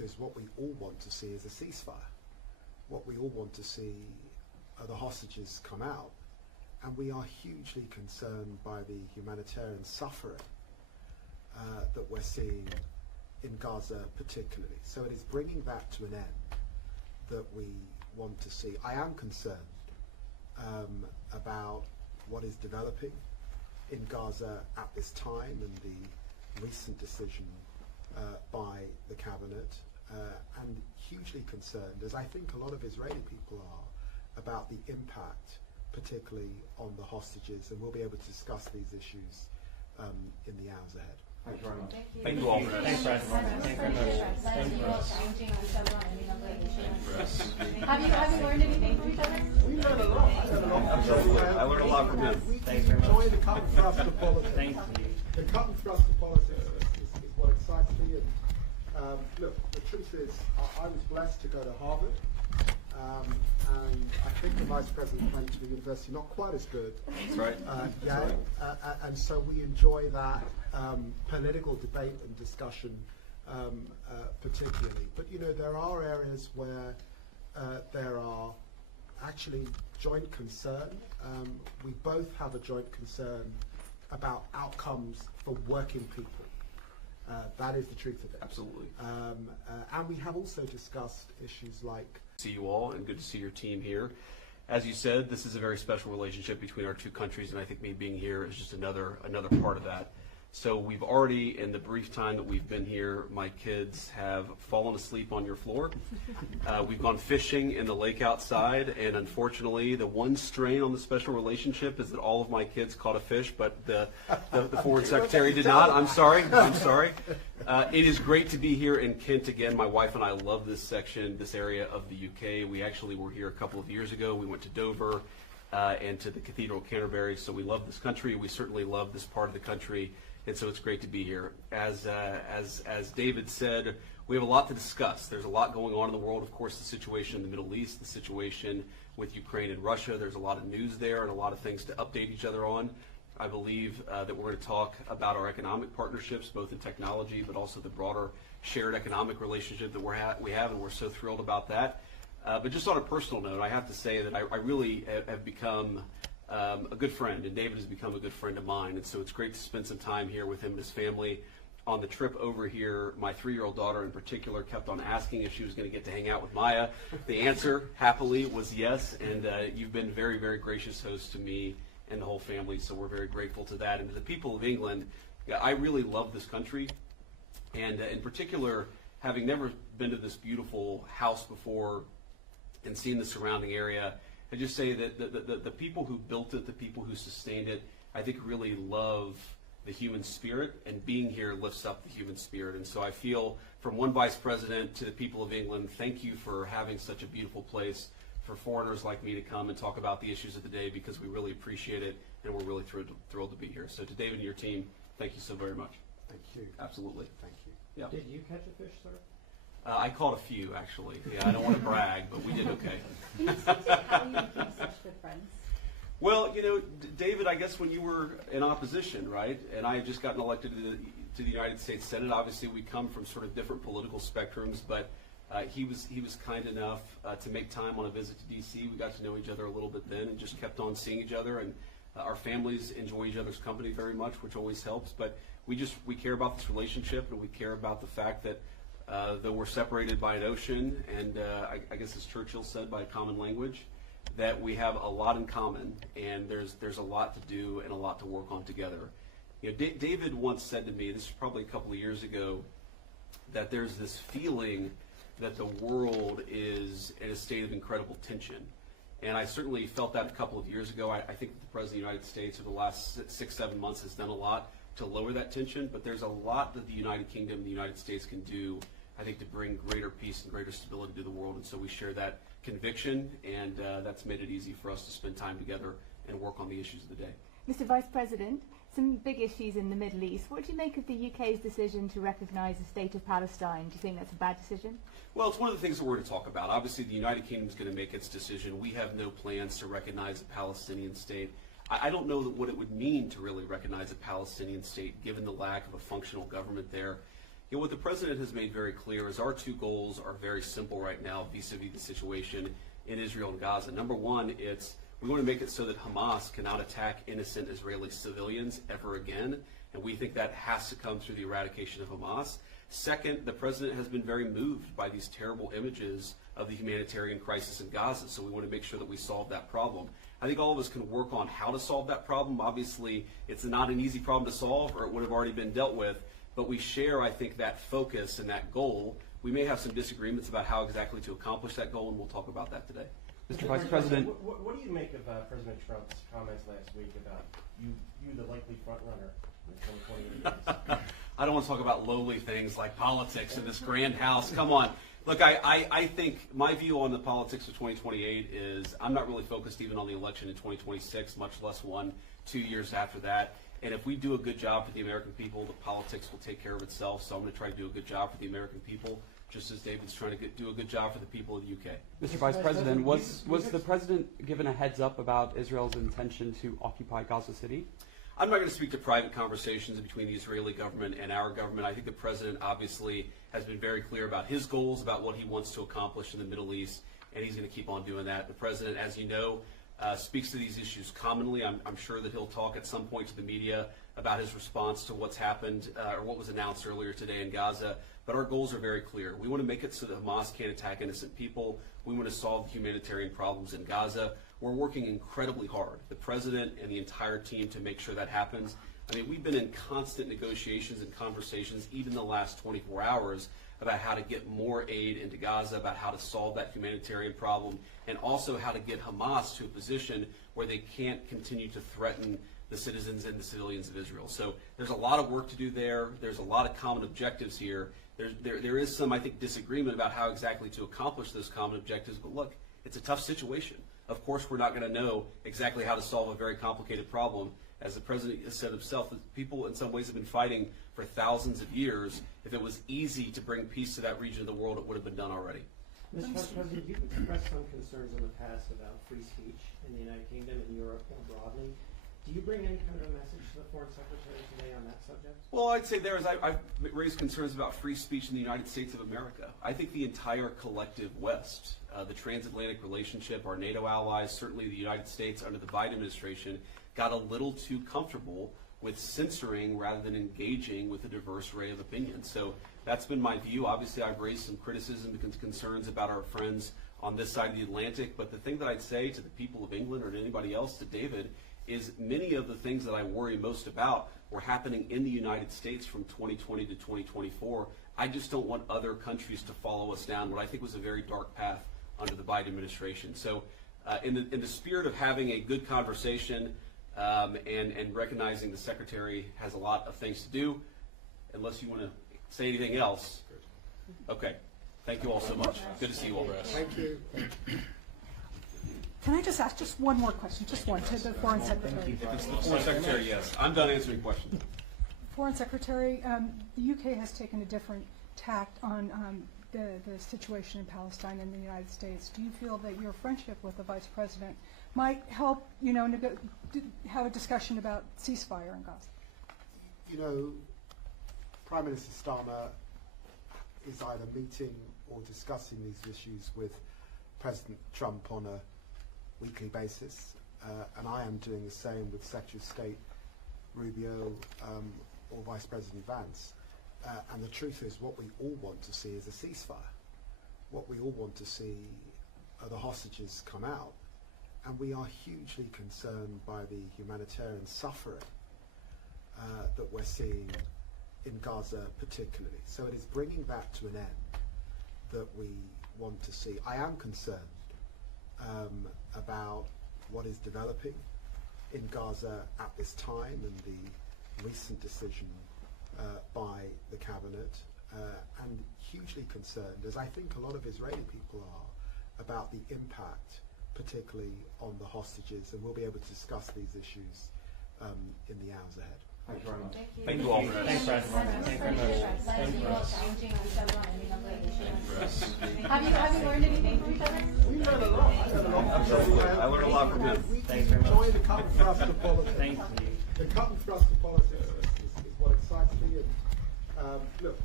is what we all want to see is a ceasefire. What we all want to see are the hostages come out, and we are hugely concerned by the humanitarian suffering that we're seeing in Gaza particularly. So it is bringing that to an end that we want to see. I am concerned about what is developing in Gaza at this time and the recent decision by the cabinet, and hugely concerned, as I think a lot of Israeli people are, about the impact, particularly on the hostages, and we'll be able to discuss these issues in the hours ahead. Thank you very much. Thank you all. Thanks, President. Thank you very much. Thank you. Have you learned anything from each other? We learned a lot. I learned a lot. Absolutely. I learned a lot from him. We Thanks very enjoy much. the cut and thrust of politics. Thank you. The cut and thrust of politics is what excites me. And look, the truth is, I was blessed to go to Harvard, and I think the Vice President went to the university not quite as good. That's right. Yale, and so we enjoy that political debate and discussion particularly. But you know, there are areas where there are actually joint concern. We both have a joint concern about outcomes for working people. That is the truth of it. Absolutely. And we have also discussed issues like... See you all, and good to see your team here. As you said, this is a very special relationship between our two countries, and I think me being here is just another part of that. So we've already, in the brief time that we've been here, my kids have fallen asleep on your floor. We've gone fishing in the lake outside, and unfortunately, the one strain on the special relationship is that all of my kids caught a fish, but the foreign secretary did not. I'm sorry. It is great to be here in Kent again. My wife and I love this section, this area of the UK. We actually were here a couple of years ago. We went to Dover and to the Cathedral of Canterbury, so we love this country. We certainly love this part of the country. And so it's great to be here. As David said, we have a lot to discuss. There's a lot going on in the world. Of course, the situation in the Middle East, the situation with Ukraine and Russia. There's a lot of news there and a lot of things to update each other on. I believe that we're going to talk about our economic partnerships, both in technology, but also the broader shared economic relationship that we have, and we're so thrilled about that. But just on a personal note, I have to say that I really have become a good friend, and David has become a good friend of mine, and so it's great to spend some time here with him and his family. On the trip over here, my 3-year-old daughter in particular kept on asking if she was going to get to hang out with Maya. The answer, happily, was yes, and you've been very, very gracious host to me and the whole family, so we're very grateful to that. And to the people of England, I really love this country, and in particular, having never been to this beautiful house before and seen the surrounding area, I just say that the people who built it, the people who sustained it, I think really love the human spirit, and being here lifts up the human spirit. And so I feel, from one vice president to the people of England, thank you for having such a beautiful place for foreigners like me to come and talk about the issues of the day, because we really appreciate it, and we're really thrilled to be here. So to David and your team, thank you so very much. Thank you. Absolutely. Thank you. Yeah. Did you catch a fish, sir? I caught a few, actually. Yeah, I don't want to brag, but we did okay. Can you speak to how you became such good friends? Well, you know, David, I guess when you were in opposition, right, and I had just gotten elected to the United States Senate, obviously we come from sort of different political spectrums, but he was kind enough to make time on a visit to D.C. We got to know each other a little bit then and just kept on seeing each other, and our families enjoy each other's company very much, which always helps. But we care about this relationship, and we care about the fact that though we're separated by an ocean, and I guess as Churchill said, by a common language, that we have a lot in common, and there's a lot to do and a lot to work on together. You know, David once said to me, this was probably a couple of years ago, that there's this feeling that the world is in a state of incredible tension. And I certainly felt that a couple of years ago. I think that the President of the United States over the last 6-7 months has done a lot to lower that tension, but there's a lot that the United Kingdom and the United States can do, I think, to bring greater peace and greater stability to the world. And so we share that conviction, and that's made it easy for us to spend time together and work on the issues of the day. Mr. Vice President, some big issues in the Middle East. What do you make of the UK's decision to recognise the state of Palestine? Do you think that's a bad decision? Well, it's one of the things that we're going to talk about. Obviously, the United Kingdom is going to make its decision. We have no plans to recognize a Palestinian state. I don't know what it would mean to really recognize a Palestinian state, given the lack of a functional government there. Yeah, what the president has made very clear is our two goals are very simple right now vis-a-vis the situation in Israel and Gaza. Number one, we want to make it so that Hamas cannot attack innocent Israeli civilians ever again, and we think that has to come through the eradication of Hamas. Second, the president has been very moved by these terrible images of the humanitarian crisis in Gaza, so we want to make sure that we solve that problem. I think all of us can work on how to solve that problem. Obviously, it's not an easy problem to solve, or it would have already been dealt with, but we share, I think, that focus and that goal. We may have some disagreements about how exactly to accomplish that goal, and we'll talk about that today. Mr. Vice President, what do you make of President Trump's comments last week about you the likely front runner in 2028? I don't want to talk about lowly things like politics in this grand house. Come on. Look, I think my view on the politics of 2028 is I'm not really focused even on the election in 2026, much less 2 years after that. And if we do a good job for the American people, the politics will take care of itself. So I'm going to try to do a good job for the American people, just as David's trying to do a good job for the people of the UK. Mr. Vice President, was the president given a heads up about Israel's intention to occupy Gaza City? I'm not going to speak to private conversations between the Israeli government and our government. I think the president obviously has been very clear about his goals, about what he wants to accomplish in the Middle East, and he's going to keep on doing that. The president, as you know, speaks to these issues commonly. I'm sure that he'll talk at some point to the media about his response to what's happened or what was announced earlier today in Gaza. But our goals are very clear. We want to make it so that Hamas can't attack innocent people. We want to solve the humanitarian problems in Gaza. We're working incredibly hard, the president and the entire team, to make sure that happens. I mean, we've been in constant negotiations and conversations, even the last 24 hours, about how to get more aid into Gaza, about how to solve that humanitarian problem, and also how to get Hamas to a position where they can't continue to threaten the citizens and the civilians of Israel. So there's a lot of work to do there. There's a lot of common objectives here. There is some, I think, disagreement about how exactly to accomplish those common objectives. But look, it's a tough situation. Of course, we're not going to know exactly how to solve a very complicated problem. As the president has said himself, that people in some ways have been fighting for thousands of years. If it was easy to bring peace to that region of the world, it would have been done already. Mr. Vice President, you've expressed some concerns in the past about free speech in the United Kingdom and Europe more broadly. Do you bring any kind of a message to the Foreign Secretary today on that subject? Well, I'd say I've raised concerns about free speech in the United States of America. I think the entire collective West, the transatlantic relationship, our NATO allies, certainly the United States under the Biden administration, got a little too comfortable with censoring rather than engaging with a diverse array of opinions. So that's been my view. Obviously, I've raised some criticism and concerns about our friends on this side of the Atlantic, but the thing that I'd say to the people of England or to anybody else, to David, is many of the things that I worry most about were happening in the United States from 2020 to 2024. I just don't want other countries to follow us down what I think was a very dark path under the Biden administration. So in the spirit of having a good conversation and recognizing the Secretary has a lot of things to do, unless you want to say anything else. Okay. Thank you all so much. Good to see you all. Thank you. Can I just ask just one more question, just one, to the Foreign Secretary? If it's the Foreign Secretary, yes. I'm done answering questions. Foreign Secretary, the UK has taken a different tact on the situation in Palestine and the United States. Do you feel that your friendship with the Vice President might help, have a discussion about ceasefire in Gaza? You know, Prime Minister Starmer is either meeting or discussing these issues with President Trump on a weekly basis, and I am doing the same with Secretary of State Rubio or Vice President Vance. And the truth is, what we all want to see is a ceasefire. What we all want to see are the hostages come out, and we are hugely concerned by the humanitarian suffering that we're seeing in Gaza particularly. So it is bringing that to an end that we want to see. I am concerned about what is developing in Gaza at this time and the recent decision by the cabinet, and hugely concerned, as I think a lot of Israeli people are, about the impact, particularly on the hostages, and we'll be able to discuss these issues in the hours ahead. Thank you very much. Thank you all. Thanks, President. Thank you very much. Have you learned anything from each other? We learned a lot. I learned a lot from him. We enjoy the cut and thrust of politics. Thank you. The cut and thrust of politics is what excites me. And look,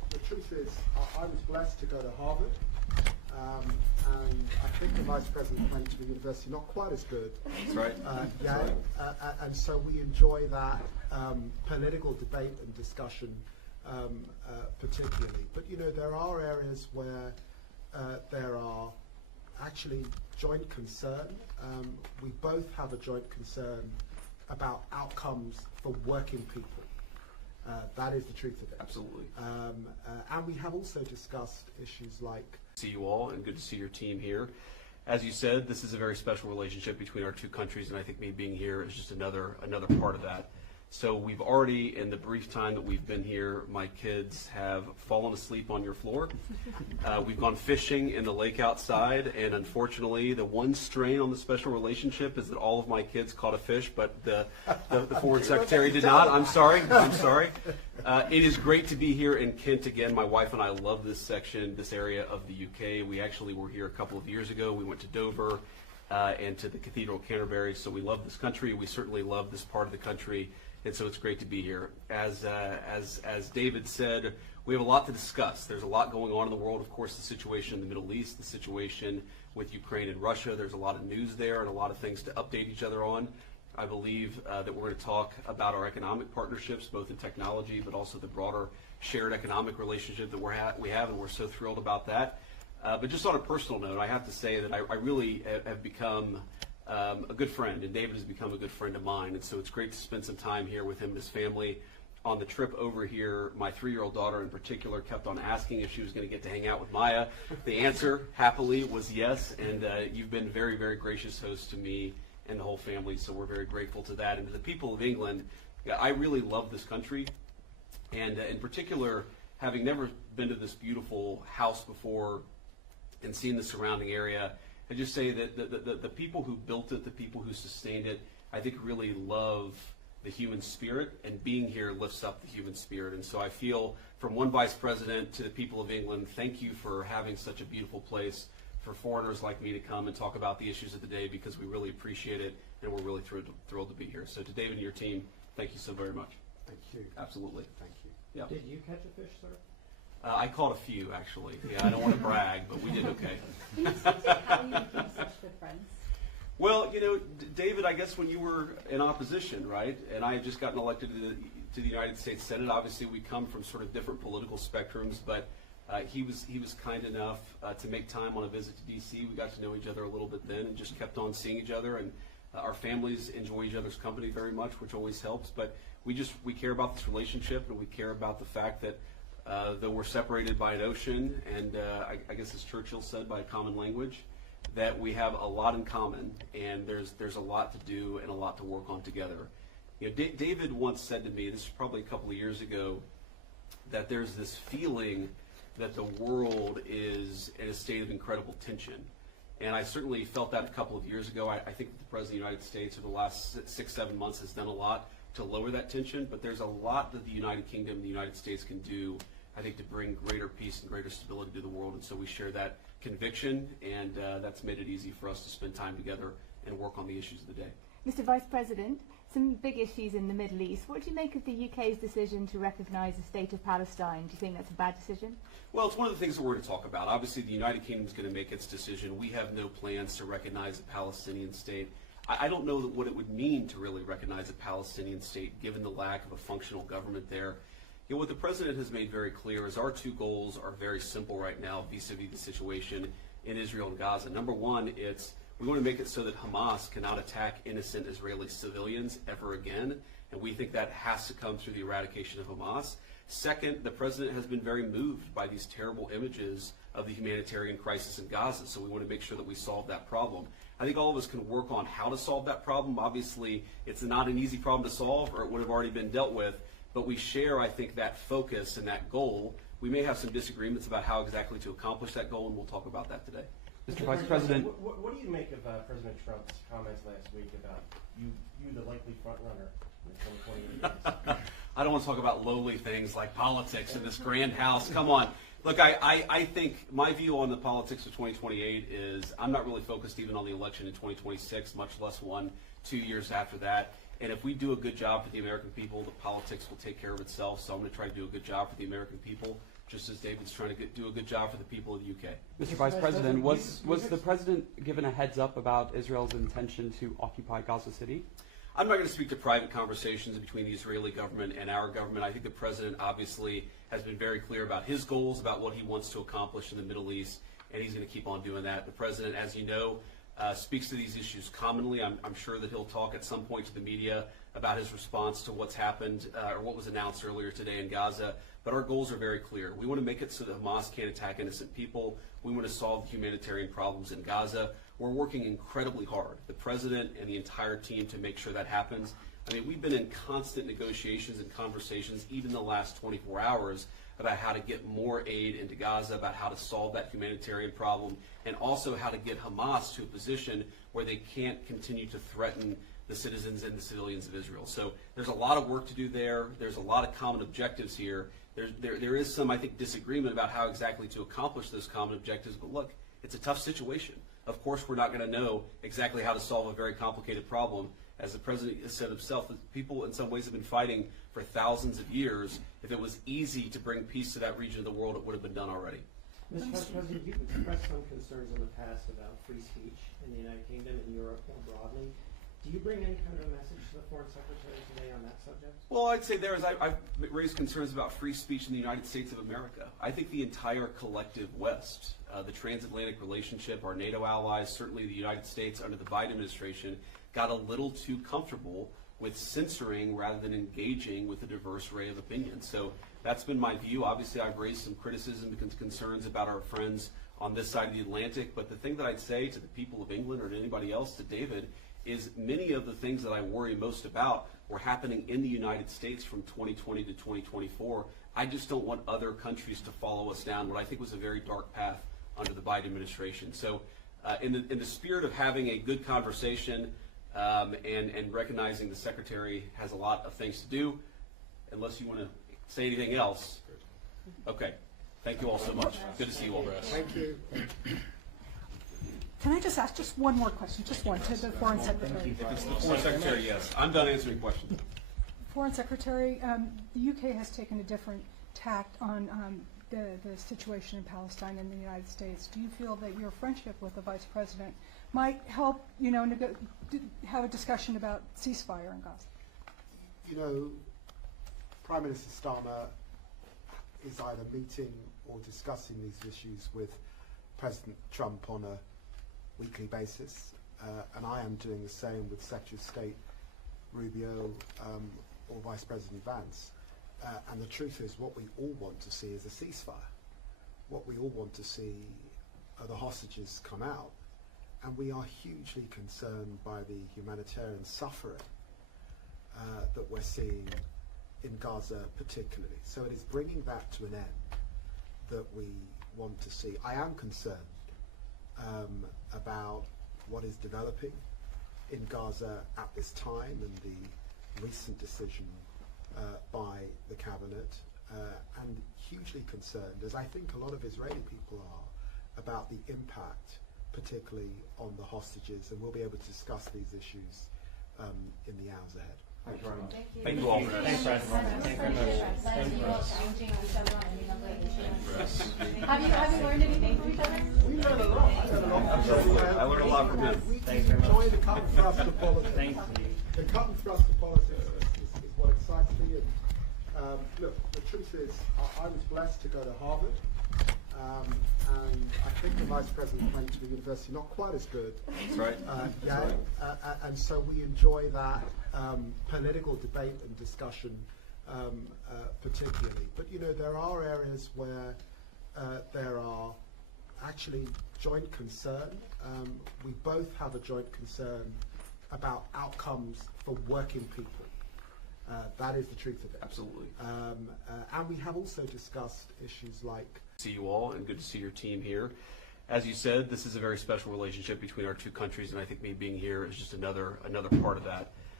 the truth is, I was blessed to go to Harvard, and I think the Vice President went to the university not quite as good. That's right. Yeah, and so we enjoy that political debate and discussion particularly. But you know, there are areas where there are actually joint concern. We both have a joint concern about outcomes for working people. That is the truth of it. Absolutely. And we have also discussed issues like... See you all, and good to see your team here. As you said, this is a very special relationship between our two countries, and I think me being here is just another part of that. So we've already, in the brief time that we've been here, my kids have fallen asleep on your floor. We've gone fishing in the lake outside, and unfortunately, the one strain on the special relationship is that all of my kids caught a fish, but the foreign secretary did not. I'm sorry. It is great to be here in Kent again. My wife and I love this area of the UK. We actually were here a couple of years ago. We went to Dover and to the Cathedral of Canterbury, so we love this country. We certainly love this part of the country. And so it's great to be here. As David said, we have a lot to discuss. There's a lot going on in the world. Of course, the situation in the Middle East, the situation with Ukraine and Russia. There's a lot of news there and a lot of things to update each other on. I believe that we're going to talk about our economic partnerships, both in technology, but also the broader shared economic relationship that we have, and we're so thrilled about that. But just on a personal note, I have to say that I really have become a good friend, and David has become a good friend of mine, and so it's great to spend some time here with him and his family. On the trip over here, my 3-year-old daughter in particular kept on asking if she was going to get to hang out with Maya. The answer, happily, was yes, and you've been very, very gracious host to me and the whole family, so we're very grateful to that. And to the people of England, I really love this country, and in particular, having never been to this beautiful house before and seen the surrounding area, I just say that the people who built it, the people who sustained it, I think really love the human spirit, and being here lifts up the human spirit. And so I feel, from one vice president to the people of England, thank you for having such a beautiful place for foreigners like me to come and talk about the issues of the day, because we really appreciate it, and we're really thrilled to be here. So to David and your team, thank you so very much. Thank you. Absolutely. Thank you. Yeah. Did you catch a fish, sir? I caught a few, actually. Yeah, I don't want to brag, but we did okay. Can you speak to how you became such good friends? Well, you know, David, I guess when you were in opposition, right, and I had just gotten elected to the United States Senate, obviously we come from sort of different political spectrums, but he was kind enough to make time on a visit to D.C. We got to know each other a little bit then and just kept on seeing each other, and our families enjoy each other's company very much, which always helps. But we care about this relationship, and we care about the fact that though we're separated by an ocean, and I guess as Churchill said, by a common language, that we have a lot in common, and there's a lot to do and a lot to work on together. You know, David once said to me, this was probably a couple of years ago, that there's this feeling that the world is in a state of incredible tension. And I certainly felt that a couple of years ago. I think that the President of the United States over the last 6-7 months has done a lot to lower that tension, but there's a lot that the United Kingdom and the United States can do, I think, to bring greater peace and greater stability to the world. And so we share that conviction, and that's made it easy for us to spend time together and work on the issues of the day. Mr. Vice President, some big issues in the Middle East. What do you make of the UK's decision to recognise the state of Palestine? Do you think that's a bad decision? Well, it's one of the things that we're going to talk about. Obviously, the United Kingdom is going to make its decision. We have no plans to recognize a Palestinian state. I don't know what it would mean to really recognize a Palestinian state, given the lack of a functional government there. You know, what the President has made very clear is our two goals are very simple right now vis-a-vis the situation in Israel and Gaza. Number one, we want to make it so that Hamas cannot attack innocent Israeli civilians ever again, and we think that has to come through the eradication of Hamas. Second, the President has been very moved by these terrible images of the humanitarian crisis in Gaza, so we want to make sure that we solve that problem. I think all of us can work on how to solve that problem. Obviously, it's not an easy problem to solve, or it would have already been dealt with, but we share, I think, that focus and that goal. We may have some disagreements about how exactly to accomplish that goal, and we'll talk about that today. Mr. Vice President. What do you make of President Trump's comments last week about you the likely front runner in the 2028 race? I don't want to talk about lowly things like politics in this grand house. Come on. Look, I think my view on the politics of 2028 is I'm not really focused even on the election in 2026, much less 1-2 years after that. And if we do a good job for the American people, the politics will take care of itself. So I'm going to try to do a good job for the American people. just as David's trying to do a good job for the people of the UK. Mr. Vice President, was the President given a heads up about Israel's intention to occupy Gaza City? I'm not going to speak to private conversations between the Israeli government and our government. I think the President obviously has been very clear about his goals, about what he wants to accomplish in the Middle East, and he's going to keep on doing that. The President, as you know, speaks to these issues commonly. I'm sure that he'll talk at some point to the media about his response to what's happened or what was announced earlier today in Gaza. But our goals are very clear. We want to make it so that Hamas can't attack innocent people. We want to solve the humanitarian problems in Gaza. We're working incredibly hard, the President and the entire team, to make sure that happens. I mean, we've been in constant negotiations and conversations, even the last 24 hours, about how to get more aid into Gaza, about how to solve that humanitarian problem, and also how to get Hamas to a position where they can't continue to threaten the citizens and the civilians of Israel. So there's a lot of work to do there. There's a lot of common objectives here. There is some, I think, disagreement about how exactly to accomplish those common objectives, but look, it's a tough situation. Of course, we're not going to know exactly how to solve a very complicated problem. As the President has said himself, that people in some ways have been fighting for thousands of years. If it was easy to bring peace to that region of the world, it would have been done already. Mr. Vice President, you've expressed some concerns in the past about free speech in the United Kingdom and Europe more broadly. Do you bring any kind of a message to the Foreign Secretary today on that subject? Well, I'd say I've raised concerns about free speech in the United States of America. I think the entire collective West, the transatlantic relationship, our NATO allies, certainly the United States under the Biden administration, got a little too comfortable with censoring rather than engaging with a diverse array of opinions. So that's been my view. Obviously, I've raised some criticism and concerns about our friends on this side of the Atlantic. But the thing that I'd say to the people of England or to anybody else, to David, is many of the things that I worry most about were happening in the United States from 2020 to 2024. I just don't want other countries to follow us down what I think was a very dark path under the Biden administration. So in the spirit of having a good conversation and recognizing the Secretary has a lot of things to do, unless you want to say anything else. Okay. Thank you all so much. Good to see you all. Thank you. Can I just ask just one more question, just one, to the Foreign Secretary? If it's the Foreign Secretary, yes. I'm done answering questions. Foreign Secretary, the UK has taken a different tact on the situation in Palestine and the United States. Do you feel that your friendship with the Vice President might help, have a discussion about ceasefire in Gaza? You know, Prime Minister Starmer is either meeting or discussing these issues with President Trump on a weekly basis, and I am doing the same with Secretary of State Rubio or Vice President Vance. And the truth is, what we all want to see is a ceasefire. What we all want to see are the hostages come out, and we are hugely concerned by the humanitarian suffering that we're seeing in Gaza particularly. So it is bringing that to an end that we want to see. I am concerned about what is developing in Gaza at this time and the recent decision by the cabinet, and hugely concerned, as I think a lot of Israeli people are, about the impact, particularly on the hostages, and we'll be able to discuss these issues in the hours ahead. Thank you very much. Thank you all. Thanks, President. Thank you very much. Have you learned anything from each other? We learned a lot. I learned a lot. Absolutely. I learned a lot from him. We enjoy the cut and thrust of politics. Thank you. The cut and thrust of politics is what excites me. And look, the truth is, I was blessed to go to Harvard, and I think the Vice President went to the university not quite as good. That's right. And so we enjoy that political debate and discussion particularly. But there are areas where there are actually joint concern. We both have a joint concern about outcomes for working people. That is the truth of it. Absolutely. And we have also discussed issues like... See you all, and good to see your team here. As you said, this is a very special relationship between our two countries, and I think me being here is just another part of that.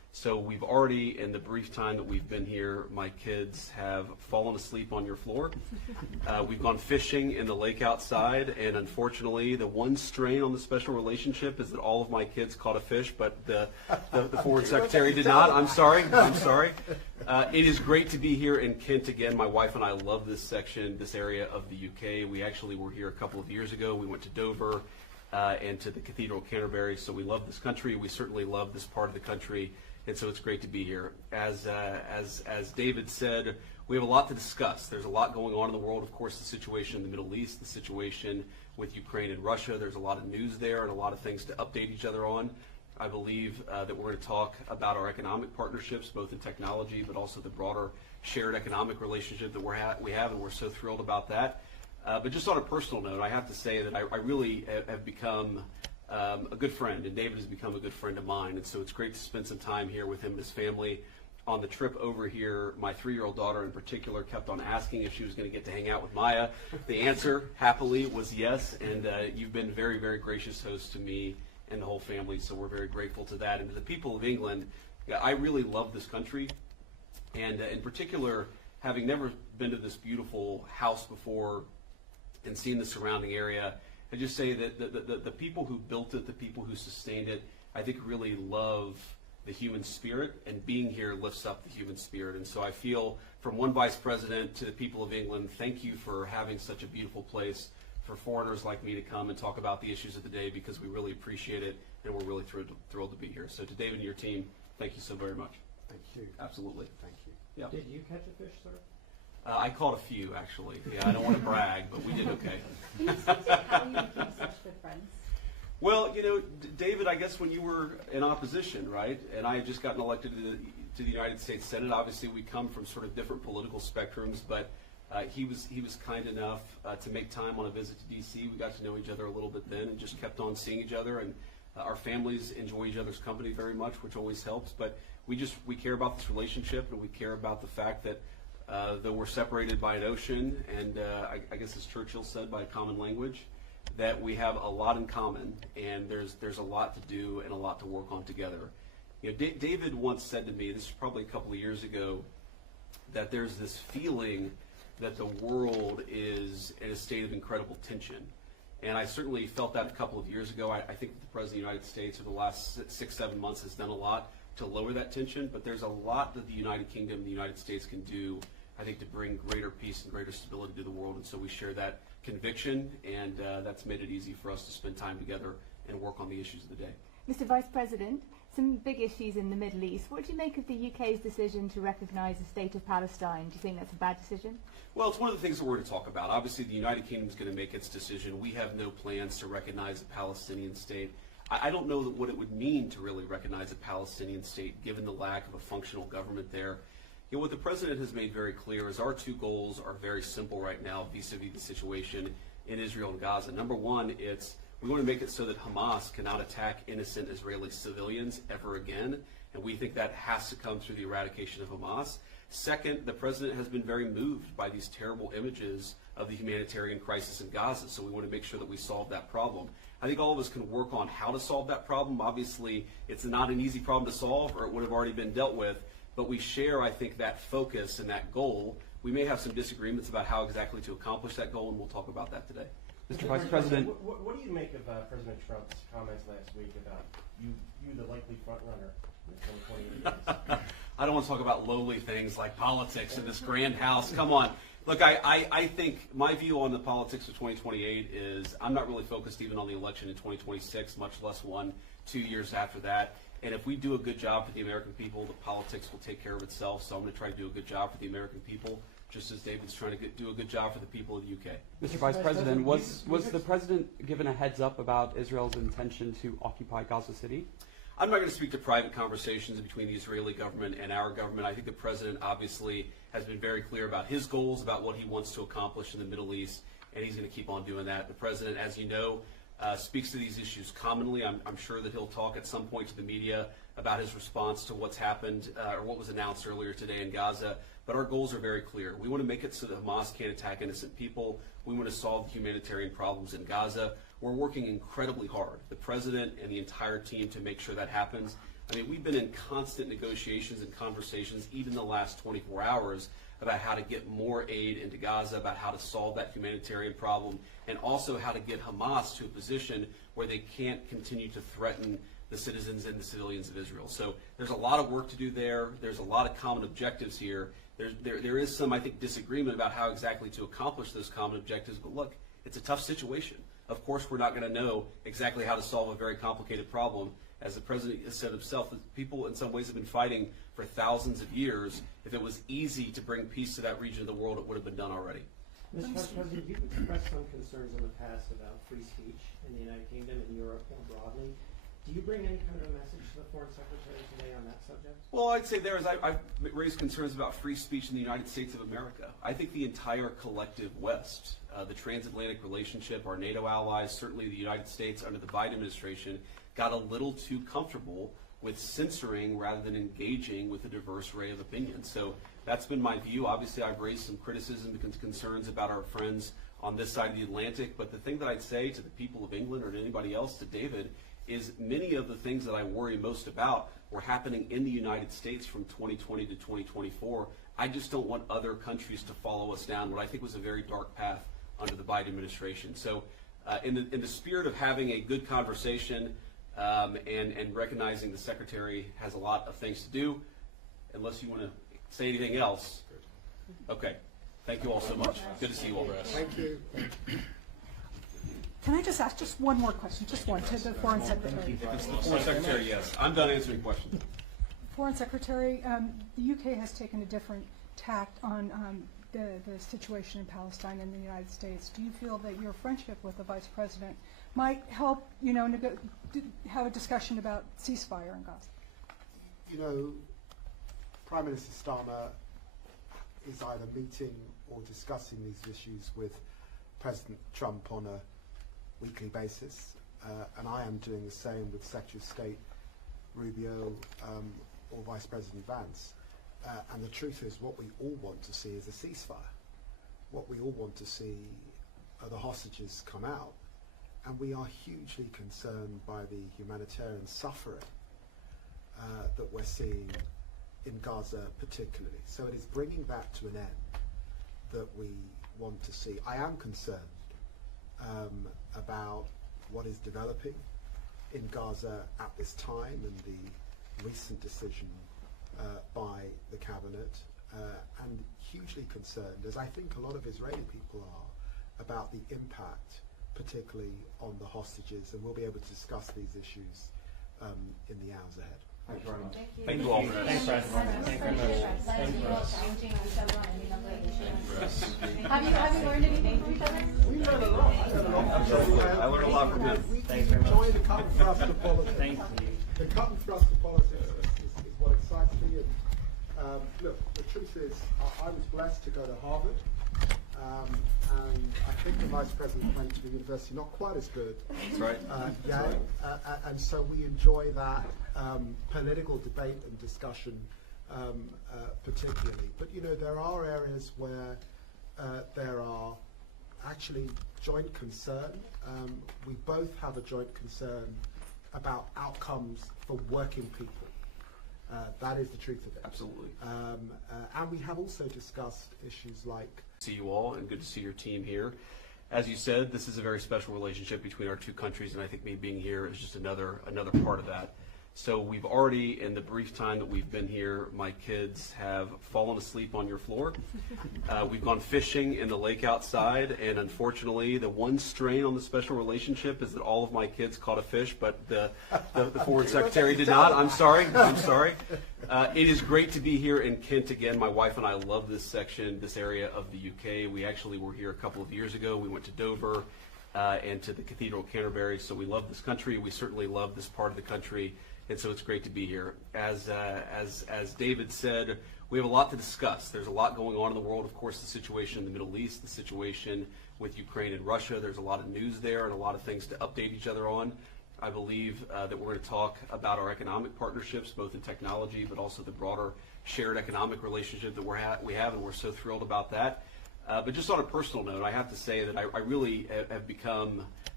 So we've already, in the brief time that we've been here, my kids have fallen asleep on your floor. We've gone fishing in the lake outside, and unfortunately, the one strain on the special relationship is that all of my kids caught a fish, but the foreign secretary did not. I'm sorry. It is great to be here in Kent again. My wife and I love this section, this area of the UK. We actually were here a couple of years ago. We went to Dover and to the Cathedral of Canterbury, so we love this country. We certainly love this part of the country. And so it's great to be here. As David said, we have a lot to discuss. There's a lot going on in the world. Of course, the situation in the Middle East, the situation with Ukraine and Russia. There's a lot of news there and a lot of things to update each other on. I believe that we're going to talk about our economic partnerships, both in technology, but also the broader shared economic relationship that we have, and we're so thrilled about that. But just on a personal note, I have to say that I really have become a good friend, and David has become a good friend of mine, and so it's great to spend some time here with him and his family. On the trip over here, my 3-year-old daughter in particular kept on asking if she was going to get to hang out with Maya. The answer, happily, was yes, and you've been very, very gracious hosts to me and the whole family, so we're very grateful to that. And to the people of England, I really love this country, and in particular, having never been to this beautiful house before and seen the surrounding area, I just say that the people who built it, the people who sustained it, I think really love the human spirit, and being here lifts up the human spirit. And so I feel, from one vice president to the people of England, thank you for having such a beautiful place for foreigners like me to come and talk about the issues of the day, because we really appreciate it, and we're really thrilled to be here. So to David and your team, thank you so very much. Thank you. Absolutely. Thank you. Yeah. Did you catch a fish, sir? I caught a few, actually. Yeah, I don't want to brag, but we did okay. Can you speak to how you became such good friends? Well, you know, David, I guess when you were in opposition, right, and I had just gotten elected to the United States Senate, obviously we come from sort of different political spectrums, but he was kind enough to make time on a visit to D.C. We got to know each other a little bit then and just kept on seeing each other, and our families enjoy each other's company very much, which always helps, but we care about this relationship, and we care about the fact that though we're separated by an ocean, and I guess as Churchill said, by a common language, that we have a lot in common, and there's a lot to do and a lot to work on together. You know, David once said to me, this is probably a couple of years ago, that there's this feeling that the world is in a state of incredible tension. And I certainly felt that a couple of years ago. I think that the President of the United States over the last 6-7 months has done a lot to lower that tension, but there's a lot that the United Kingdom and the United States can do, I think, to bring greater peace and greater stability to the world. And so we share that conviction, and that's made it easy for us to spend time together and work on the issues of the day. Mr. Vice President, some big issues in the Middle East. What do you make of the UK's decision to recognise the state of Palestine? Do you think that's a bad decision? Well, it's one of the things that we're going to talk about. Obviously, the United Kingdom is going to make its decision. We have no plans to recognize a Palestinian state. I don't know what it would mean to really recognize a Palestinian state, given the lack of a functional government there. You know, what the President has made very clear is our two goals are very simple right now vis-a-vis the situation in Israel and Gaza. Number one, we want to make it so that Hamas cannot attack innocent Israeli civilians ever again, and we think that has to come through the eradication of Hamas. Second, the President has been very moved by these terrible images of the humanitarian crisis in Gaza, so we want to make sure that we solve that problem. I think all of us can work on how to solve that problem. Obviously, it's not an easy problem to solve, or it would have already been dealt with, but we share, I think, that focus and that goal. We may have some disagreements about how exactly to accomplish that goal, and we'll talk about that today. Mr. Vice President. What do you make of President Trump's comments last week about you the likely front runner in the 2028 race? I don't want to talk about lowly things like politics in this grand house. Come on. Look, I think my view on the politics of 2028 is I'm not really focused even on the election in 2026, much less 1-2 years after that. And if we do a good job for the American people, the politics will take care of itself. So I'm going to try to do a good job for the American people, just as David's trying to do a good job for the people of the UK. Mr. Vice President, was the President given a heads up about Israel's intention to occupy Gaza City? I'm not going to speak to private conversations between the Israeli government and our government. I think the President obviously has been very clear about his goals, about what he wants to accomplish in the Middle East, and he's going to keep on doing that. The President, as you know, speaks to these issues commonly. I'm sure that he'll talk at some point to the media about his response to what's happened or what was announced earlier today in Gaza. But our goals are very clear. We want to make it so that Hamas can't attack innocent people. We want to solve the humanitarian problems in Gaza. We're working incredibly hard, the President and the entire team, to make sure that happens. I mean, we've been in constant negotiations and conversations, even the last 24 hours, about how to get more aid into Gaza, about how to solve that humanitarian problem, and also how to get Hamas to a position where they can't continue to threaten the citizens and the civilians of Israel. So there's a lot of work to do there. There's a lot of common objectives here. There is some, I think, disagreement about how exactly to accomplish those common objectives, but look, it's a tough situation. Of course, we're not going to know exactly how to solve a very complicated problem. As the president has said himself, people in some ways have been fighting for thousands of years. If it was easy to bring peace to that region of the world, it would have been done already. Mr. Vice President, you've expressed some concerns in the past about free speech in the United Kingdom and Europe more broadly. Do you bring any kind of a message to the Foreign Secretary today on that subject? Well, I'd say I've raised concerns about free speech in the United States of America. I think the entire collective West, the transatlantic relationship, our NATO allies, certainly the United States under the Biden administration, got a little too comfortable with censoring rather than engaging with a diverse array of opinions. So that's been my view. Obviously, I've raised some criticism and concerns about our friends on this side of the Atlantic. But the thing that I'd say to the people of England or to anybody else, to David, is many of the things that I worry most about were happening in the United States from 2020 to 2024. I just don't want other countries to follow us down what I think was a very dark path under the Biden administration. So in the spirit of having a good conversation and recognizing the Secretary has a lot of things to do, unless you want to say anything else. Okay. Thank you all so much. Good to see you all. Thank you. Can I just ask just one more question, just one, to the Foreign Secretary? If it's the Foreign Secretary, yes. I'm done answering questions. Foreign Secretary, the UK has taken a different tact on the situation in Palestine and the United States. Do you feel that your friendship with the Vice President might help, have a discussion about ceasefire in Gaza? You know, Prime Minister Starmer is either meeting or discussing these issues with President Trump on a weekly basis, and I am doing the same with Secretary of State Rubio or Vice President Vance. And the truth is, what we all want to see is a ceasefire. What we all want to see are the hostages come out, and we are hugely concerned by the humanitarian suffering that we're seeing in Gaza particularly. So it is bringing that to an end that we want to see. I am concerned about what is developing in Gaza at this time and the recent decision by the cabinet, and hugely concerned, as I think a lot of Israeli people are, about the impact, particularly on the hostages, and we'll be able to discuss these issues in the hours ahead. Thank you very much. Thank you all. Thanks, President. Thank you very much. Have you learned anything from each other? We learned a lot. Absolutely. I learned a lot from him. We enjoy the cut and thrust of politics. Thank you. The cut and thrust of politics is what excites me. And look, the truth is, I was blessed to go to Harvard, and I think the Vice President went to the university not quite as good. That's right. Yale, and so we enjoy that political debate and discussion particularly. But there are areas where there are actually joint concern. We both have a joint concern about outcomes for working people. That is the truth of it. Absolutely. And we have also discussed issues like... See you all, and good to see your team here. As you said, this is a very special relationship between our two countries, and I think me being here is just another part of that. So we've already, in the brief time that we've been here, my kids have fallen asleep on your floor. We've gone fishing in the lake outside, and unfortunately, the one strain on the special relationship is that all of my kids caught a fish, but the Foreign Secretary did not. I'm sorry. It is great to be here in Kent again. My wife and I love this section, this area of the UK. We actually were here a couple of years ago. We went to Dover and to the Cathedral of Canterbury, so we love this country. We certainly love this part of the country. And so it's great to be here. As David said, we have a lot to discuss. There's a lot going on in the world. Of course, the situation in the Middle East, the situation with Ukraine and Russia. There's a lot of news there and a lot of things to update each other on. I believe that we're going to talk about our economic partnerships, both in technology, but also the broader shared economic relationship that we have, and we're so thrilled about that. But just on a personal note, I have to say that I really have become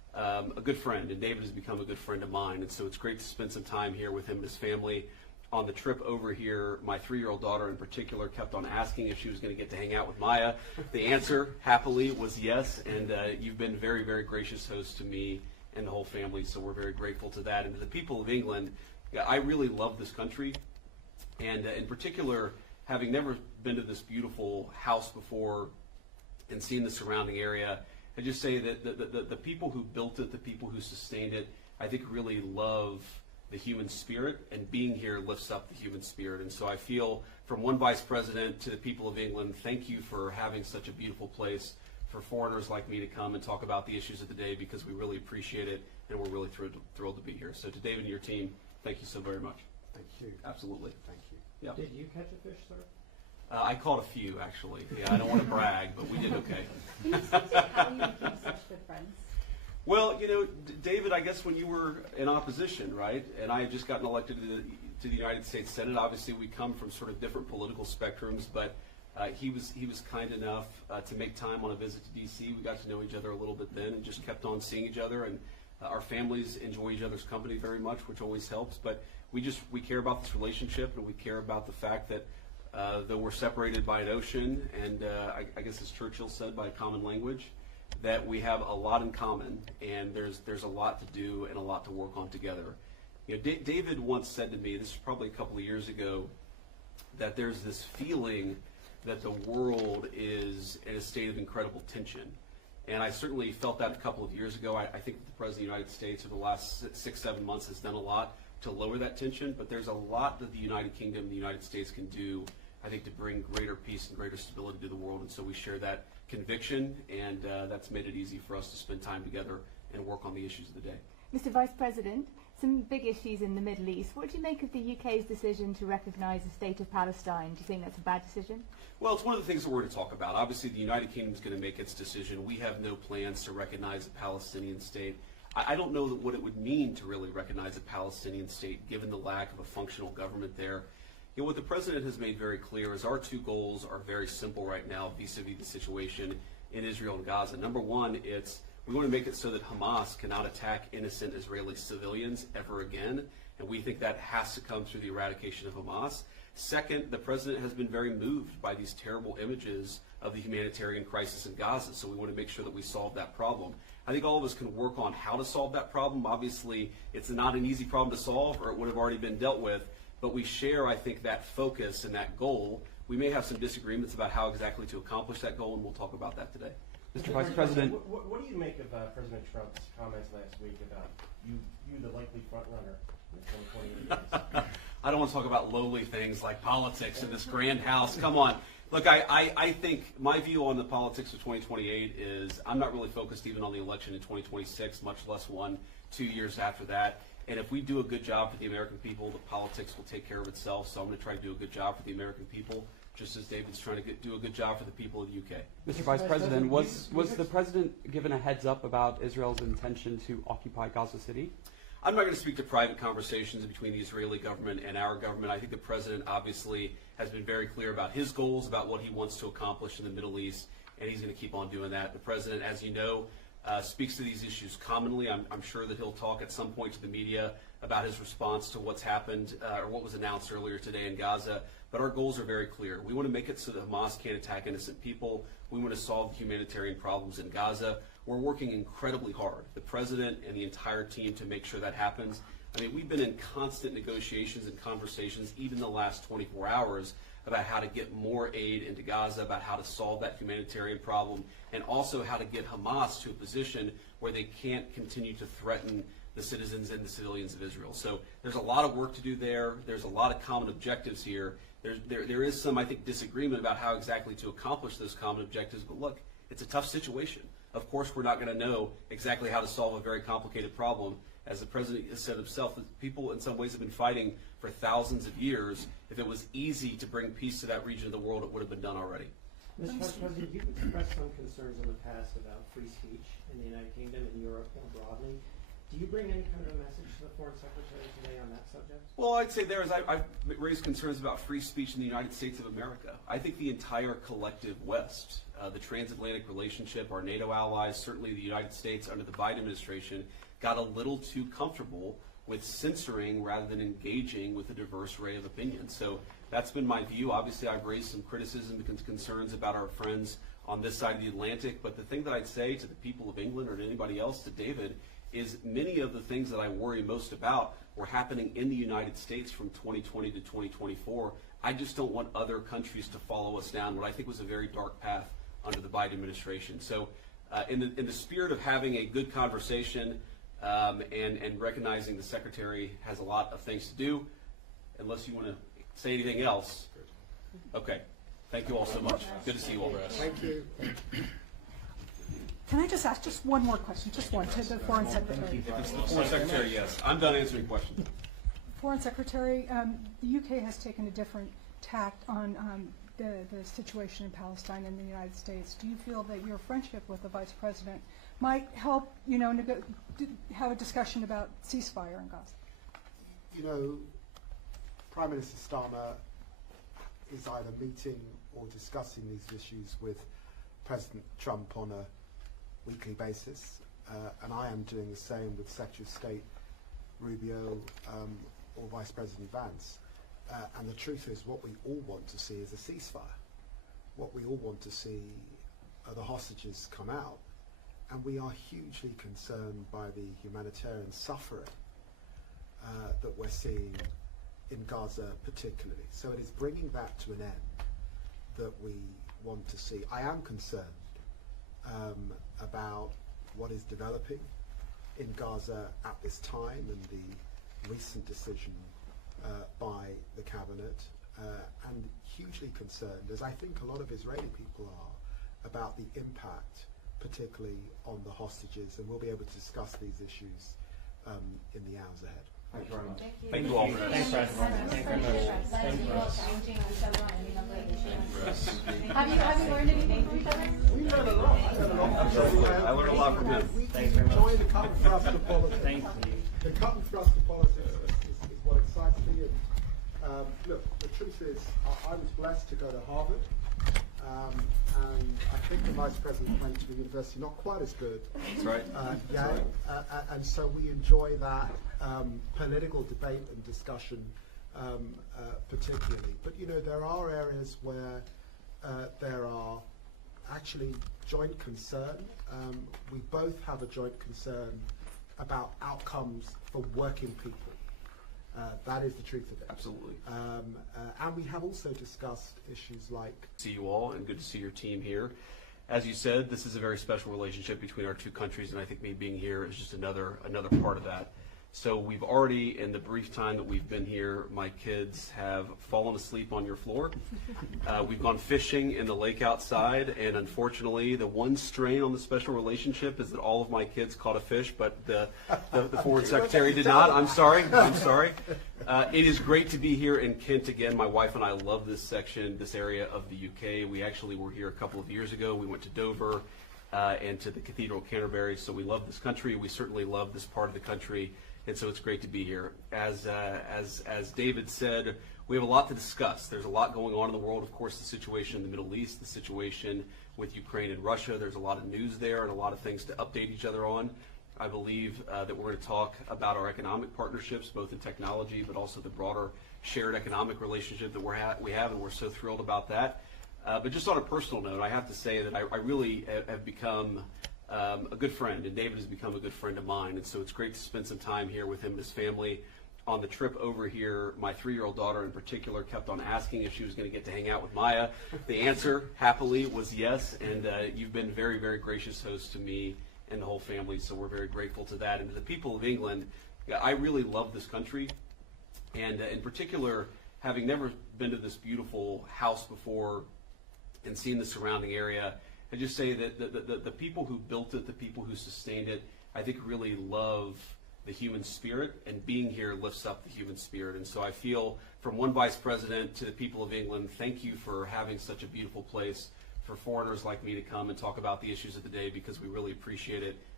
a good friend, and David has become a good friend of mine, and so it's great to spend some time here with him and his family. On the trip over here, my 3-year-old daughter in particular kept on asking if she was going to get to hang out with Maya. The answer, happily, was yes, and you've been very, very gracious host to me and the whole family, so we're very grateful to that. And to the people of England, I really love this country, and in particular, having never been to this beautiful house before and seen the surrounding area, I just say that the people who built it, the people who sustained it, I think really love the human spirit, and being here lifts up the human spirit. And so I feel, from one vice president to the people of England, thank you for having such a beautiful place for foreigners like me to come and talk about the issues of the day, because we really appreciate it, and we're really thrilled to be here. So to David and your team, thank you so very much. Thank you. Absolutely. Thank you. Yeah. Did you catch a fish, sir? I caught a few, actually. Yeah, I don't want to brag, but we did okay. Can you speak to how you became such good friends? Well, you know, David, I guess when you were in opposition, right, and I had just gotten elected to the United States Senate, obviously we come from sort of different political spectrums, but he was kind enough to make time on a visit to D.C. We got to know each other a little bit then and just kept on seeing each other, and our families enjoy each other's company very much, which always helps. But we care about this relationship, and we care about the fact that though we're separated by an ocean, and I guess as Churchill said, by a common language, that we have a lot in common, and there's a lot to do and a lot to work on together. You know, David once said to me, this is probably a couple of years ago, that there's this feeling that the world is in a state of incredible tension. And I certainly felt that a couple of years ago. I think that the President of the United States over the last 6-7 months has done a lot to lower that tension, but there's a lot that the United Kingdom and the United States can do, I think, to bring greater peace and greater stability to the world. And so we share that conviction, and that's made it easy for us to spend time together and work on the issues of the day. Mr. Vice President, some big issues in the Middle East. What do you make of the UK's decision to recognise the state of Palestine? Do you think that's a bad decision? Well, it's one of the things that we're going to talk about. Obviously, the United Kingdom is going to make its decision. We have no plans to recognize a Palestinian state. I don't know what it would mean to really recognize a Palestinian state, given the lack of a functional government there. You know, what the President has made very clear is our two goals are very simple right now vis-a-vis the situation in Israel and Gaza. Number one, we want to make it so that Hamas cannot attack innocent Israeli civilians ever again, and we think that has to come through the eradication of Hamas. Second, the President has been very moved by these terrible images of the humanitarian crisis in Gaza, so we want to make sure that we solve that problem. I think all of us can work on how to solve that problem. Obviously, it's not an easy problem to solve, or it would have already been dealt with, but we share, I think, that focus and that goal. We may have some disagreements about how exactly to accomplish that goal, and we'll talk about that today. Mr. Vice President. What do you make of President Trump's comments last week about you the likely front runner in the 2028 race? I don't want to talk about lowly things like politics in this grand house. Come on. Look, I think my view on the politics of 2028 is I'm not really focused even on the election in 2026, much less 1-2 years after that. And if we do a good job for the American people, the politics will take care of itself. So I'm going to try to do a good job for the American people, just as David's trying to do a good job for the people of the UK. Mr. Vice President, was the President given a heads up about Israel's intention to occupy Gaza City? I'm not going to speak to private conversations between the Israeli government and our government. I think the President obviously has been very clear about his goals, about what he wants to accomplish in the Middle East, and he's going to keep on doing that. The President, as you know, speaks to these issues commonly. I'm sure that he'll talk at some point to the media about his response to what's happened or what was announced earlier today in Gaza. But our goals are very clear. We want to make it so that Hamas can't attack innocent people. We want to solve the humanitarian problems in Gaza. We're working incredibly hard, the President and the entire team, to make sure that happens. I mean, we've been in constant negotiations and conversations, even the last 24 hours, about how to get more aid into Gaza, about how to solve that humanitarian problem, and also how to get Hamas to a position where they can't continue to threaten the citizens and the civilians of Israel. So there's a lot of work to do there. There's a lot of common objectives here. There is some, I think, disagreement about how exactly to accomplish those common objectives, but look, it's a tough situation. Of course, we're not going to know exactly how to solve a very complicated problem. As the President has said himself, that people in some ways have been fighting for thousands of years. If it was easy to bring peace to that region of the world, it would have been done already. Mr. Vice President, you've expressed some concerns in the past about free speech in the United Kingdom and Europe more broadly. Do you bring any kind of a message to the Foreign Secretary today on that subject? Well, I'd say I've raised concerns about free speech in the United States of America. I think the entire collective West, the transatlantic relationship, our NATO allies, certainly the United States under the Biden administration, got a little too comfortable with censoring rather than engaging with a diverse array of opinions. So that's been my view. Obviously, I've raised some criticism and concerns about our friends on this side of the Atlantic, but the thing that I'd say to the people of England or to anybody else, to David, is many of the things that I worry most about were happening in the United States from 2020 to 2024. I just don't want other countries to follow us down what I think was a very dark path under the Biden administration. So in the spirit of having a good conversation and recognizing the Secretary has a lot of things to do, unless you want to say anything else. Okay. Thank you all so much. Good to see you all. Thank you. Can I just ask just one more question, just one, to the Foreign Secretary? If it's the Foreign Secretary, yes. I'm done answering questions. Foreign Secretary, the UK has taken a different tact on the situation in Palestine and the United States. Do you feel that your friendship with the Vice President might help, have a discussion about ceasefire in Gaza? You know, Prime Minister Starmer is either meeting or discussing these issues with President Trump on a weekly basis, and I am doing the same with Secretary of State Rubio or Vice President Vance. And the truth is, what we all want to see is a ceasefire. What we all want to see are the hostages come out, and we are hugely concerned by the humanitarian suffering that we're seeing in Gaza particularly. So it is bringing that to an end that we want to see. I am concerned about what is developing in Gaza at this time and the recent decision by the cabinet, and hugely concerned, as I think a lot of Israeli people are, about the impact, particularly on the hostages, and we'll be able to discuss these issues in the hours ahead. Thank you very much. Thank you all. Thanks, President. Thank you very much. Have you learned anything from each other? We learned a lot. Absolutely. I learned a lot from him. We enjoy the cut and thrust of politics. Thank you. The cut and thrust of politics is what excites me. And look, the truth is, I was blessed to go to Harvard, and I think the Vice President went to the university not quite as good. That's right. And so we enjoy that political debate and discussion particularly. But there are areas where there are actually joint concern. We both have a joint concern about outcomes for working people. That is the truth of it. Absolutely. And we have also discussed issues like... See you all, and good to see your team here. As you said, this is a very special relationship between our two countries, and I think me being here is just another part of that. So we've already, in the brief time that we've been here, my kids have fallen asleep on your floor. We've gone fishing in the lake outside, and unfortunately, the one strain on the special relationship is that all of my kids caught a fish, but the Foreign Secretary did not. I'm sorry. It is great to be here in Kent again. My wife and I love this section, this area of the UK. We actually were here a couple of years ago. We went to Dover and to the Cathedral of Canterbury, so we love this country. We certainly love this part of the country. And so it's great to be here. As David said, we have a lot to discuss. There's a lot going on in the world. Of course, the situation in the Middle East, the situation with Ukraine and Russia. There's a lot of news there and a lot of things to update each other on. I believe that we're going to talk about our economic partnerships, both in technology, but also the broader shared economic relationship that we have, and we're so thrilled about that. But just on a personal note, I have to say that I really have become a good friend, and David has become a good friend of mine, and so it's great to spend some time here with him and his family. On the trip over here, my 3-year-old daughter in particular kept on asking if she was going to get to hang out with Maya. The answer, happily, was yes, and you've been very, very gracious host to me and the whole family, so we're very grateful to that. And to the people of England, I really love this country, and in particular, having never been to this beautiful house before and seen the surrounding area, I just say that the people who built it, the people who sustained it, I think really love the human spirit, and being here lifts up the human spirit. And so I feel, from one vice president to the people of England, thank you for having such a beautiful place for foreigners like me to come and talk about the issues of the day, because we really appreciate it,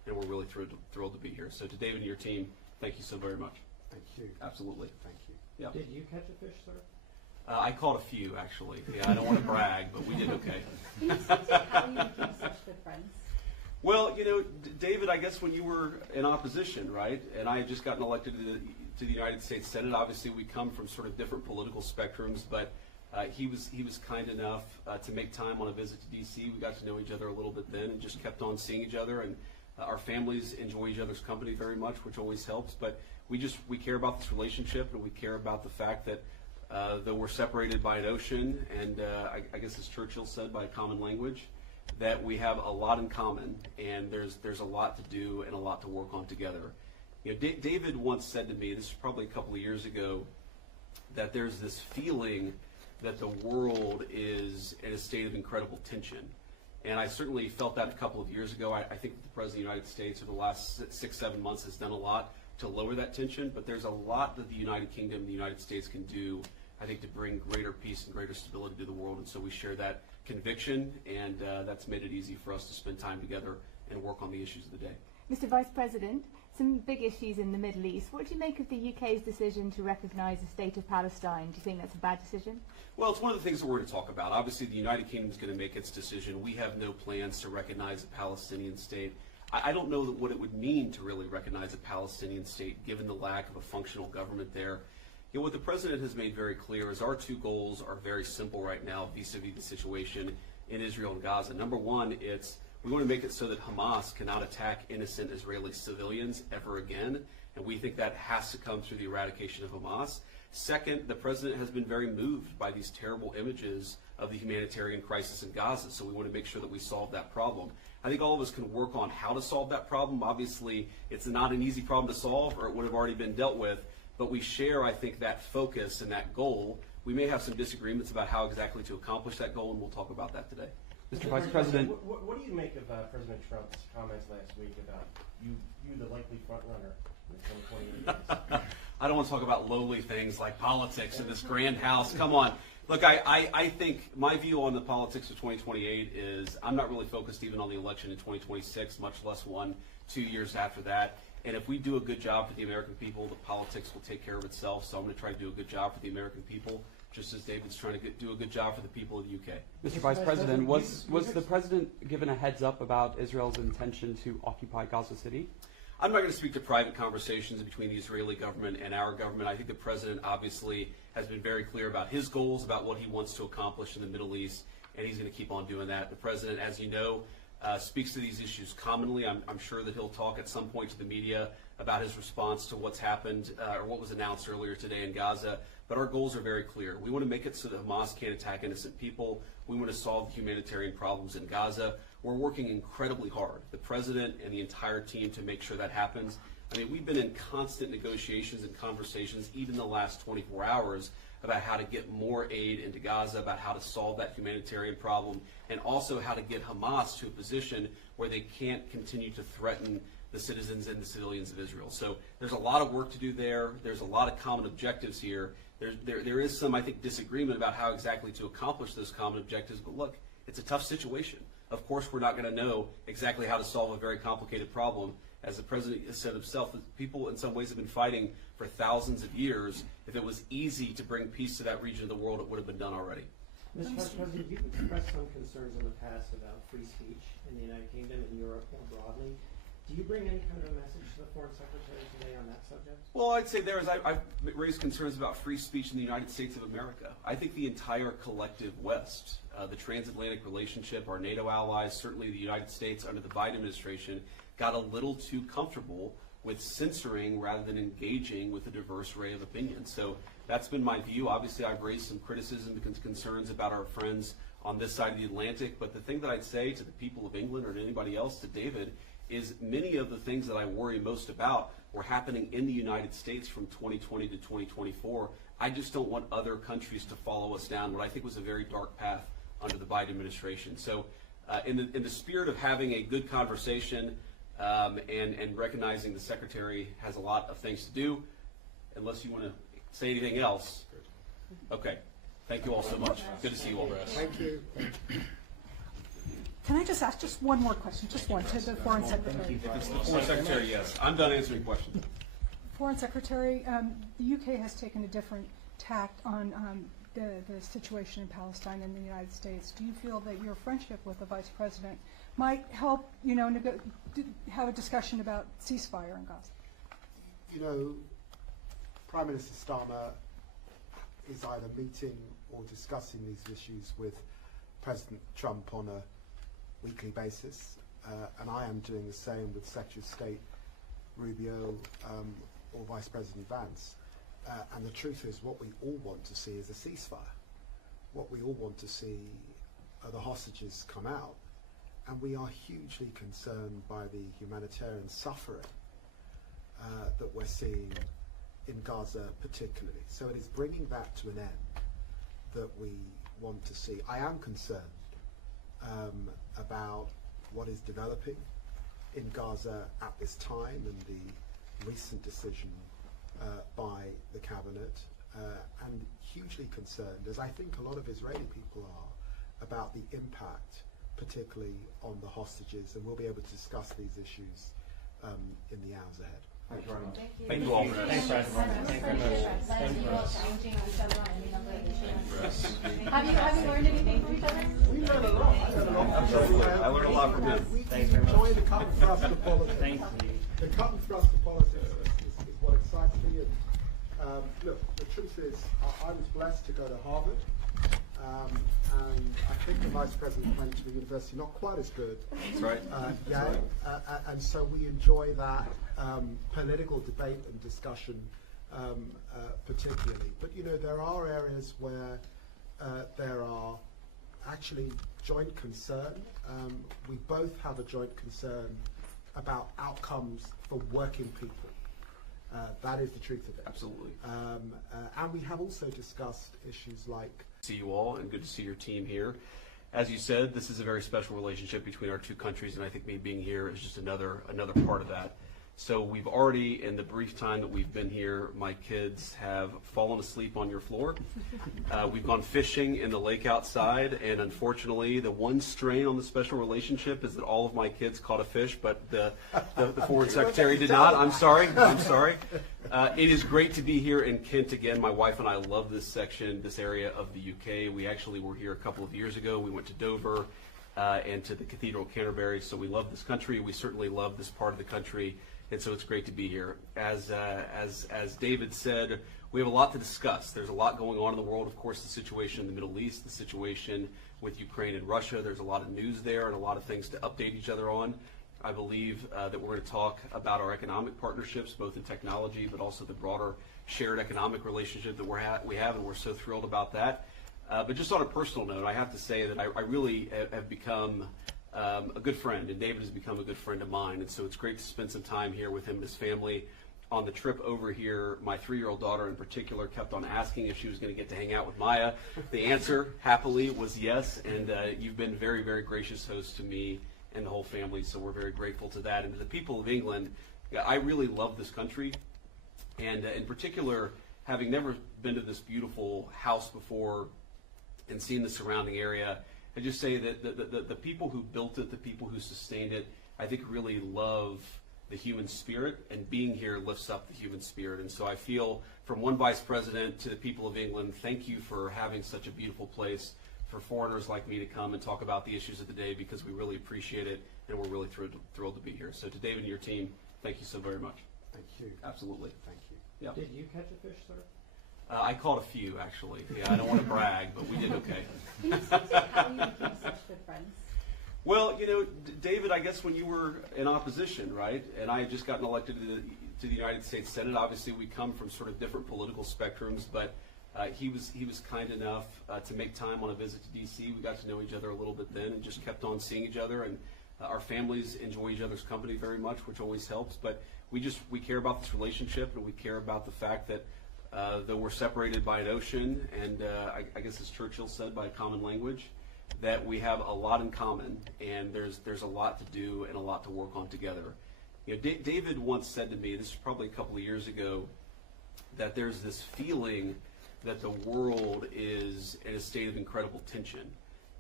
and we're really thrilled to be here. So to David and your team, thank you so very much. Thank you. Absolutely. Thank you. Yeah. Did you catch a fish, sir? I caught a few, actually. Yeah, I don't want to brag, but we did okay. Can you speak to how you became such good friends? Well, you know, David, I guess when you were in opposition, right, and I had just gotten elected to the United States Senate, obviously we come from sort of different political spectrums, but he was kind enough to make time on a visit to D.C. We got to know each other a little bit then and just kept on seeing each other, and our families enjoy each other's company very much, which always helps, but we care about this relationship, and we care about the fact that though we're separated by an ocean, and I guess as Churchill said, by a common language, that we have a lot in common, and there's a lot to do and a lot to work on together. You know, David once said to me, this was probably a couple of years ago, that there's this feeling that the world is in a state of incredible tension. And I certainly felt that a couple of years ago. I think that the President of the United States over the last 6-7 months has done a lot to lower that tension, but there's a lot that the United Kingdom and the United States can do, I think, to bring greater peace and greater stability to the world. And so we share that conviction, and that's made it easy for us to spend time together and work on the issues of the day. Mr. Vice President, some big issues in the Middle East. What do you make of the UK's decision to recognise the state of Palestine? Do you think that's a bad decision? Well, it's one of the things that we're going to talk about. Obviously, the United Kingdom is going to make its decision. We have no plans to recognize a Palestinian state. I don't know what it would mean to really recognize a Palestinian state, given the lack of a functional government there. You know, what the President has made very clear is our two goals are very simple right now vis-a-vis the situation in Israel and Gaza. Number one, we want to make it so that Hamas cannot attack innocent Israeli civilians ever again, and we think that has to come through the eradication of Hamas. Second, the President has been very moved by these terrible images of the humanitarian crisis in Gaza, so we want to make sure that we solve that problem. I think all of us can work on how to solve that problem. Obviously, it's not an easy problem to solve, or it would have already been dealt with, but we share, I think, that focus and that goal. We may have some disagreements about how exactly to accomplish that goal, and we'll talk about that today. Mr. Vice President. What do you make of President Trump's comments last week about you the likely front runner in the 2028 race? I don't want to talk about lowly things like politics in this grand house. Come on. Look, I think my view on the politics of 2028 is I'm not really focused even on the election in 2026, much less 1-2 years after that. And if we do a good job for the American people, the politics will take care of itself. So I'm going to try to do a good job for the American people, just as David's trying to do a good job for the people of the UK. Mr. Vice President, was the President given a heads up about Israel's intention to occupy Gaza City? I'm not going to speak to private conversations between the Israeli government and our government. I think the President obviously has been very clear about his goals, about what he wants to accomplish in the Middle East, and he's going to keep on doing that. The President, as you know, speaks to these issues commonly. I'm sure that he'll talk at some point to the media about his response to what's happened or what was announced earlier today in Gaza. But our goals are very clear. We want to make it so that Hamas can't attack innocent people. We want to solve the humanitarian problems in Gaza. We're working incredibly hard, the President and the entire team, to make sure that happens. I mean, we've been in constant negotiations and conversations, even the last 24 hours, about how to get more aid into Gaza, about how to solve that humanitarian problem, and also how to get Hamas to a position where they can't continue to threaten the citizens and the civilians of Israel. So there's a lot of work to do there. There's a lot of common objectives here. There is some, I think, disagreement about how exactly to accomplish those common objectives. But look, it's a tough situation. Of course, we're not going to know exactly how to solve a very complicated problem. As the President has said himself, people in some ways have been fighting for thousands of years. If it was easy to bring peace to that region of the world, it would have been done already. Mr. Vice President, you've expressed some concerns in the past about free speech in the United Kingdom and Europe more broadly. Do you bring any kind of a message to the Foreign Secretary today on that subject? Well, I'd say I've raised concerns about free speech in the United States of America. I think the entire collective West, the transatlantic relationship, our NATO allies, certainly the United States under the Biden administration, got a little too comfortable with censoring rather than engaging with a diverse array of opinions. So that's been my view. Obviously, I've raised some criticism and concerns about our friends on this side of the Atlantic. But the thing that I'd say to the people of England or to anybody else, to David, is many of the things that I worry most about were happening in the United States from 2020 to 2024. I just don't want other countries to follow us down what I think was a very dark path under the Biden administration. So in the spirit of having a good conversation and recognizing the Secretary has a lot of things to do, unless you want to say anything else. Okay. Thank you all so much. Good to see you all. Thank you. Can I just ask just one more question, just one, to the Foreign Secretary? If it's the Foreign Secretary, yes. I'm done answering questions. Foreign Secretary, the UK has taken a different tact on the situation in Palestine and the United States. Do you feel that your friendship with the Vice President might help, have a discussion about ceasefire in Gaza? You know, Prime Minister Starmer is either meeting or discussing these issues with President Trump on a weekly basis, and I am doing the same with Secretary of State Rubio or Vice President Vance. And the truth is, what we all want to see is a ceasefire. What we all want to see are the hostages come out, and we are hugely concerned by the humanitarian suffering that we're seeing in Gaza particularly. So it is bringing that to an end that we want to see. I am concerned about what is developing in Gaza at this time and the recent decision by the cabinet, and hugely concerned, as I think a lot of Israeli people are, about the impact, particularly on the hostages, and we'll be able to discuss these issues in the hours ahead. Thank you very much. Thank you all. Thanks, President. Thank you very much. Have you learned anything from each other? We learn a lot. I learn a lot. Absolutely. I learned a lot from him. We Thanks very much. enjoy the cut and thrust of politics. Thank you. The cut and thrust of politics is what excites me. And look, the truth is, I was blessed to go to Harvard, and I think the Vice President went to the university not quite as good. That's right. And so we enjoy that political debate and discussion particularly. But there are areas where there are actually joint concern. We both have a joint concern about outcomes for working people. That is the truth of it. Absolutely. And we have also discussed issues like... See you all, and good to see your team here. As you said, this is a very special relationship between our two countries, and I think me being here is just another part of that. So we've already, in the brief time that we've been here, my kids have fallen asleep on your floor. We've gone fishing in the lake outside, and unfortunately, the one strain on the special relationship is that all of my kids caught a fish, but the Foreign Secretary did not. I'm sorry. It is great to be here in Kent again. My wife and I love this section, this area of the UK. We actually were here a couple of years ago. We went to Dover and to the Cathedral of Canterbury, so we love this country. We certainly love this part of the country. And so it's great to be here. As David said, we have a lot to discuss. There's a lot going on in the world. Of course, the situation in the Middle East, the situation with Ukraine and Russia. There's a lot of news there and a lot of things to update each other on. I believe that we're going to talk about our economic partnerships, both in technology, but also the broader shared economic relationship that we have, and we're so thrilled about that. But just on a personal note, I have to say that I really have become a good friend, and David has become a good friend of mine, and so it's great to spend some time here with him and his family. On the trip over here, my 3-year-old daughter in particular kept on asking if she was going to get to hang out with Maya. The answer, happily, was yes, and you've been very, very gracious host to me and the whole family, so we're very grateful to that. And to the people of England, I really love this country, and in particular, having never been to this beautiful house before and seen the surrounding area, I just say that the people who built it, the people who sustained it, I think really love the human spirit, and being here lifts up the human spirit. And so I feel, from one vice president to the people of England, thank you for having such a beautiful place for foreigners like me to come and talk about the issues of the day, because we really appreciate it, and we're really thrilled to be here. So to David and your team, thank you so very much. Thank you. Absolutely. Thank you. Yeah. Did you catch a fish, sir? I caught a few, actually. Yeah, I don't want to brag, but we did okay. Can you speak to how you became such good friends? Well, David, I guess when you were in opposition, right, and I had just gotten elected to the United States Senate, obviously we come from sort of different political spectrums, but he was kind enough to make time on a visit to D.C. We got to know each other a little bit then and just kept on seeing each other, and our families enjoy each other's company very much, which always helps, but we care about this relationship, and we care about the fact that though we're separated by an ocean, and I guess as Churchill said, by a common language, that we have a lot in common, and there's a lot to do and a lot to work on together. David once said to me, this is probably a couple of years ago, that there's this feeling that the world is in a state of incredible tension.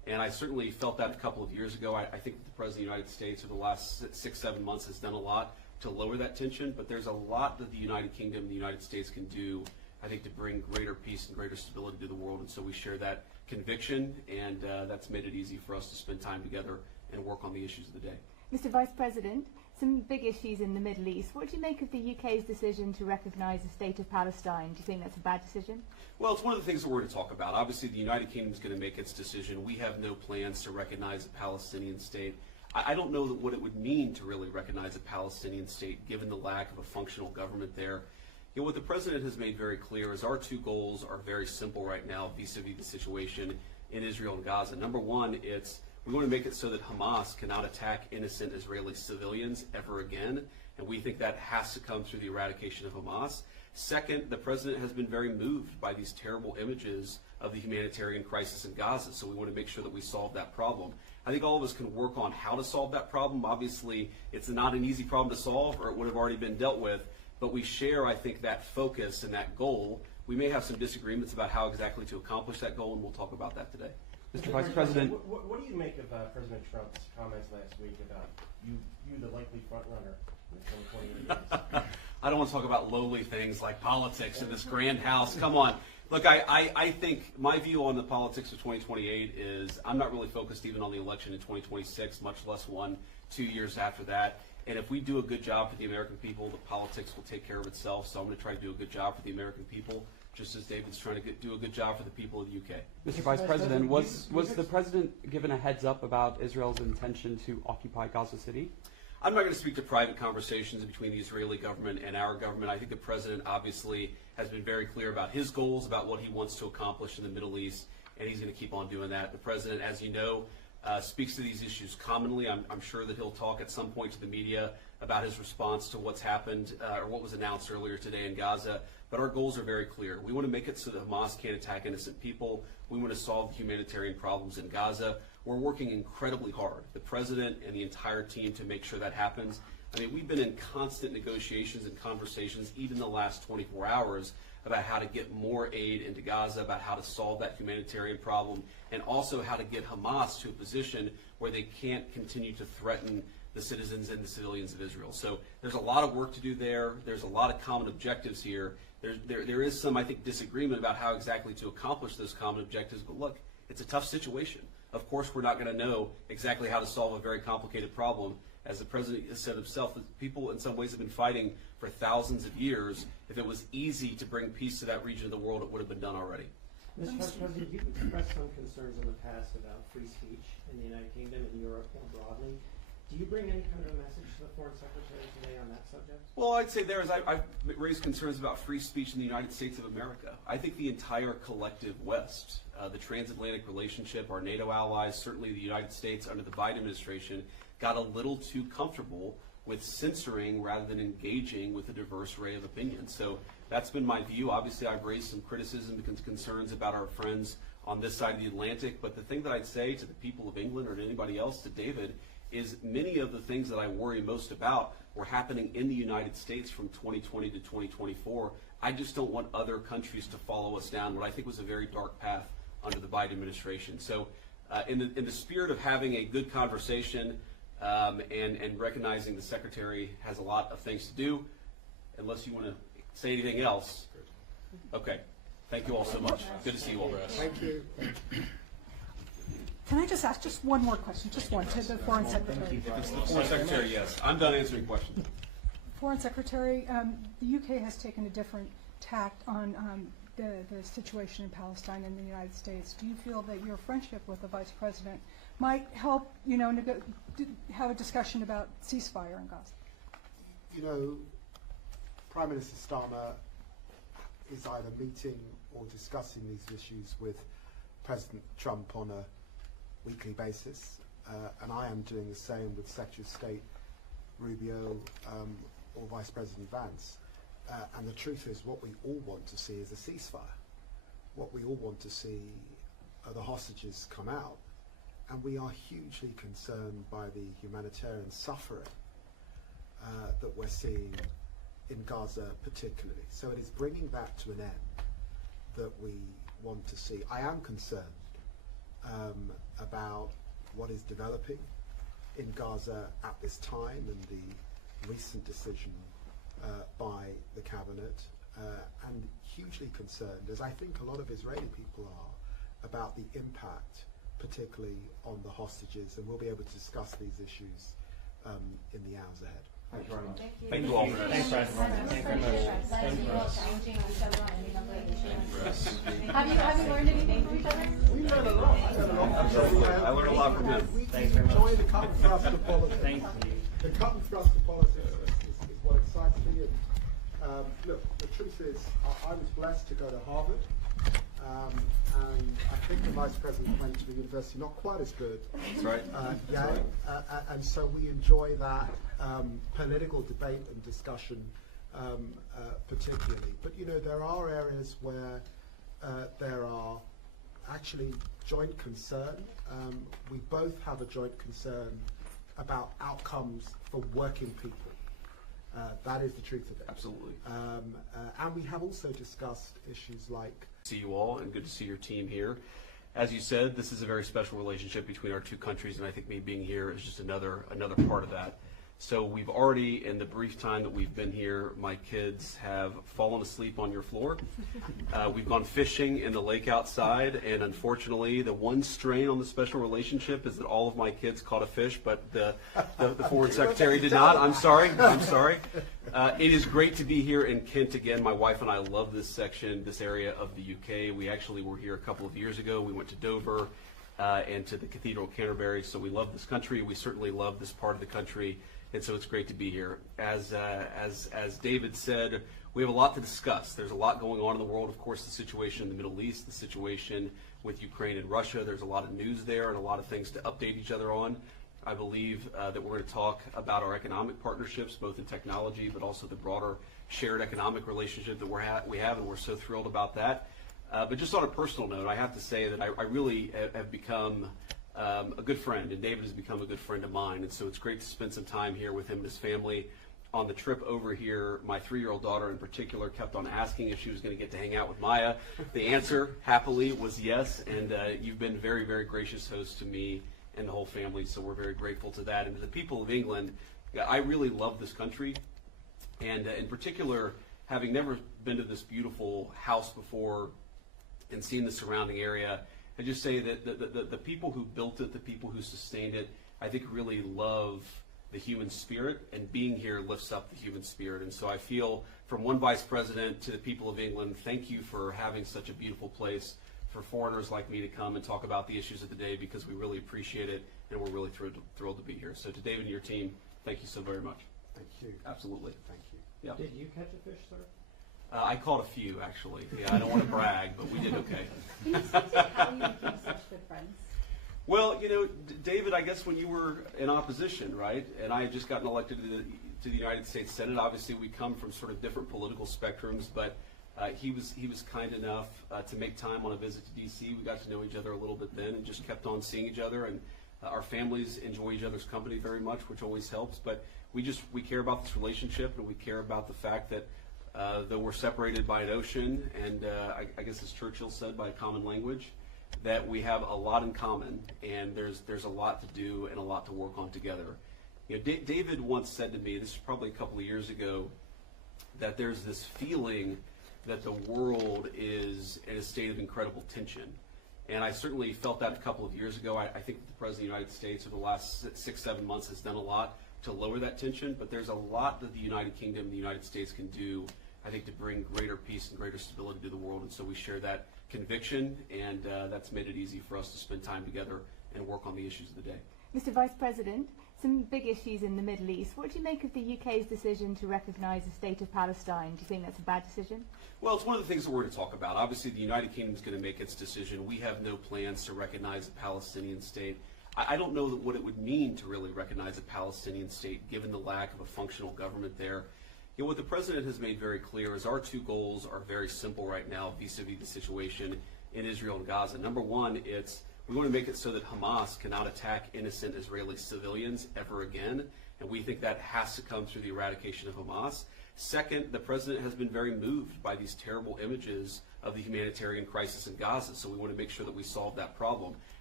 And I certainly felt that a couple of years ago. I think that the President of the United States over the last 6-7 months has done a lot to lower that tension, but there's a lot that the United Kingdom and the United States can do, I think, to bring greater peace and greater stability to the world. And so we share that conviction, and that's made it easy for us to spend time together and work on the issues of the day. Mr. Vice President, some big issues in the Middle East. What do you make of the UK's decision to recognise the state of Palestine? Do you think that's a bad decision? Well, it's one of the things that we're going to talk about. Obviously, the United Kingdom is going to make its decision. We have no plans to recognize a Palestinian state. I don't know what it would mean to really recognize a Palestinian state, given the lack of a functional government there. You know, what the President has made very clear is our two goals are very simple right now vis-a-vis the situation in Israel and Gaza. Number one, we want to make it so that Hamas cannot attack innocent Israeli civilians ever again, and we think that has to come through the eradication of Hamas. Second, the President has been very moved by these terrible images of the humanitarian crisis in Gaza, so we want to make sure that we solve that problem. I think all of us can work on how to solve that problem. Obviously, it's not an easy problem to solve, or it would have already been dealt with, but we share, I think, that focus and that goal. We may have some disagreements about how exactly to accomplish that goal, and we'll talk about that today. Mr. Vice President. What do you make of President Trump's comments last week about you the likely front runner in the 2028 race? I don't want to talk about lowly things like politics in this grand house. Come on. Look, I think my view on the politics of 2028 is I'm not really focused even on the election in 2026, much less 1-2 years after that. And if we do a good job for the American people, the politics will take care of itself. So I'm going to try to do a good job for the American people, just as David's trying to do a good job for the people of the UK. Mr. Vice President, was the President given a heads up about Israel's intention to occupy Gaza City? I'm not going to speak to private conversations between the Israeli government and our government. I think the President obviously has been very clear about his goals, about what he wants to accomplish in the Middle East, and he's going to keep on doing that. The President, as you know, speaks to these issues commonly. I'm sure that he'll talk at some point to the media about his response to what's happened or what was announced earlier today in Gaza. But our goals are very clear. We want to make it so that Hamas can't attack innocent people. We want to solve the humanitarian problems in Gaza. We're working incredibly hard, the President and the entire team, to make sure that happens. I mean, we've been in constant negotiations and conversations, even the last 24 hours, about how to get more aid into Gaza, about how to solve that humanitarian problem, and also how to get Hamas to a position where they can't continue to threaten the citizens and the civilians of Israel. So there's a lot of work to do there. There's a lot of common objectives here. There is some, I think, disagreement about how exactly to accomplish those common objectives, but look, it's a tough situation. Of course, we're not going to know exactly how to solve a very complicated problem. As the President has said himself, that people in some ways have been fighting for thousands of years. If it was easy to bring peace to that region of the world, it would have been done already. Mr. Vice President, you've expressed some concerns in the past about free speech in the United Kingdom and Europe more broadly. Do you bring any kind of a message to the Foreign Secretary today on that subject? Well, I'd say I've raised concerns about free speech in the United States of America. I think the entire collective West, the transatlantic relationship, our NATO allies, certainly the United States under the Biden administration, got a little too comfortable with censoring rather than engaging with a diverse array of opinions. So that's been my view. Obviously, I've raised some criticism and concerns about our friends on this side of the Atlantic, but the thing that I'd say to the people of England or to anybody else, to David, is many of the things that I worry most about were happening in the United States from 2020 to 2024. I just don't want other countries to follow us down what I think was a very dark path under the Biden administration. So in the spirit of having a good conversation and recognizing the Secretary has a lot of things to do, unless you want to say anything else. Okay. Thank you all so much. Good to see you all. Thank you. Can I just ask just one more question, just one, to the Foreign Secretary? If it's the Foreign Secretary, yes. I'm done answering questions. Foreign Secretary, the UK has taken a different tact on the situation in Palestine and the United States. Do you feel that your friendship with the Vice President might help, have a discussion about ceasefire in Gaza? You know, Prime Minister Starmer is either meeting or discussing these issues with President Trump on a weekly basis, and I am doing the same with Secretary of State Rubio or Vice President Vance. And the truth is, what we all want to see is a ceasefire. What we all want to see are the hostages come out, and we are hugely concerned by the humanitarian suffering that we're seeing in Gaza particularly. So it is bringing that to an end that we want to see. I am concerned about what is developing in Gaza at this time and the recent decision by the cabinet, and hugely concerned, as I think a lot of Israeli people are, about the impact, particularly on the hostages, and we'll be able to discuss these issues in the hours ahead. Thank you very much. Thank you all. Thanks, President. Thank you very much. Have you learned anything from each other? We learned a lot. Absolutely. I learned a lot from him. We Thanks very much. enjoy the cut and thrust of politics. Thank you. The cut and thrust of politics is what excites me. And look, the truth is, I was blessed to go to Harvard, and I think the Vice President went to the university not quite as good. That's right. And so we enjoy that political debate and discussion particularly. But there are areas where there are actually joint concern. We both have a joint concern about outcomes for working people. That is the truth of it. Absolutely. And we have also discussed issues like... See you all, and good to see your team here. As you said, this is a very special relationship between our two countries, and I think me being here is just another part of that. So we've already, in the brief time that we've been here, my kids have fallen asleep on your floor. We've gone fishing in the lake outside, and unfortunately, the one strain on the special relationship is that all of my kids caught a fish, but the Foreign Secretary did not. I'm sorry. It is great to be here in Kent again. My wife and I love this section, this area of the UK. We actually were here a couple of years ago. We went to Dover and to the Cathedral of Canterbury, so we love this country. We certainly love this part of the country. And so it's great to be here. As David said, we have a lot to discuss. There's a lot going on in the world. Of course, the situation in the Middle East, the situation with Ukraine and Russia. There's a lot of news there and a lot of things to update each other on. I believe that we're going to talk about our economic partnerships, both in technology, but also the broader shared economic relationship that we have, and we're so thrilled about that. But just on a personal note, I have to say that I really have become a good friend, and David has become a good friend of mine, and so it's great to spend some time here with him and his family. On the trip over here, my 3-year-old daughter in particular kept on asking if she was going to get to hang out with Maya. The answer, happily, was yes, and you've been very, very gracious host to me and the whole family, so we're very grateful to that. And to the people of England, I really love this country, and in particular, having never been to this beautiful house before and seen the surrounding area, I just say that the people who built it, the people who sustained it, I think really love the human spirit, and being here lifts up the human spirit. And so I feel, from one vice president to the people of England, thank you for having such a beautiful place for foreigners like me to come and talk about the issues of the day, because we really appreciate it, and we're really thrilled to be here. So to David and your team, thank you so very much. Thank you. Absolutely. Thank you. Yeah. Did you catch a fish, sir? I caught a few, actually. Yeah, I don't want to brag, but we did okay. Can you speak to how you became such good friends? Well, David, I guess when you were in opposition, right, and I had just gotten elected to the United States Senate, obviously we come from sort of different political spectrums, but he was kind enough to make time on a visit to D.C. We got to know each other a little bit then and just kept on seeing each other, and our families enjoy each other's company very much, which always helps. But we care about this relationship, and we care about the fact that though we're separated by an ocean, and I guess as Churchill said, by a common language, that we have a lot in common, and there's a lot to do and a lot to work on together. David once said to me, this is probably a couple of years ago, that there's this feeling that the world is in a state of incredible tension. And I certainly felt that a couple of years ago. I think that the President of the United States over the last 6-7 months has done a lot to lower that tension, but there's a lot that the United Kingdom and the United States can do, I think, to bring greater peace and greater stability to the world. And so we share that conviction, and that's made it easy for us to spend time together and work on the issues of the day. Mr. Vice President, some big issues in the Middle East. What do you make of the UK's decision to recognise the state of Palestine? Do you think that's a bad decision? Well, it's one of the things that we're going to talk about. Obviously, the United Kingdom is going to make its decision. We have no plans to recognize a Palestinian state. I don't know what it would mean to really recognize a Palestinian state, given the lack of a functional government there. What the President has made very clear is our two goals are very simple right now vis-a-vis the situation in Israel and Gaza. Number one, we want to make it so that Hamas cannot attack innocent Israeli civilians ever again, and we think that has to come through the eradication of Hamas. Second, the President has been very moved by these terrible images of the humanitarian crisis in Gaza, so we want to make sure that we solve that problem.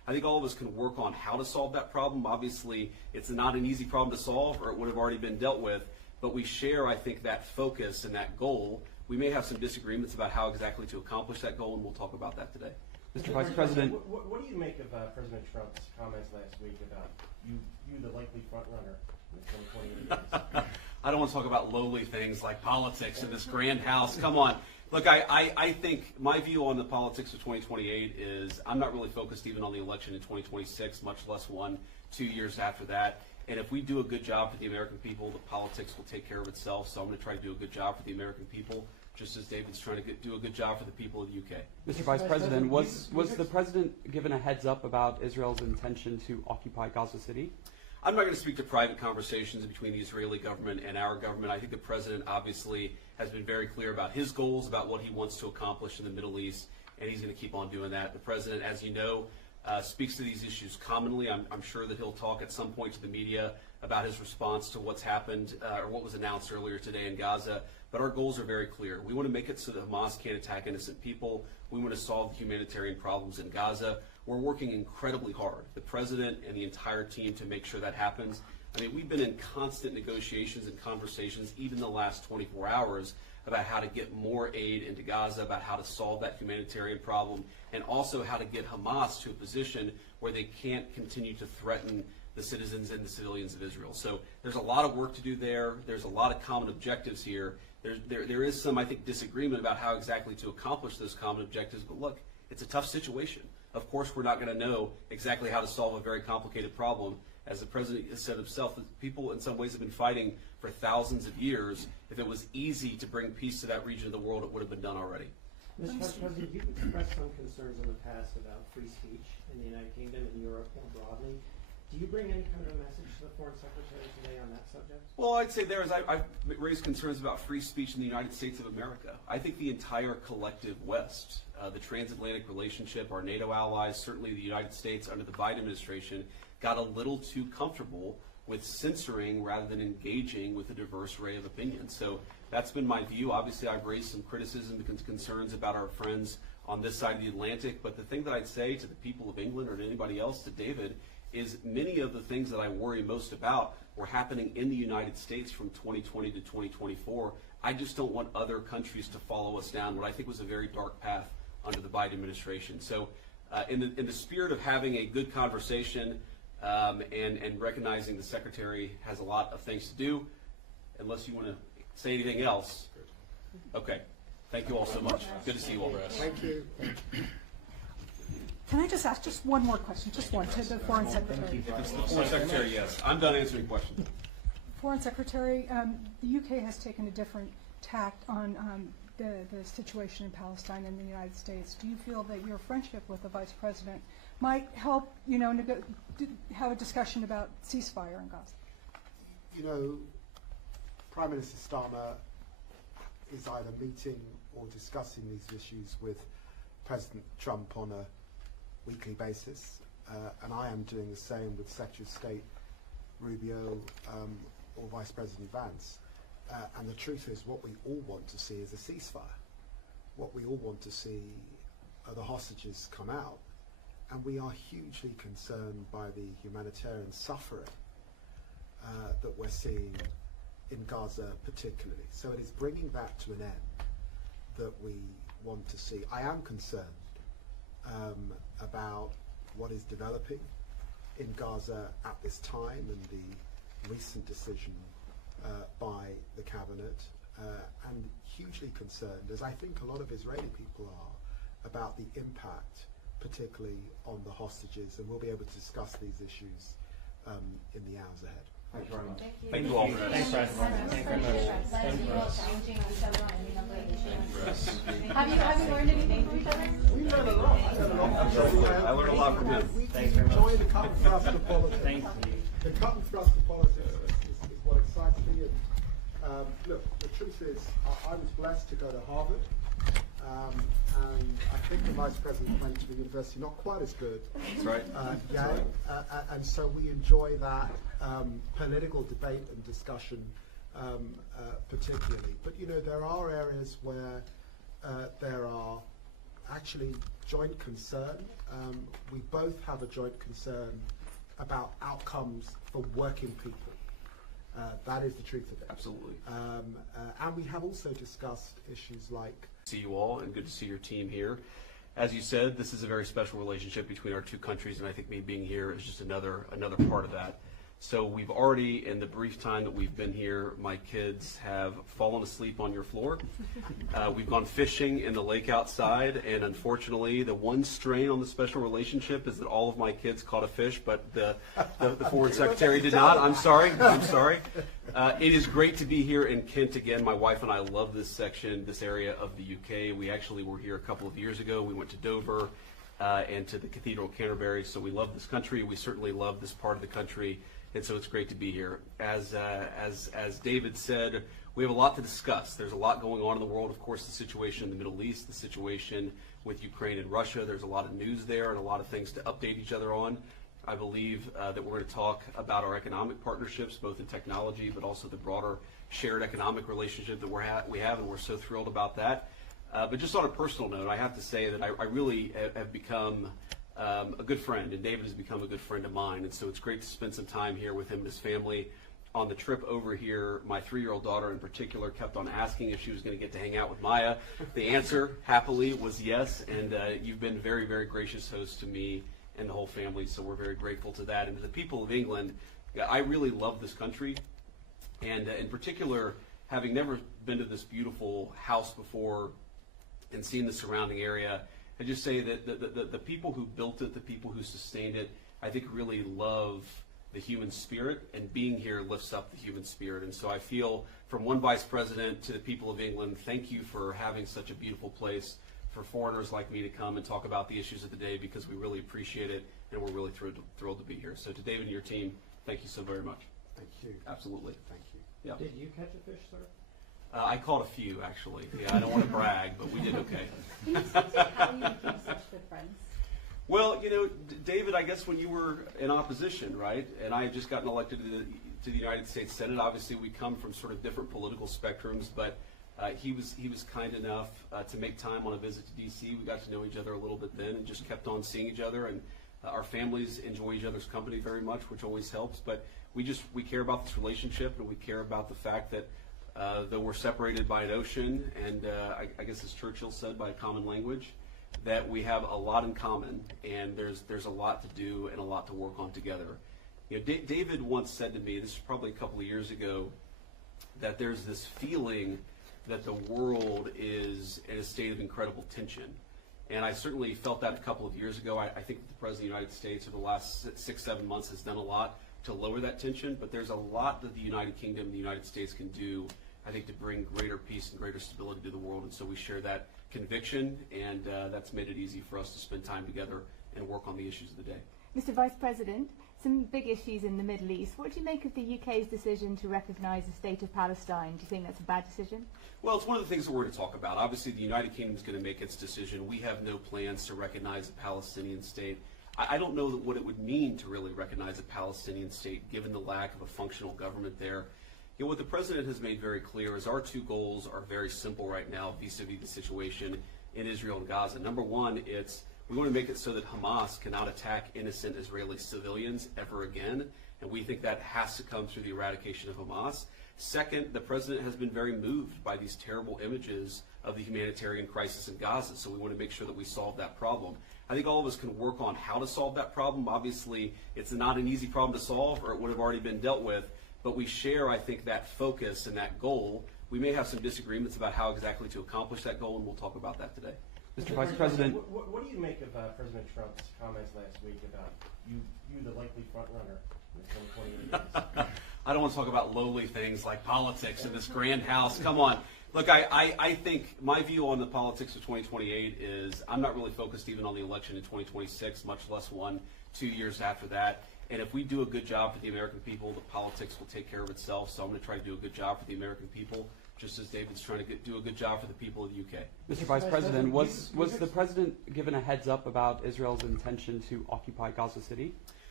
I think all of us can work on how to solve that problem. Obviously, it's not an easy problem to solve, or it would have already been dealt with, but we share, I think, that focus and that goal. We may have some disagreements about how exactly to accomplish that goal, and we'll talk about that today. Mr. Vice President. What do you make of President Trump's comments last week about you the likely front runner in the 2028 race? I don't want to talk about lowly things like politics in this grand house. Come on. Look, I think my view on the politics of 2028 is I'm not really focused even on the election in 2026, much less 2 years after that. And if we do a good job for the American people, the politics will take care of itself. So I'm going to try to do a good job for the American people, just as David's trying to do a good job for the people of the UK. Mr. Vice President, was the President given a heads up about Israel's intention to occupy Gaza City? I'm not going to speak to private conversations between the Israeli government and our government. I think the President obviously has been very clear about his goals, about what he wants to accomplish in the Middle East, and he's going to keep on doing that. The President, as you know, speaks to these issues commonly. I'm sure that he'll talk at some point to the media about his response to what's happened or what was announced earlier today in Gaza. But our goals are very clear. We want to make it so that Hamas can't attack innocent people. We want to solve the humanitarian problems in Gaza. We're working incredibly hard, the President and the entire team, to make sure that happens. I mean, we've been in constant negotiations and conversations, even the last 24 hours, about how to get more aid into Gaza, about how to solve that humanitarian problem, and also how to get Hamas to a position where they can't continue to threaten the citizens and the civilians of Israel. So there's a lot of work to do there. There's a lot of common objectives here. There is some, I think, disagreement about how exactly to accomplish those common objectives, but look, it's a tough situation. Of course, we're not going to know exactly how to solve a very complicated problem. As the President has said himself, people in some ways have been fighting for thousands of years. If it was easy to bring peace to that region of the world, it would have been done already. Mr. Vice President, you've expressed some concerns in the past about free speech in the United Kingdom and Europe more broadly. Do you bring any kind of a message to the Foreign Secretary today on that subject? Well, I'd say I've raised concerns about free speech in the United States of America. I think the entire collective West, the transatlantic relationship, our NATO allies, certainly the United States under the Biden administration, got a little too comfortable with censoring rather than engaging with a diverse array of opinions. So that's been my view. Obviously, I've raised some criticism and concerns about our friends on this side of the Atlantic. But the thing that I'd say to the people of England or to anybody else, to David, is many of the things that I worry most about were happening in the United States from 2020 to 2024. I just don't want other countries to follow us down what I think was a very dark path under the Biden administration. So in the spirit of having a good conversation and recognizing the Secretary has a lot of things to do, unless you want to say anything else. Okay. Thank you all so much. Good to see you all. Thank you. Can I just ask just one more question, just one, to the Foreign Secretary? If it's the Foreign Secretary, yes. I'm done answering questions. Foreign Secretary, the UK has taken a different tact on the situation in Palestine and the United States. Do you feel that your friendship with the Vice President might help, have a discussion about ceasefire in Gaza? You know, Prime Minister Starmer is either meeting or discussing these issues with President Trump on a weekly basis, and I am doing the same with Secretary of State Rubio or Vice President Vance. And the truth is, what we all want to see is a ceasefire. What we all want to see are the hostages come out, and we are hugely concerned by the humanitarian suffering that we're seeing in Gaza particularly. So it is bringing that to an end that we want to see. I am concerned about what is developing in Gaza at this time and the recent decision by the cabinet, and hugely concerned, as I think a lot of Israeli people are, about the impact, particularly on the hostages, and we'll be able to discuss these issues in the hours ahead. Thank you very much. Thank you all. Thanks, President. Thank you very much. Have you learned anything from each other? We learned a lot. I learned a lot from him. We enjoy the cut and thrust of politics. Thank you. The cut and thrust of politics is what excites me. And look, the truth is, I was blessed to go to Harvard, and I think the Vice President went to the university not quite as good. That's right. Yale, and so we enjoy that political debate and discussion particularly. But there are areas where there are actually joint concern. We both have a joint concern about outcomes for working people. That is the truth of it. Absolutely. And we have also discussed issues like... See you all, and good to see your team here. As you said, this is a very special relationship between our two countries, and I think me being here is just another part of that. So we've already, in the brief time that we've been here, my kids have fallen asleep on your floor. We've gone fishing in the lake outside, and unfortunately, the one strain on the special relationship is that all of my kids caught a fish, but the foreign secretary did not. I'm sorry. It is great to be here in Kent again. My wife and I love this section, this area of the UK. We actually were here a couple of years ago. We went to Dover and to the Cathedral of Canterbury, so we love this country. We certainly love this part of the country. And so it's great to be here. As David said, we have a lot to discuss. There's a lot going on in the world. Of course, the situation in the Middle East, the situation with Ukraine and Russia. There's a lot of news there and a lot of things to update each other on. I believe that we're going to talk about our economic partnerships, both in technology, but also the broader shared economic relationship that we have, and we're so thrilled about that. But just on a personal note, I have to say that I really have become a good friend, and David has become a good friend of mine, and so it's great to spend some time here with him and his family. On the trip over here, my 3-year-old daughter in particular kept on asking if she was going to get to hang out with Maya. The answer, happily, was yes, and you've been very, very gracious host to me and the whole family, so we're very grateful to that. And to the people of England, I really love this country, and in particular, having never been to this beautiful house before and seen the surrounding area, I just say that the people who built it, the people who sustained it, I think really love the human spirit, and being here lifts up the human spirit. And so I feel, from one vice president to the people of England, thank you for having such a beautiful place for foreigners like me to come and talk about the issues of the day, because we really appreciate it, and we're really thrilled to be here. So to David and your team, thank you so very much. Thank you. Absolutely. Thank you. Yeah. Did you catch a fish, sir? I caught a few, actually. Yeah, I don't want to brag, but we did okay. Can you speak to how you became such good friends? Well, you know, David, I guess when you were in opposition, right, and I had just gotten elected to the United States Senate, obviously we come from sort of different political spectrums, but he was kind enough to make time on a visit to D.C. We got to know each other a little bit then and just kept on seeing each other, and our families enjoy each other's company very much, which always helps. But we care about this relationship, and we care about the fact that though we're separated by an ocean, and I guess as Churchill said, by a common language, that we have a lot in common, and there's a lot to do and a lot to work on together. You know, David once said to me, this is probably a couple of years ago, that there's this feeling that the world is in a state of incredible tension. And I certainly felt that a couple of years ago. I think that the President of the United States over the last 6-7 months has done a lot to lower that tension, but there's a lot that the United Kingdom and the United States can do, I think, to bring greater peace and greater stability to the world. And so we share that conviction, and that's made it easy for us to spend time together and work on the issues of the day. Mr. Vice President, some big issues in the Middle East. What do you make of the UK's decision to recognise the state of Palestine? Do you think that's a bad decision? Well, it's one of the things that we're going to talk about. Obviously, the United Kingdom is going to make its decision. We have no plans to recognize a Palestinian state. I don't know what it would mean to really recognize a Palestinian state, given the lack of a functional government there. You know, what the President has made very clear is our two goals are very simple right now vis-a-vis the situation in Israel and Gaza. Number one, we want to make it so that Hamas cannot attack innocent Israeli civilians ever again, and we think that has to come through the eradication of Hamas. Second, the President has been very moved by these terrible images of the humanitarian crisis in Gaza, so we want to make sure that we solve that problem. I think all of us can work on how to solve that problem. Obviously, it's not an easy problem to solve, or it would have already been dealt with, but we share, I think, that focus and that goal. We may have some disagreements about how exactly to accomplish that goal, and we'll talk about that today. Mr. Vice President. What do you make of President Trump's comments last week about you the likely front runner in the 2028 race? I don't want to talk about lowly things like politics in this grand house. Come on. Look, I think my view on the politics of 2028 is I'm not really focused even on the election in 2026, much less 1-2 years after that. And if we do a good job for the American people, the politics will take care of itself. So I'm going to try to do a good job for the American people, just as David's trying to do a good job for the people of the UK. Mr. Vice President, was the President given a heads up about Israel's intention to occupy Gaza City?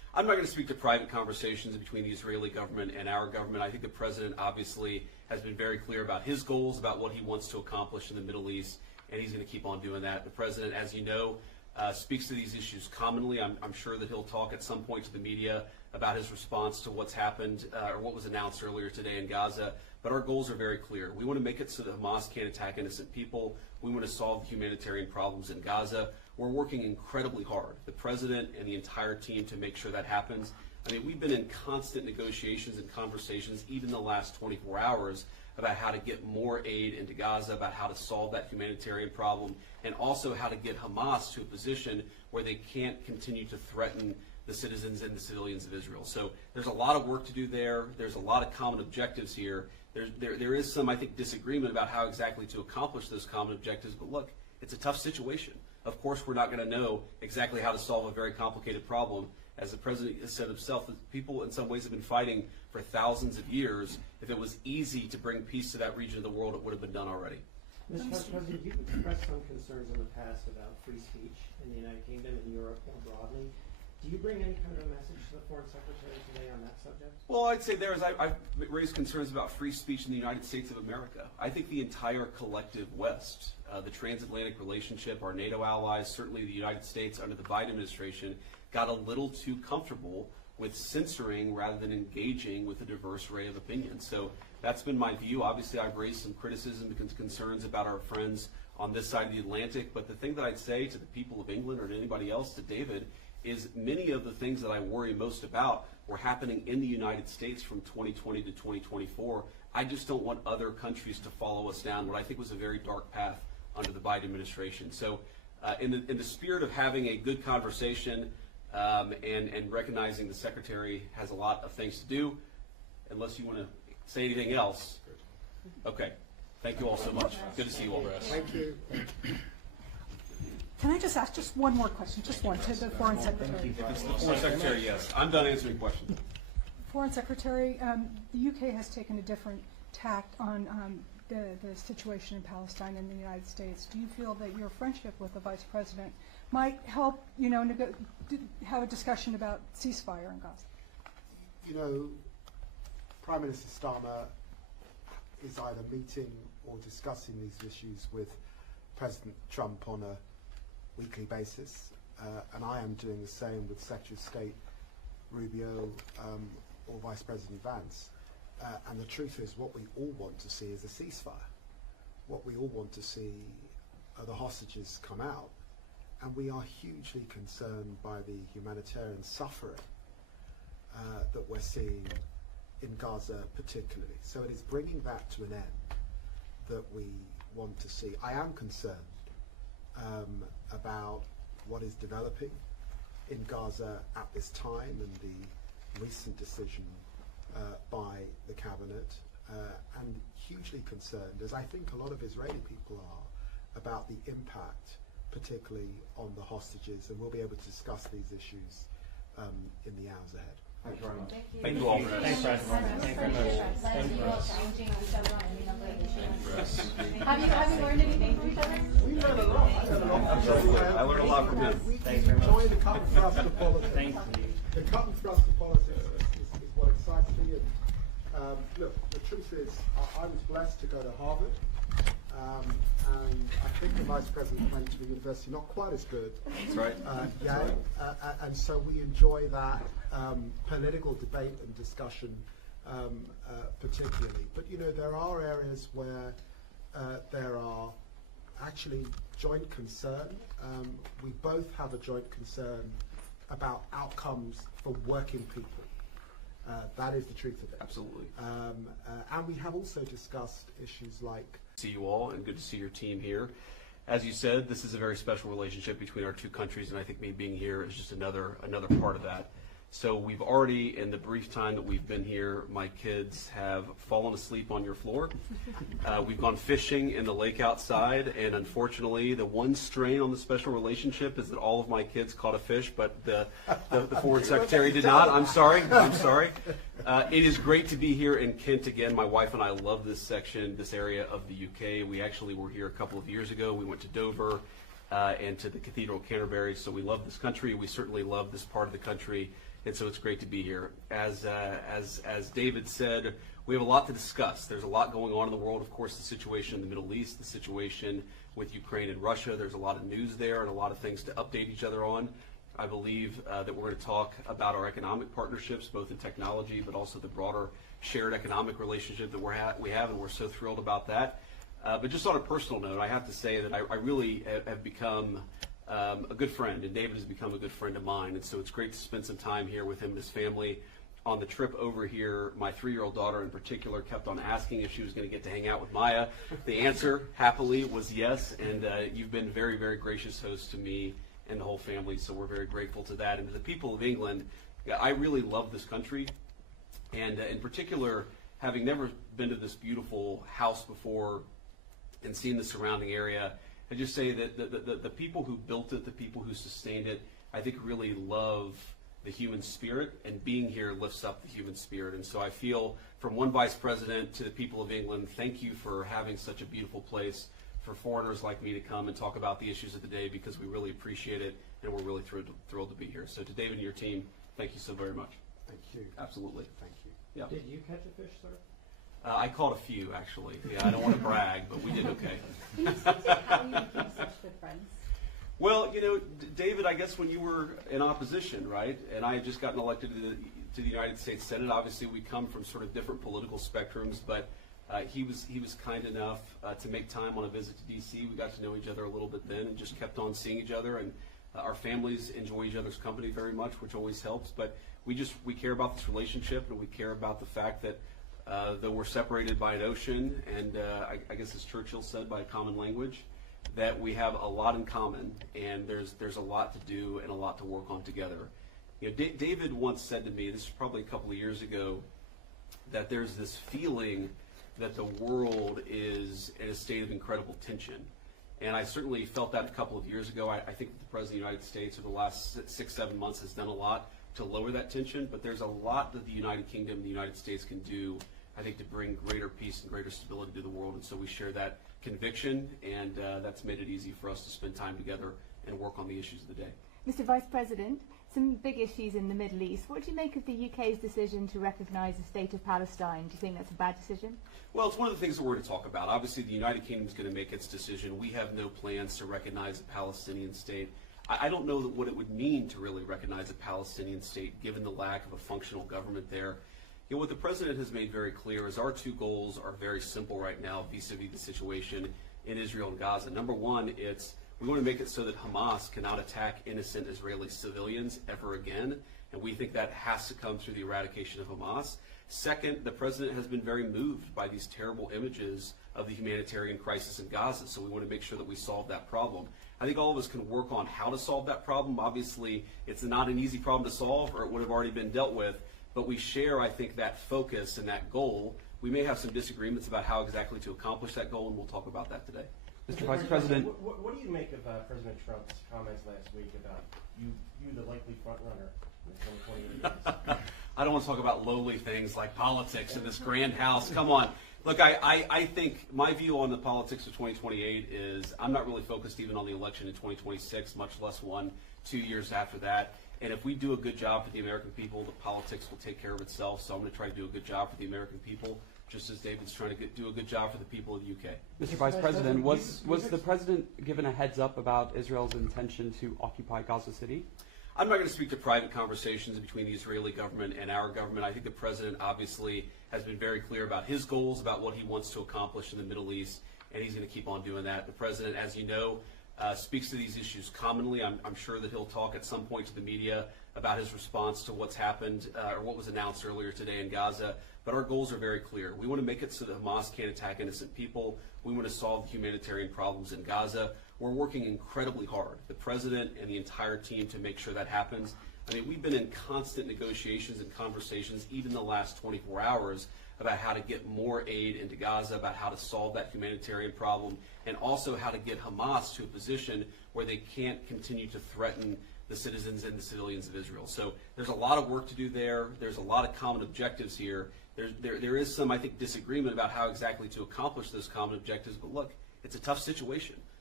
I'm not going to speak to private conversations between the Israeli government and our government. I think the president obviously has been very clear about his goals, about what he wants to accomplish in the Middle East, and he's going to keep on doing that. The president, as you know, speaks to these issues commonly. I'm sure that he'll talk at some point to the media about his response to what's happened or what was announced earlier today in Gaza. But our goals are very clear. We want to make it so that Hamas can't attack innocent people. We want to solve the humanitarian problems in Gaza. We're working incredibly hard, the president and the entire team, to make sure that happens. I mean, we've been in constant negotiations and conversations, even the last 24 hours, about how to get more aid into Gaza, about how to solve that humanitarian problem, and also how to get Hamas to a position where they can't continue to threaten the citizens and the civilians of Israel. So there's a lot of work to do there. There's a lot of common objectives here. There is some, I think, disagreement about how exactly to accomplish those common objectives, but look, it's a tough situation. Of course, we're not going to know exactly how to solve a very complicated problem. As the president has said himself, people in some ways have been fighting for thousands of years. If it was easy to bring peace to that region of the world, it would have been done already. Mr. President, you've expressed some concerns in the past about free speech in the United Kingdom and Europe more broadly. Do you bring any kind of a message to the Foreign Secretary today on that subject? Well, I'd say I've raised concerns about free speech in the United States of America. I think the entire collective West, the transatlantic relationship, our NATO allies, certainly the United States under the Biden administration, got a little too comfortable with censoring rather than engaging with a diverse array of opinions. So that's been my view. Obviously, I've raised some criticism and concerns about our friends on this side of the Atlantic, but the thing that I'd say to the people of England or to anybody else, to David, is many of the things that I worry most about were happening in the United States from 2020 to 2024. I just don't want other countries to follow us down what I think was a very dark path under the Biden administration. So in the spirit of having a good conversation and recognizing the Secretary has a lot of things to do, unless you want to say anything else. Okay. Thank you all so much. Good to see you all. Thank you. Can I just ask just one more question, just one, to the Foreign Secretary? If it's the Foreign Secretary, yes. I'm done answering questions. Foreign Secretary, the UK has taken a different tact on the situation in Palestine and the United States. Do you feel that your friendship with the Vice President might help, have a discussion about ceasefire in Gaza? You know, Prime Minister Starmer is either meeting or discussing these issues with President Trump on a weekly basis, and I am doing the same with Secretary of State Rubio or Vice President Vance. And the truth is, what we all want to see is a ceasefire. What we all want to see are the hostages come out, and we are hugely concerned by the humanitarian suffering that we're seeing in Gaza particularly. So it is bringing that to an end that we want to see. I am concerned about what is developing in Gaza at this time and the recent decision by the cabinet, and hugely concerned, as I think a lot of Israeli people are, about the impact, particularly on the hostages, and we'll be able to discuss these issues in the hours ahead. Thank you very much. Thank you all. Thanks, President. Thank you very much. Have you learned anything from each other? We learned a lot. I learned a lot from him. We enjoy the cut and thrust of politics. Thank you. The cut and thrust of politics is what excites me. And, look, the truth is, I was blessed to go to Harvard, and I think the Vice President went to the university not quite as good. That's right. Yale, and so we enjoy that political debate and discussion particularly. But there are areas where there are actually joint concern. We both have a joint concern about outcomes for working people. That is the truth of it. Absolutely. And we have also discussed issues like... See you all, and good to see your team here. As you said, this is a very special relationship between our two countries, and I think me being here is just another part of that. So we've already, in the brief time that we've been here, my kids have fallen asleep on your floor. We've gone fishing in the lake outside, and unfortunately, the one strain on the special relationship is that all of my kids caught a fish, but the Foreign Secretary did not. I'm sorry. It is great to be here in Kent again. My wife and I love this section, this area of the UK. We actually were here a couple of years ago. We went to Dover and to the Cathedral of Canterbury, so we love this country. We certainly love this part of the country. and so it's great to be here. As David said, we have a lot to discuss. There's a lot going on in the world. Of course, the situation in the Middle East, the situation with Ukraine and Russia. There's a lot of news there and a lot of things to update each other on. I believe that we're going to talk about our economic partnerships, both in technology, but also the broader shared economic relationship that we have, and we're so thrilled about that. But just on a personal note, I have to say that I really have become a good friend, and David has become a good friend of mine, and so it's great to spend some time here with him and his family. On the trip over here, my 3-year-old daughter in particular kept on asking if she was going to get to hang out with Maya. The answer, happily, was yes, and you've been very, very gracious host to me and the whole family, so we're very grateful to that. And to the people of England, I really love this country, and in particular, having never been to this beautiful house before and seen the surrounding area, I just say that the people who built it, the people who sustained it, I think really love the human spirit, and being here lifts up the human spirit. And so I feel, from one vice president to the people of England, thank you for having such a beautiful place for foreigners like me to come and talk about the issues of the day, because we really appreciate it, and we're really thrilled to be here. So to David and your team, thank you so very much. Thank you. Absolutely. Thank you. Yeah. Did you catch a fish, sir? I caught a few, actually. Yeah, I don't want to brag, but we did okay. Can you speak to how you became such good friends? Well, you know, David, I guess when you were in opposition, right, and I had just gotten elected to the United States Senate, obviously we come from sort of different political spectrums, but he was kind enough to make time on a visit to D.C. We got to know each other a little bit then and just kept on seeing each other, and our families enjoy each other's company very much, which always helps. But we care about this relationship, and we care about the fact that though we're separated by an ocean, and I guess as Churchill said, by a common language, that we have a lot in common, and there's a lot to do and a lot to work on together. You know, David once said to me, this was probably a couple of years ago, that there's this feeling that the world is in a state of incredible tension. And I certainly felt that a couple of years ago. I think that the President of the United States over the last 6-7 months has done a lot to lower that tension, but there's a lot that the United Kingdom and the United States can do, I think, to bring greater peace and greater stability to the world. And so we share that conviction, and that's made it easy for us to spend time together and work on the issues of the day. Mr. Vice President, some big issues in the Middle East. What do you make of the UK's decision to recognise the state of Palestine? Do you think that's a bad decision? Well, it's one of the things that we're going to talk about. Obviously, the United Kingdom is going to make its decision. We have no plans to recognize a Palestinian state. I don't know what it would mean to really recognize a Palestinian state, given the lack of a functional government there. You know, what the President has made very clear is our two goals are very simple right now vis-a-vis the situation in Israel and Gaza. Number one, we want to make it so that Hamas cannot attack innocent Israeli civilians ever again, and we think that has to come through the eradication of Hamas. Second, the President has been very moved by these terrible images of the humanitarian crisis in Gaza, so we want to make sure that we solve that problem. I think all of us can work on how to solve that problem. Obviously, it's not an easy problem to solve, or it would have already been dealt with, but we share, I think, that focus and that goal. We may have some disagreements about how exactly to accomplish that goal, and we'll talk about that today. Mr. Vice President. What do you make of President Trump's comments last week about you the likely front runner in the 2028 race? I don't want to talk about lowly things like politics in this grand house. Come on. Look, I think my view on the politics of 2028 is I'm not really focused even on the election in 2026, much less 1-2 years after that. And if we do a good job for the American people, the politics will take care of itself. So I'm going to try to do a good job for the American people, just as David's trying to do a good job for the people of the UK. Mr. Vice President, was the President given a heads up about Israel's intention to occupy Gaza City? I'm not going to speak to private conversations between the Israeli government and our government. I think the President obviously has been very clear about his goals, about what he wants to accomplish in the Middle East, and he's going to keep on doing that. The President, as you know, speaks to these issues commonly. I'm sure that he'll talk at some point to the media about his response to what's happened or what was announced earlier today in Gaza. But our goals are very clear. We want to make it so that Hamas can't attack innocent people. We want to solve the humanitarian problems in Gaza. We're working incredibly hard, the President and the entire team, to make sure that happens. I mean, we've been in constant negotiations and conversations, even the last 24 hours, about how to get more aid into Gaza, about how to solve that humanitarian problem, and also how to get Hamas to a position where they can't continue to threaten the citizens and the civilians of Israel. So there's a lot of work to do there. There's a lot of common objectives here. There is some, I think, disagreement about how exactly to accomplish those common objectives. But look, it's a tough situation.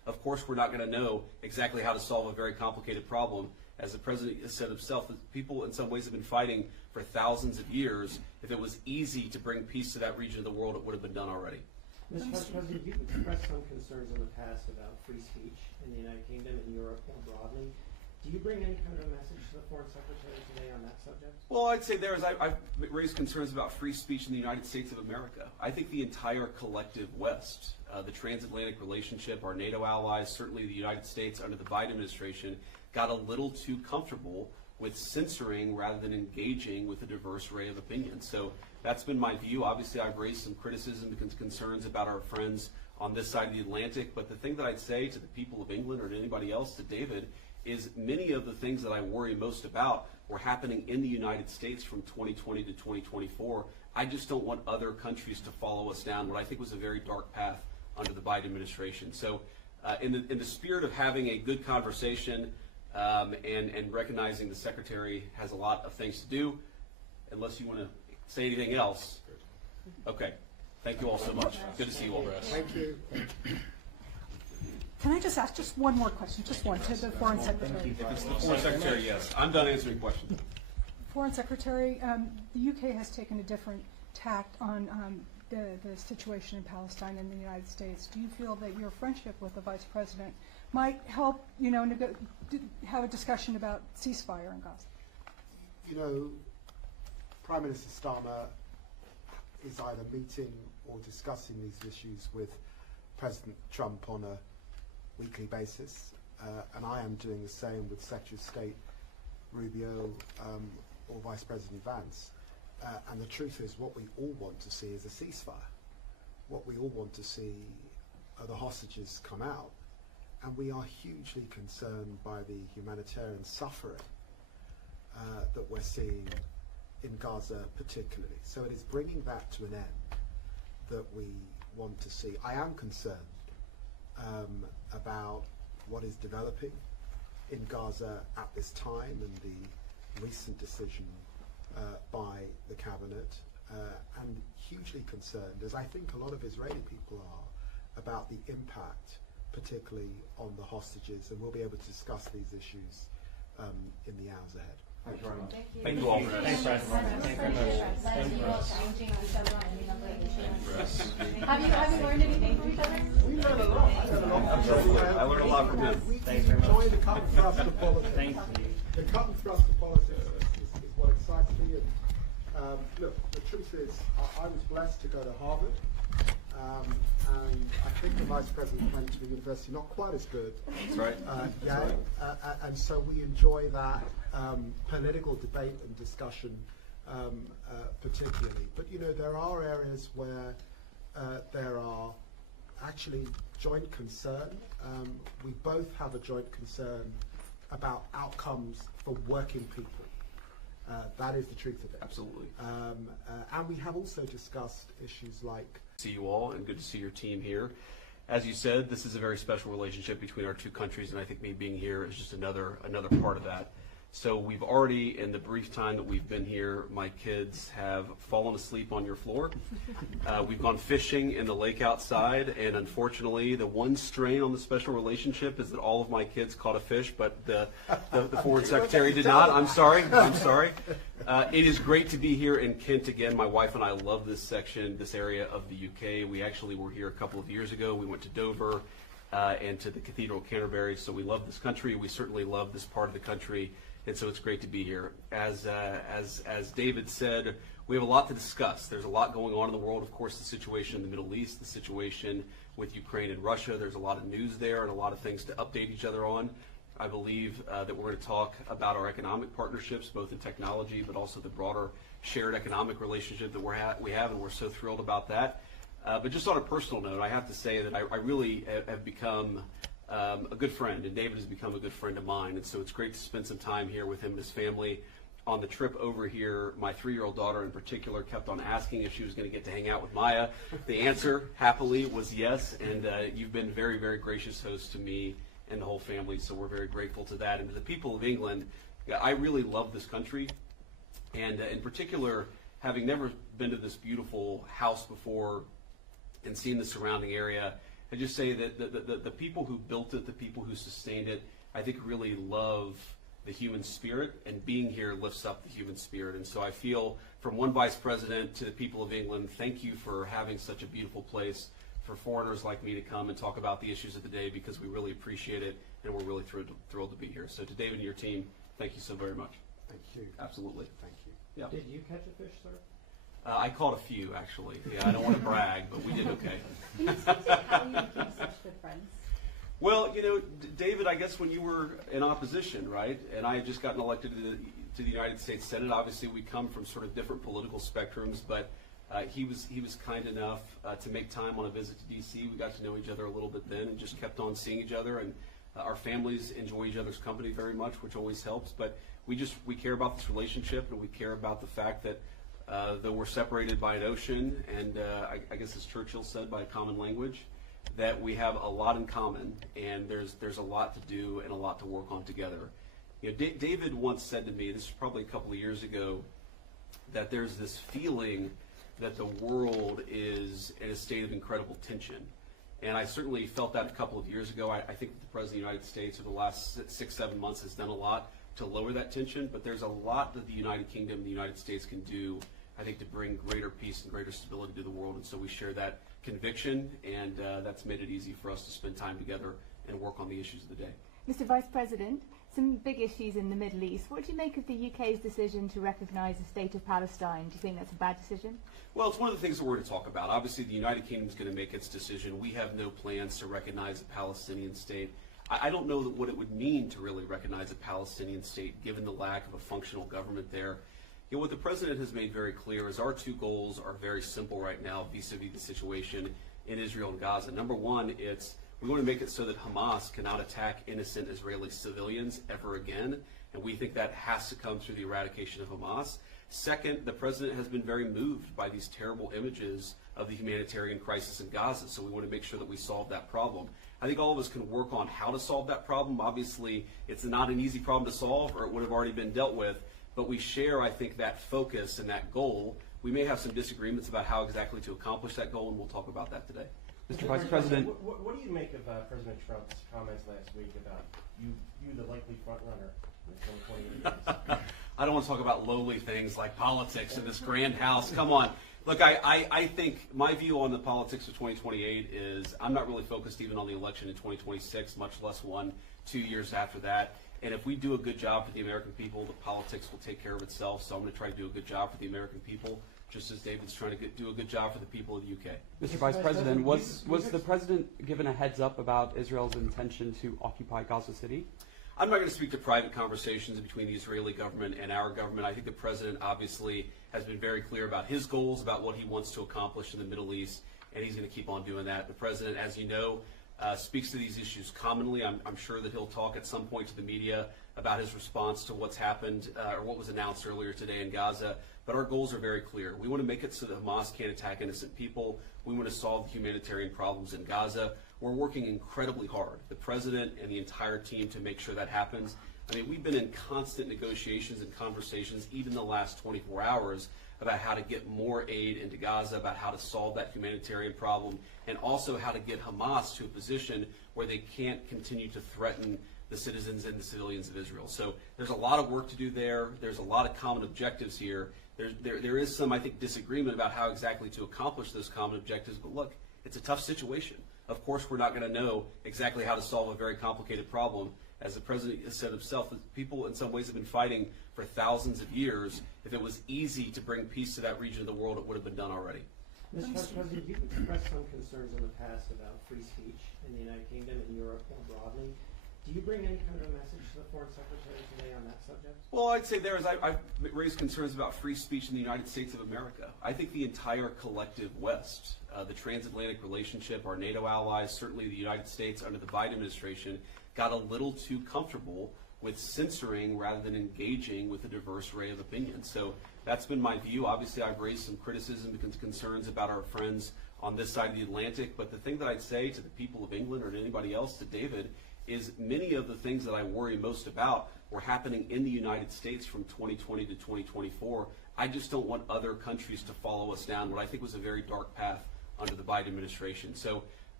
Of course, we're not going to know exactly how to solve a very complicated problem. As the President has said himself, that people in some ways have been fighting for thousands of years. If it was easy to bring peace to that region of the world, it would have been done already. Mr. President, you've expressed some concerns in the past about free speech in the United Kingdom and Europe more broadly. Do you bring any kind of a message to the Foreign Secretary today on that subject? Well, I'd say I've raised concerns about free speech in the United States of America. I think the entire collective West, the transatlantic relationship, our NATO allies, certainly the United States under the Biden administration, got a little too comfortable with censoring rather than engaging with a diverse array of opinions. So that's been my view. Obviously, I've raised some criticism and concerns about our friends on this side of the Atlantic, but the thing that I'd say to the people of England or to anybody else, to David, is many of the things that I worry most about were happening in the United States from 2020 to 2024. I just don't want other countries to follow us down what I think was a very dark path under the Biden administration. So in the spirit of having a good conversation and recognizing the Secretary has a lot of things to do, unless you want to say anything else. Okay. Thank you all so much. Good to see you all. Thank you. Can I just ask just one more question, just one, to the Foreign Secretary? If it's the Foreign Secretary, yes. I'm done answering questions. Foreign Secretary, the UK has taken a different tact on the situation in Palestine and the United States. Do you feel that your friendship with the Vice President might help, have a discussion about ceasefire in Gaza? You know, Prime Minister Starmer is either meeting or discussing these issues with President Trump on a weekly basis, and I am doing the same with Secretary of State Rubio or Vice President Vance. And the truth is, what we all want to see is a ceasefire. What we all want to see are the hostages come out, and we are hugely concerned by the humanitarian suffering that we're seeing in Gaza particularly. So it is bringing that to an end that we want to see. I am concerned about what is developing in Gaza at this time and the recent decision by the cabinet, and hugely concerned, as I think a lot of Israeli people are, about the impact, particularly on the hostages, and we'll be able to discuss these issues in the hours ahead. Thank you very much. Thank you all. Thanks, President. Thank you very much. Have you learned anything from each other? We learned a lot. I learned a lot from him. We enjoy the cut and thrust of politics. Thank you. The cut and thrust of politics is what excites me. And look, the truth is, I was blessed to go to Harvard, and I think the Vice President went to the university not quite as good. That's right. And so we enjoy that political debate and discussion particularly. But there are areas where there are actually joint concern. We both have a joint concern about outcomes for working people. That is the truth of it. Absolutely. And we have also discussed issues like... See you all, and good to see your team here. As you said, this is a very special relationship between our two countries, and I think me being here is just another part of that. So we've already, in the brief time that we've been here, my kids have fallen asleep on your floor. We've gone fishing in the lake outside, and unfortunately, the one strain on the special relationship is that all of my kids caught a fish, but the Foreign Secretary did not. I'm sorry. It is great to be here in Kent again. My wife and I love this section, this area of the UK. We actually were here a couple of years ago. We went to Dover and to the Cathedral of Canterbury, so we love this country. We certainly love this part of the country. And so it's great to be here. As David said, we have a lot to discuss. There's a lot going on in the world. Of course, the situation in the Middle East, the situation with Ukraine and Russia. There's a lot of news there and a lot of things to update each other on. I believe that we're going to talk about our economic partnerships, both in technology, but also the broader shared economic relationship that we have, and we're so thrilled about that. But just on a personal note, I have to say that I really have become a good friend, and David has become a good friend of mine, and so it's great to spend some time here with him and his family. On the trip over here, my 3-year-old daughter in particular kept on asking if she was going to get to hang out with Maya. The answer, happily, was yes, and you've been very, very gracious host to me and the whole family, so we're very grateful to that. And to the people of England, I really love this country, and in particular, having never been to this beautiful house before and seen the surrounding area, I just say that the people who built it, the people who sustained it, I think really love the human spirit, and being here lifts up the human spirit. And so I feel, from one vice president to the people of England, thank you for having such a beautiful place for foreigners like me to come and talk about the issues of the day, because we really appreciate it, and we're really thrilled to be here. So to David and your team, thank you so very much. Thank you. Absolutely. Thank you. Yeah. Did you catch a fish, sir? I caught a few, actually. Yeah, I don't want to brag, but we did okay. Can you speak to how you became such good friends? Well, you know, David, I guess when you were in opposition, right, and I had just gotten elected to the United States Senate, obviously we come from sort of different political spectrums, but he was kind enough to make time on a visit to D.C. We got to know each other a little bit then and just kept on seeing each other, and our families enjoy each other's company very much, which always helps. But we care about this relationship, and we care about the fact that though we're separated by an ocean, and I guess as Churchill said, by a common language, that we have a lot in common, and there's a lot to do and a lot to work on together. You know, David once said to me, this was probably a couple of years ago, that there's this feeling that the world is in a state of incredible tension. And I certainly felt that a couple of years ago. I think that the President of the United States over the last 6-7 months has done a lot to lower that tension, but there's a lot that the United Kingdom and the United States can do, I think, to bring greater peace and greater stability to the world. And so we share that conviction, and that's made it easy for us to spend time together and work on the issues of the day. Mr. Vice President, some big issues in the Middle East. What do you make of the UK's decision to recognise the state of Palestine? Do you think that's a bad decision? Well, it's one of the things that we're going to talk about. Obviously, the United Kingdom is going to make its decision. We have no plans to recognize a Palestinian state. I don't know what it would mean to really recognize a Palestinian state, given the lack of a functional government there. You know, what the President has made very clear is our two goals are very simple right now vis-a-vis the situation in Israel and Gaza. Number one, we want to make it so that Hamas cannot attack innocent Israeli civilians ever again, and we think that has to come through the eradication of Hamas. Second, the President has been very moved by these terrible images of the humanitarian crisis in Gaza, so we want to make sure that we solve that problem. I think all of us can work on how to solve that problem. Obviously, it's not an easy problem to solve, or it would have already been dealt with, but we share, I think, that focus and that goal. We may have some disagreements about how exactly to accomplish that goal, and we'll talk about that today. Mr. Vice President. What do you make of President Trump's comments last week about you the likely front runner in the 2028 race? I don't want to talk about lowly things like politics in this grand house. Come on. Look, I think my view on the politics of 2028 is I'm not really focused even on the election in 2026, much less 1-2 years after that. And if we do a good job for the American people, the politics will take care of itself. So I'm going to try to do a good job for the American people, just as David's trying to do a good job for the people of the UK. Mr. Vice President, was the President given a heads up about Israel's intention to occupy Gaza City? I'm not going to speak to private conversations between the Israeli government and our government. I think the President obviously has been very clear about his goals, about what he wants to accomplish in the Middle East, and he's going to keep on doing that. The President, as you know, speaks to these issues commonly. I'm sure that he'll talk at some point to the media about his response to what's happened or what was announced earlier today in Gaza. But our goals are very clear. We want to make it so that Hamas can't attack innocent people. We want to solve the humanitarian problems in Gaza. We're working incredibly hard, the President and the entire team, to make sure that happens. I mean, we've been in constant negotiations and conversations, even the last 24 hours, about how to get more aid into Gaza, about how to solve that humanitarian problem, and also how to get Hamas to a position where they can't continue to threaten the citizens and the civilians of Israel. So there's a lot of work to do there. There's a lot of common objectives here. There is some, I think, disagreement about how exactly to accomplish those common objectives, but look, it's a tough situation. Of course, we're not going to know exactly how to solve a very complicated problem. As the President has said himself, people in some ways have been fighting for thousands of years. If it was easy to bring peace to that region of the world, it would have been done already. Mr. President, you've expressed some concerns in the past about free speech in the United Kingdom and Europe more broadly. Do you bring any kind of a message to the Foreign Secretary today on that subject? Well, I'd say I've raised concerns about free speech in the United States of America. I think the entire collective West, the transatlantic relationship, our NATO allies, certainly the United States under the Biden administration, got a little too comfortable with censoring rather than engaging with a diverse array of opinions. So that's been my view. Obviously, I've raised some criticism and concerns about our friends on this side of the Atlantic. But the thing that I'd say to the people of England or to anybody else, to David, is many of the things that I worry most about were happening in the United States from 2020 to 2024. I just don't want other countries to follow us down what I think was a very dark path under the Biden administration. So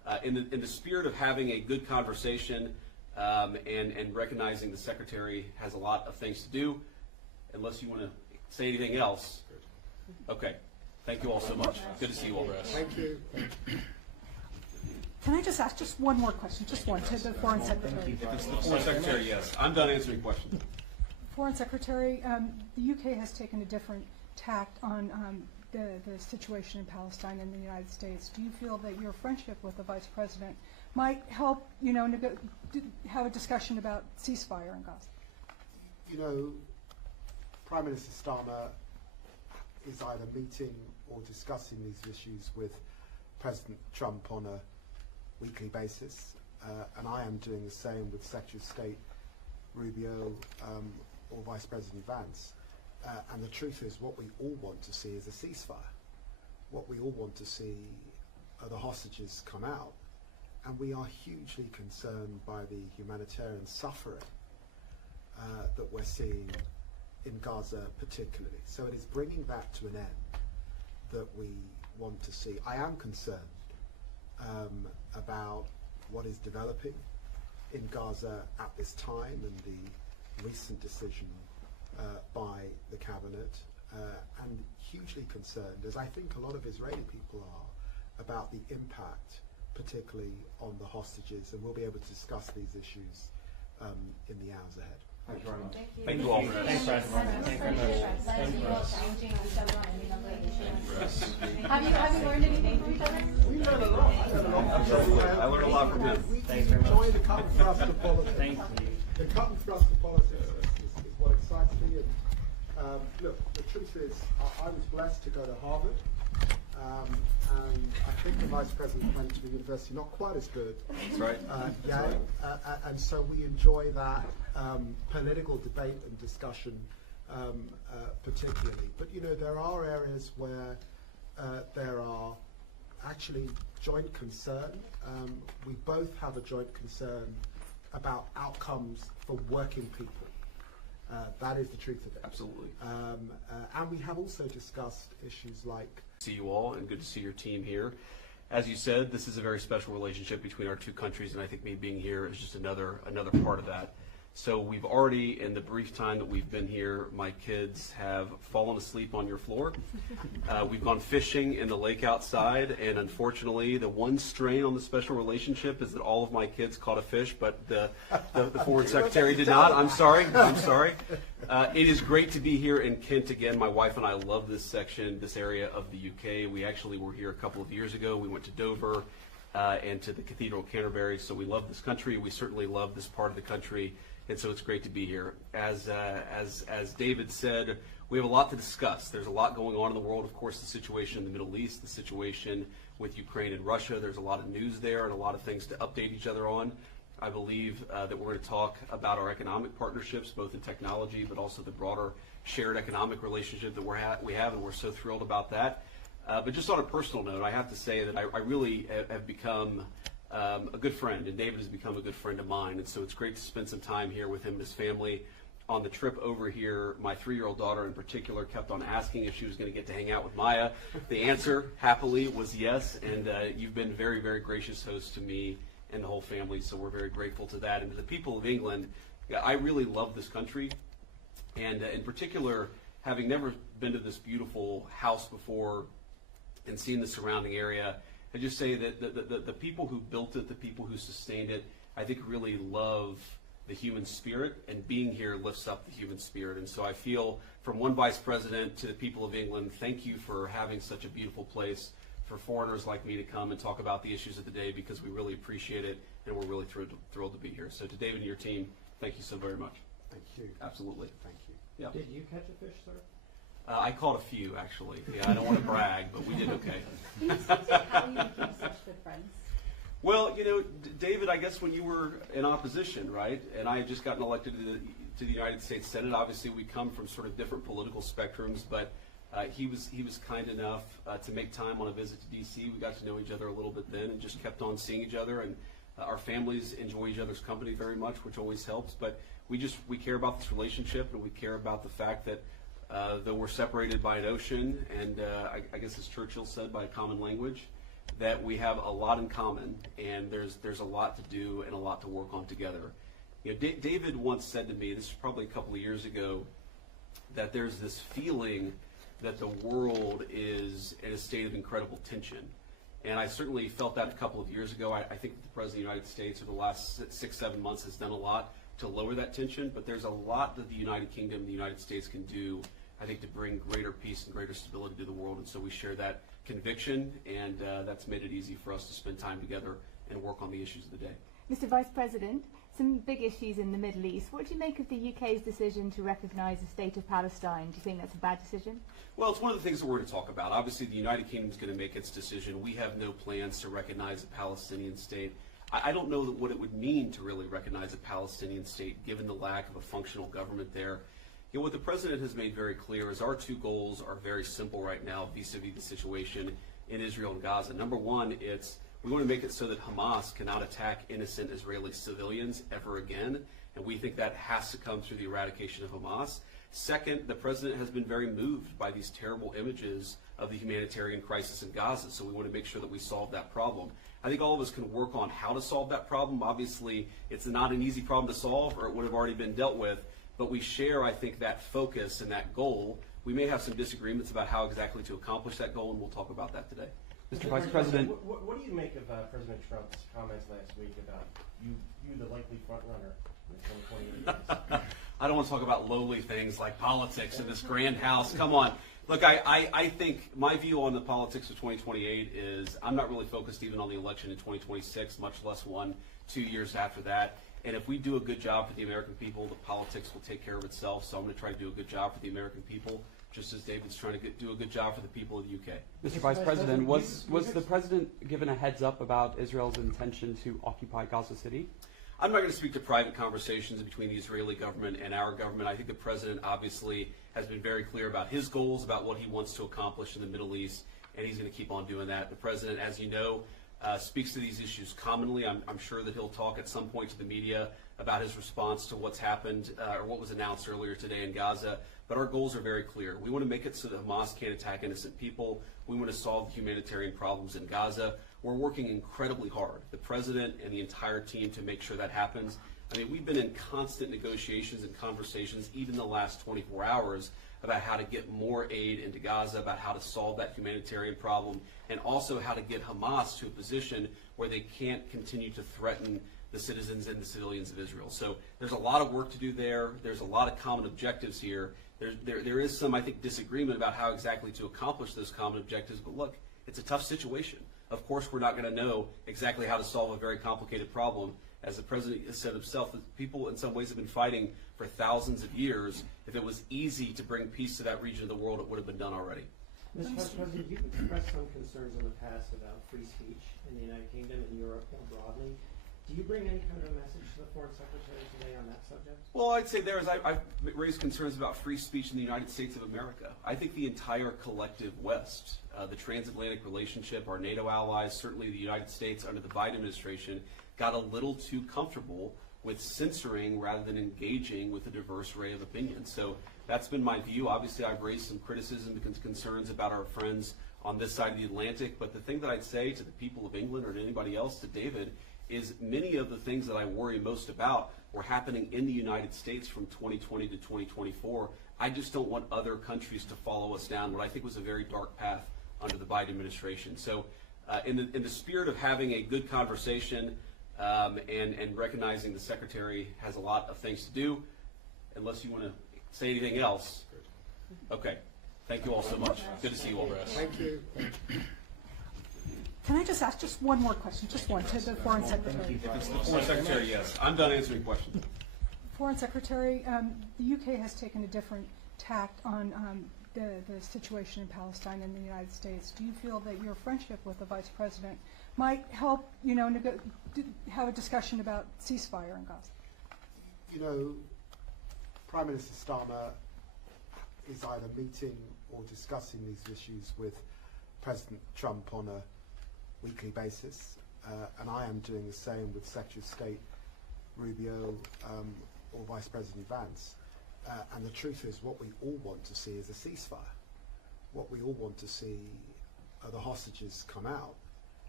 in the spirit of having a good conversation and recognizing the Secretary has a lot of things to do, unless you want to say anything else. Okay. Thank you all so much. Good to see you all. Thank you. Can I just ask just one more question, just one, to the Foreign Secretary? If it's the Foreign Secretary, yes. I'm done answering questions. Foreign Secretary, the UK has taken a different tact on the situation in Palestine and the United States. Do you feel that your friendship with the Vice President might help, have a discussion about ceasefire in Gaza? You know, Prime Minister Starmer is either meeting or discussing these issues with President Trump on a weekly basis, and I am doing the same with Secretary of State Rubio or Vice President Vance. And the truth is, what we all want to see is a ceasefire. What we all want to see are the hostages come out, and we are hugely concerned by the humanitarian suffering that we're seeing in Gaza particularly. So it is bringing that to an end that we want to see. I am concerned about what is developing in Gaza at this time and the recent decision by the cabinet, and hugely concerned, as I think a lot of Israeli people are, about the impact, particularly on the hostages, and we'll be able to discuss these issues in the hours ahead. Thank you very much. Thank you all. Thanks, President. Thank you very much. Have you learned anything from each other? We learn a lot. I learn a lot. Absolutely. I learned a lot from him. We Thanks very much. enjoy the cut and thrust of politics. Thank you. The cut and thrust of politics is what excites me. And look, the truth is, I was blessed to go to Harvard, and I think the Vice President went to the university not quite as good. That's right. And so we enjoy that political debate and discussion particularly. But there are areas where there are actually joint concern. We both have a joint concern about outcomes for working people. That is the truth of it. Absolutely. And we have also discussed issues like... See you all, and good to see your team here. As you said, this is a very special relationship between our two countries, and I think me being here is just another part of that. So we've already, in the brief time that we've been here, my kids have fallen asleep on your floor. We've gone fishing in the lake outside, and unfortunately, the one strain on the special relationship is that all of my kids caught a fish, but the Foreign Secretary did not. I'm sorry. It is great to be here in Kent again. My wife and I love this area of the UK. We actually were here a couple of years ago. We went to Dover and to the Cathedral of Canterbury, so we love this country. We certainly love this part of the country. And so it's great to be here. As David said, we have a lot to discuss. There's a lot going on in the world. Of course, the situation in the Middle East, the situation with Ukraine and Russia. There's a lot of news there and a lot of things to update each other on. I believe that we're going to talk about our economic partnerships, both in technology, but also the broader shared economic relationship that we have, and we're so thrilled about that. But just on a personal note, I have to say that I really have become a good friend, and David has become a good friend of mine, and so it's great to spend some time here with him and his family. On the trip over here, my 3-year-old daughter in particular kept on asking if she was going to get to hang out with Maya. The answer, happily, was yes, and you've been very, very gracious hosts to me and the whole family, so we're very grateful to that. And to the people of England, I really love this country, and in particular, having never been to this beautiful house before and seen the surrounding area, I just say that the people who built it, the people who sustained it, I think really love the human spirit, and being here lifts up the human spirit. And so I feel, from one vice president to the people of England, thank you for having such a beautiful place for foreigners like me to come and talk about the issues of the day, because we really appreciate it, and we're really thrilled to be here. So to David and your team, thank you so very much. Thank you. Absolutely. Thank you. Yeah. Did you catch a fish, sir? I caught a few, actually. Yeah, I don't want to brag, but we did okay. Can you speak to how you became such good friends? Well, David, I guess when you were in opposition, right, and I had just gotten elected to the United States Senate, obviously we come from sort of different political spectrums, but he was kind enough to make time on a visit to D.C. We got to know each other a little bit then and just kept on seeing each other, and our families enjoy each other's company very much, which always helps. But we care about this relationship, and we care about the fact that though we're separated by an ocean, and I guess as Churchill said, by a common language, that we have a lot in common, and there's a lot to do and a lot to work on together. You know, David once said to me, this is probably a couple of years ago, that there's this feeling that the world is in a state of incredible tension. And I certainly felt that a couple of years ago. I think that the President of the United States over the last 6-7 months has done a lot to lower that tension, but there's a lot that the United Kingdom and the United States can do, I think, to bring greater peace and greater stability to the world. And so we share that conviction, and that's made it easy for us to spend time together and work on the issues of the day. Mr. Vice President, some big issues in the Middle East. What do you make of the UK's decision to recognise the state of Palestine? Do you think that's a bad decision? Well, it's one of the things that we're going to talk about. Obviously, the United Kingdom is going to make its decision. We have no plans to recognize a Palestinian state. I don't know what it would mean to really recognize a Palestinian state, given the lack of a functional government there. You know, what the President has made very clear is our two goals are very simple right now vis-a-vis the situation in Israel and Gaza. Number one, we want to make it so that Hamas cannot attack innocent Israeli civilians ever again, and we think that has to come through the eradication of Hamas. Second, the President has been very moved by these terrible images of the humanitarian crisis in Gaza, so we want to make sure that we solve that problem. I think all of us can work on how to solve that problem. Obviously, it's not an easy problem to solve, or it would have already been dealt with, but we share, I think, that focus and that goal. We may have some disagreements about how exactly to accomplish that goal, and we'll talk about that today. Mr. Vice President. What do you make of President Trump's comments last week about you the likely front runner in the 2028 race? I don't want to talk about lowly things like politics in this grand house. Come on. Look, I think my view on the politics of 2028 is I'm not really focused even on the election in 2026, much less 1-2 years after that. And if we do a good job for the American people, the politics will take care of itself. So I'm going to try to do a good job for the American people, just as David's trying to do a good job for the people of the UK. Mr. Vice President, was the President given a heads up about Israel's intention to occupy Gaza City? I'm not going to speak to private conversations between the Israeli government and our government. I think the President obviously has been very clear about his goals, about what he wants to accomplish in the Middle East, and he's going to keep on doing that. The President, as you know, speaks to these issues commonly. I'm sure that he'll talk at some point to the media about his response to what's happened or what was announced earlier today in Gaza. But our goals are very clear. We want to make it so that Hamas can't attack innocent people. We want to solve the humanitarian problems in Gaza. We're working incredibly hard, the President and the entire team, to make sure that happens. I mean, we've been in constant negotiations and conversations, even the last 24 hours, about how to get more aid into Gaza, about how to solve that humanitarian problem, and also how to get Hamas to a position where they can't continue to threaten the citizens and the civilians of Israel. So there's a lot of work to do there. There's a lot of common objectives here. There is some, I think, disagreement about how exactly to accomplish those common objectives, but look, it's a tough situation. Of course, we're not going to know exactly how to solve a very complicated problem. As the President has said himself, people in some ways have been fighting for thousands of years. If it was easy to bring peace to that region of the world, it would have been done already. Mr. Vice President, you've expressed some concerns in the past about free speech in the United Kingdom and Europe more broadly. Do you bring any kind of a message to the Foreign Secretary today on that subject? Well, I'd say I've raised concerns about free speech in the United States of America. I think the entire collective West, the transatlantic relationship, our NATO allies, certainly the United States under the Biden administration, got a little too comfortable with censoring rather than engaging with a diverse array of opinions. So that's been my view. Obviously, I've raised some criticism and concerns about our friends on this side of the Atlantic. But the thing that I'd say to the people of England or to anybody else, to David, is many of the things that I worry most about were happening in the United States from 2020 to 2024. I just don't want other countries to follow us down what I think was a very dark path under the Biden administration. So in the spirit of having a good conversation and recognizing the Secretary has a lot of things to do, unless you want to say anything else. Okay. Thank you all so much. Good to see you all. Thank you. Can I just ask just one more question, just one, to the Foreign Secretary? If it's the Foreign Secretary, yes. I'm done answering questions. Foreign Secretary, the UK has taken a different tact on the situation in Palestine and the United States. Do you feel that your friendship with the Vice President might help, have a discussion about ceasefire in Gaza? You know, Prime Minister Starmer is either meeting or discussing these issues with President Trump on a weekly basis, and I am doing the same with Secretary of State Rubio or Vice President Vance. And the truth is, what we all want to see is a ceasefire. What we all want to see are the hostages come out,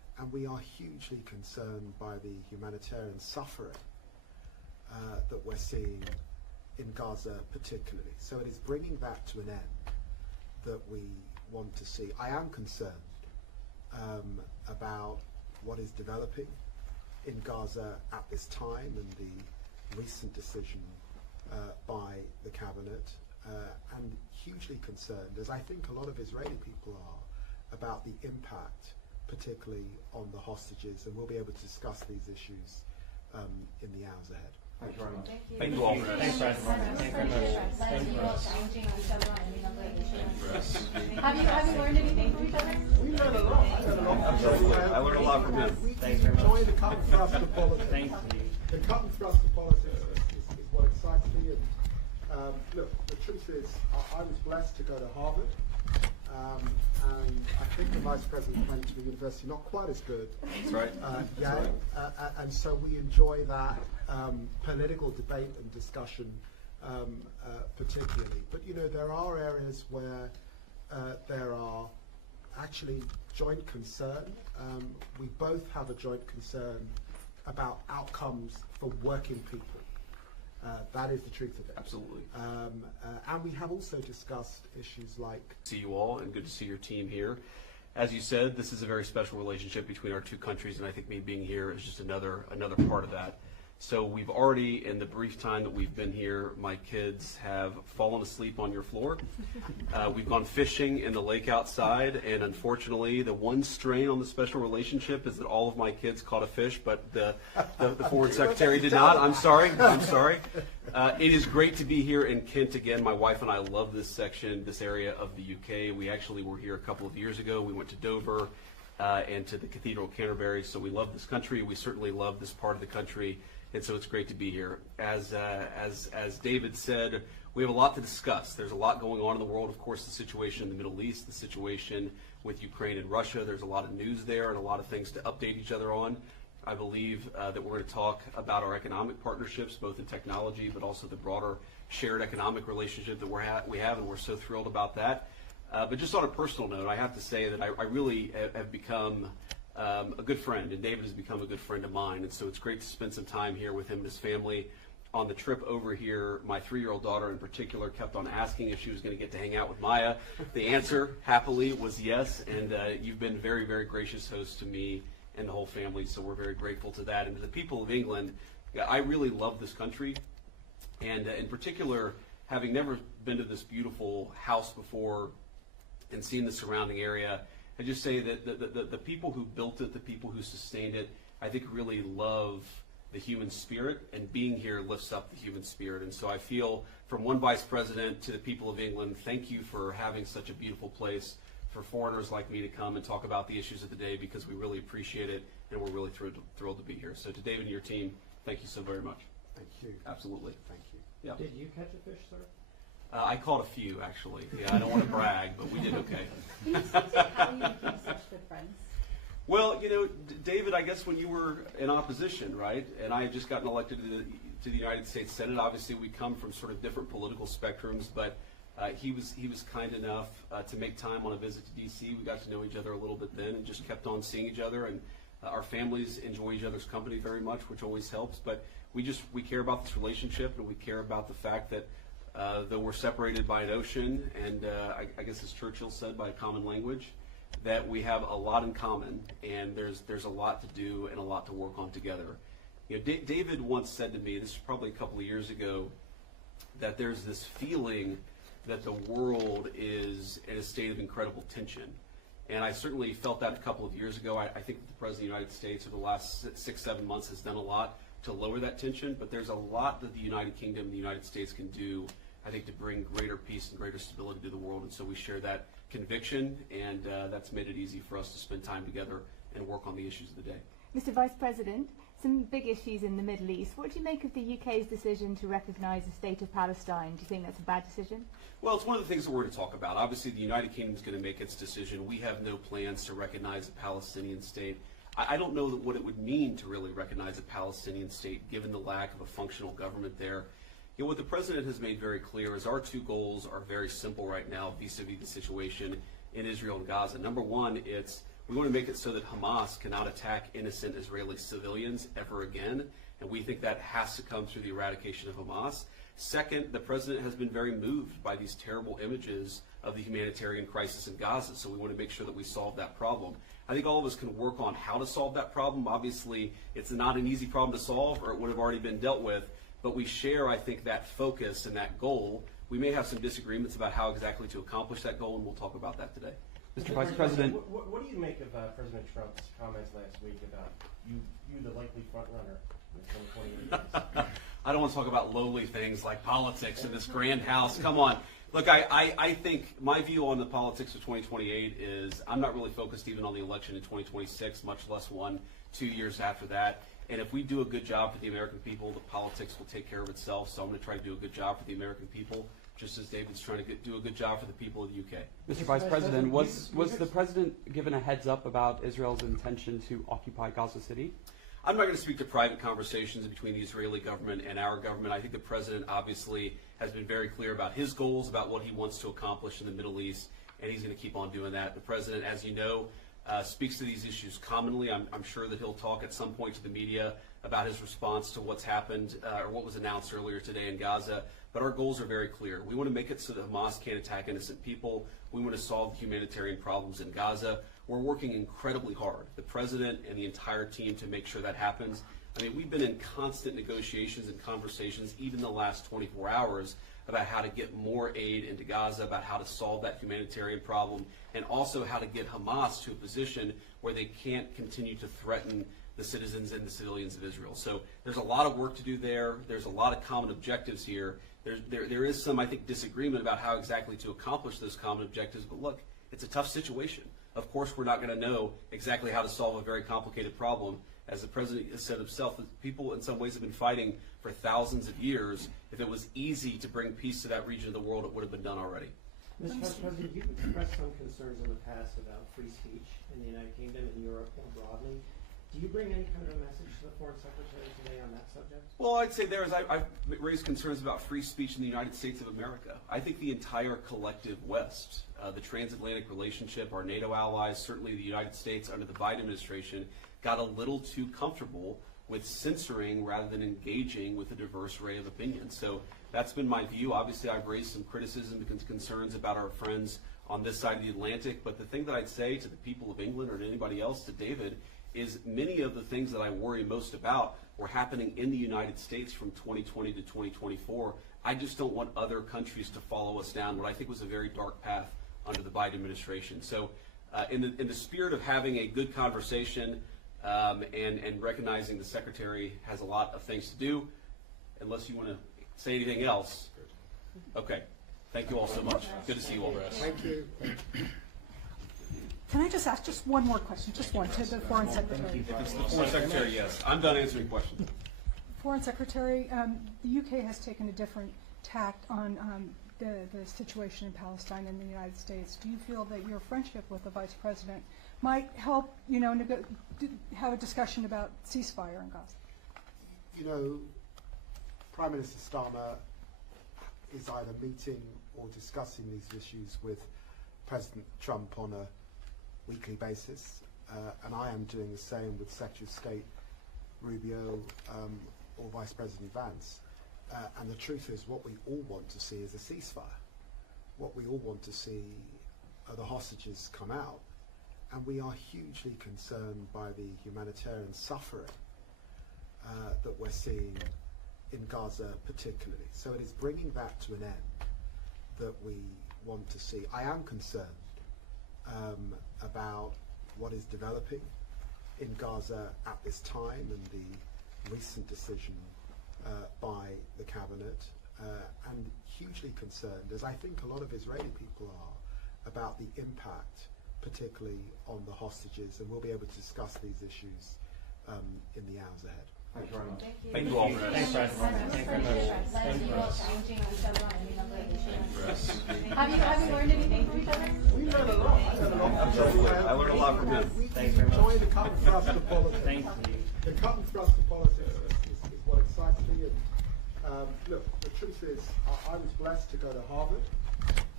and we are hugely concerned by the humanitarian suffering that we're seeing in Gaza particularly. So it is bringing that to an end that we want to see. I am concerned about what is developing in Gaza at this time and the recent decision by the cabinet, and hugely concerned, as I think a lot of Israeli people are, about the impact, particularly on the hostages, and we'll be able to discuss these issues in the hours ahead. Thank you very much. Thank you all. Thanks, President. Thank you very much. Have you learned anything from each other? We learned a lot. I learned a lot. Absolutely. I learned a lot from him. We Thanks very enjoy much. the cut and thrust of politics. Thank you. The cut and thrust of politics is what excites me. And look, the truth is, I was blessed to go to Harvard, and I think the Vice President went to the university not quite as good. That's right. Yale, and so we enjoy that political debate and discussion particularly. But you know, there are areas where there are actually joint concern. We both have a joint concern about outcomes for working people. That is the truth of it. Absolutely. And we have also discussed issues like... See you all, and good to see your team here. As you said, this is a very special relationship between our two countries, and I think me being here is just another part of that. So we've already, in the brief time that we've been here, my kids have fallen asleep on your floor. We've gone fishing in the lake outside, and unfortunately, the one strain on the special relationship is that all of my kids caught a fish, but the foreign secretary did not. I'm sorry. It is great to be here in Kent again. My wife and I love this section, this area of the UK. We actually were here a couple of years ago. We went to Dover and to the Cathedral of Canterbury, so we love this country. We certainly love this part of the country. And so it's great to be here. As David said, we have a lot to discuss. There's a lot going on in the world. Of course, the situation in the Middle East, the situation with Ukraine and Russia. There's a lot of news there and a lot of things to update each other on. I believe that we're going to talk about our economic partnerships, both in technology, but also the broader shared economic relationship that we have, and we're so thrilled about that. But just on a personal note, I have to say that I really have become a good friend, and David has become a good friend of mine, and so it's great to spend some time here with him and his family. On the trip over here, my 3-year-old daughter in particular kept on asking if she was going to get to hang out with Maya. The answer, happily, was yes, and you've been very, very gracious host to me and the whole family, so we're very grateful to that. And to the people of England, I really love this country, and in particular, having never been to this beautiful house before and seen the surrounding area, I just say that the people who built it, the people who sustained it, I think really love the human spirit, and being here lifts up the human spirit. And so I feel, from one vice president to the people of England, thank you for having such a beautiful place for foreigners like me to come and talk about the issues of the day, because we really appreciate it, and we're really thrilled to be here. So to David and your team, thank you so very much. Thank you. Absolutely. Thank you. Yeah. Did you catch a fish, sir? I caught a few, actually. Yeah, I don't want to brag, but we did okay. Can you speak to how you became such good friends? Well, you know, David, I guess when you were in opposition, right, and I had just gotten elected to the United States Senate, obviously we come from sort of different political spectrums, but he was kind enough to make time on a visit to D.C. We got to know each other a little bit then and just kept on seeing each other, and our families enjoy each other's company very much, which always helps. But we care about this relationship, and we care about the fact that though we're separated by an ocean, and I guess as Churchill said, by a common language, that we have a lot in common, and there's a lot to do and a lot to work on together. You know, David once said to me, this is probably a couple of years ago, that there's this feeling that the world is in a state of incredible tension. And I certainly felt that a couple of years ago. I think that the President of the United States over the last 6-7 months has done a lot to lower that tension, but there's a lot that the United Kingdom and the United States can do, I think, to bring greater peace and greater stability to the world. And so we share that conviction, and that's made it easy for us to spend time together and work on the issues of the day. Mr. Vice President, some big issues in the Middle East. What do you make of the UK's decision to recognise the state of Palestine? Do you think that's a bad decision? Well, it's one of the things that we're going to talk about. Obviously, the United Kingdom is going to make its decision. We have no plans to recognize a Palestinian state. I don't know what it would mean to really recognize a Palestinian state, given the lack of a functional government there. You know, what the President has made very clear is our two goals are very simple right now vis-a-vis the situation in Israel and Gaza. Number one, We want to make it so that Hamas cannot attack innocent Israeli civilians ever again, and we think that has to come through the eradication of Hamas. Second, the president has been very moved by these terrible images of the humanitarian crisis in Gaza, so we want to make sure that we solve that problem. I think all of us can work on how to solve that problem. Obviously, it's not an easy problem to solve, or it would have already been dealt with, but we share, I think, that focus and that goal. We may have some disagreements about how exactly to accomplish that goal, and we'll talk about that today. Mr. Vice President. What do you make of President Trump's comments last week about you the likely front runner in 2028? I don't want to talk about lowly things like politics in this grand house. Come on. Look, I think my view on the politics of 2028 is I'm not really focused even on the election in 2026, much less 2 years after that. And if we do a good job for the American people, the politics will take care of itself. So I'm going to try to do a good job for the American people, just as David's trying to do a good job for the people of the UK. Mr. Vice President, was the president given a heads up about Israel's intention to occupy Gaza City? I'm not going to speak to private conversations between the Israeli government and our government. I think the president obviously has been very clear about his goals, about what he wants to accomplish in the Middle East, and he's going to keep on doing that. The president, as you know, speaks to these issues commonly. I'm sure that he'll talk at some point to the media about his response to what's happened or what was announced earlier today in Gaza. But our goals are very clear. We want to make it so that Hamas can't attack innocent people. We want to solve the humanitarian problems in Gaza. We're working incredibly hard, the president and the entire team, to make sure that happens. I mean, we've been in constant negotiations and conversations, even the last 24 hours, about how to get more aid into Gaza, about how to solve that humanitarian problem, and also how to get Hamas to a position where they can't continue to threaten the citizens and the civilians of Israel. So there's a lot of work to do there. There's a lot of common objectives here. There is some, I think, disagreement about how exactly to accomplish those common objectives. But look, it's a tough situation. Of course, we're not going to know exactly how to solve a very complicated problem. As the president has said himself, people in some ways have been fighting for thousands of years. If it was easy to bring peace to that region of the world, it would have been done already. Mr. Vice President, you've expressed some concerns in the past about free speech in the United Kingdom and Europe more broadly. Do you bring any kind of a message to the Foreign Secretary today on that subject? Well, I'd say I've raised concerns about free speech in the United States of America. I think the entire collective West, the transatlantic relationship, our NATO allies, certainly the United States under the Biden administration, got a little too comfortable with censoring rather than engaging with a diverse array of opinions. So that's been my view. Obviously, I've raised some criticism and concerns about our friends on this side of the Atlantic. But the thing that I'd say to the people of England or to anybody else, to David, is many of the things that I worry most about were happening in the United States from 2020 to 2024. I just don't want other countries to follow us down what I think was a very dark path under the Biden administration. So in the spirit of having a good conversation and recognizing the Secretary has a lot of things to do, unless you want to say anything else. Okay. Thank you all so much. Good to see you all. Thank you. Can I just ask just one more question, just one, to the Foreign Secretary? If it's the Foreign Secretary, yes. I'm done answering questions. Foreign Secretary, the UK has taken a different tact on the situation in Palestine and the United States. Do you feel that your friendship with the Vice President might help, have a discussion about ceasefire in Gaza? You know, Prime Minister Starmer is either meeting or discussing these issues with President Trump on a weekly basis, and I am doing the same with Secretary of State Rubio or Vice President Vance. And the truth is, what we all want to see is a ceasefire. What we all want to see are the hostages come out, and we are hugely concerned by the humanitarian suffering that we're seeing in Gaza particularly. So it is bringing that to an end that we want to see. I am concerned about what is developing in Gaza at this time and the recent decision by the cabinet, and hugely concerned, as I think a lot of Israeli people are, about the impact, particularly on the hostages, and we'll be able to discuss these issues in the hours ahead. Thank you very much. Thank you all. Thanks, President. Thank you very much. Have you learned anything from each other? We learned a lot. I learned a lot from him. We enjoy the cut and thrust of politics. Thank you. The cut and thrust of politics is what excites me. And look, the truth is, I was blessed to go to Harvard.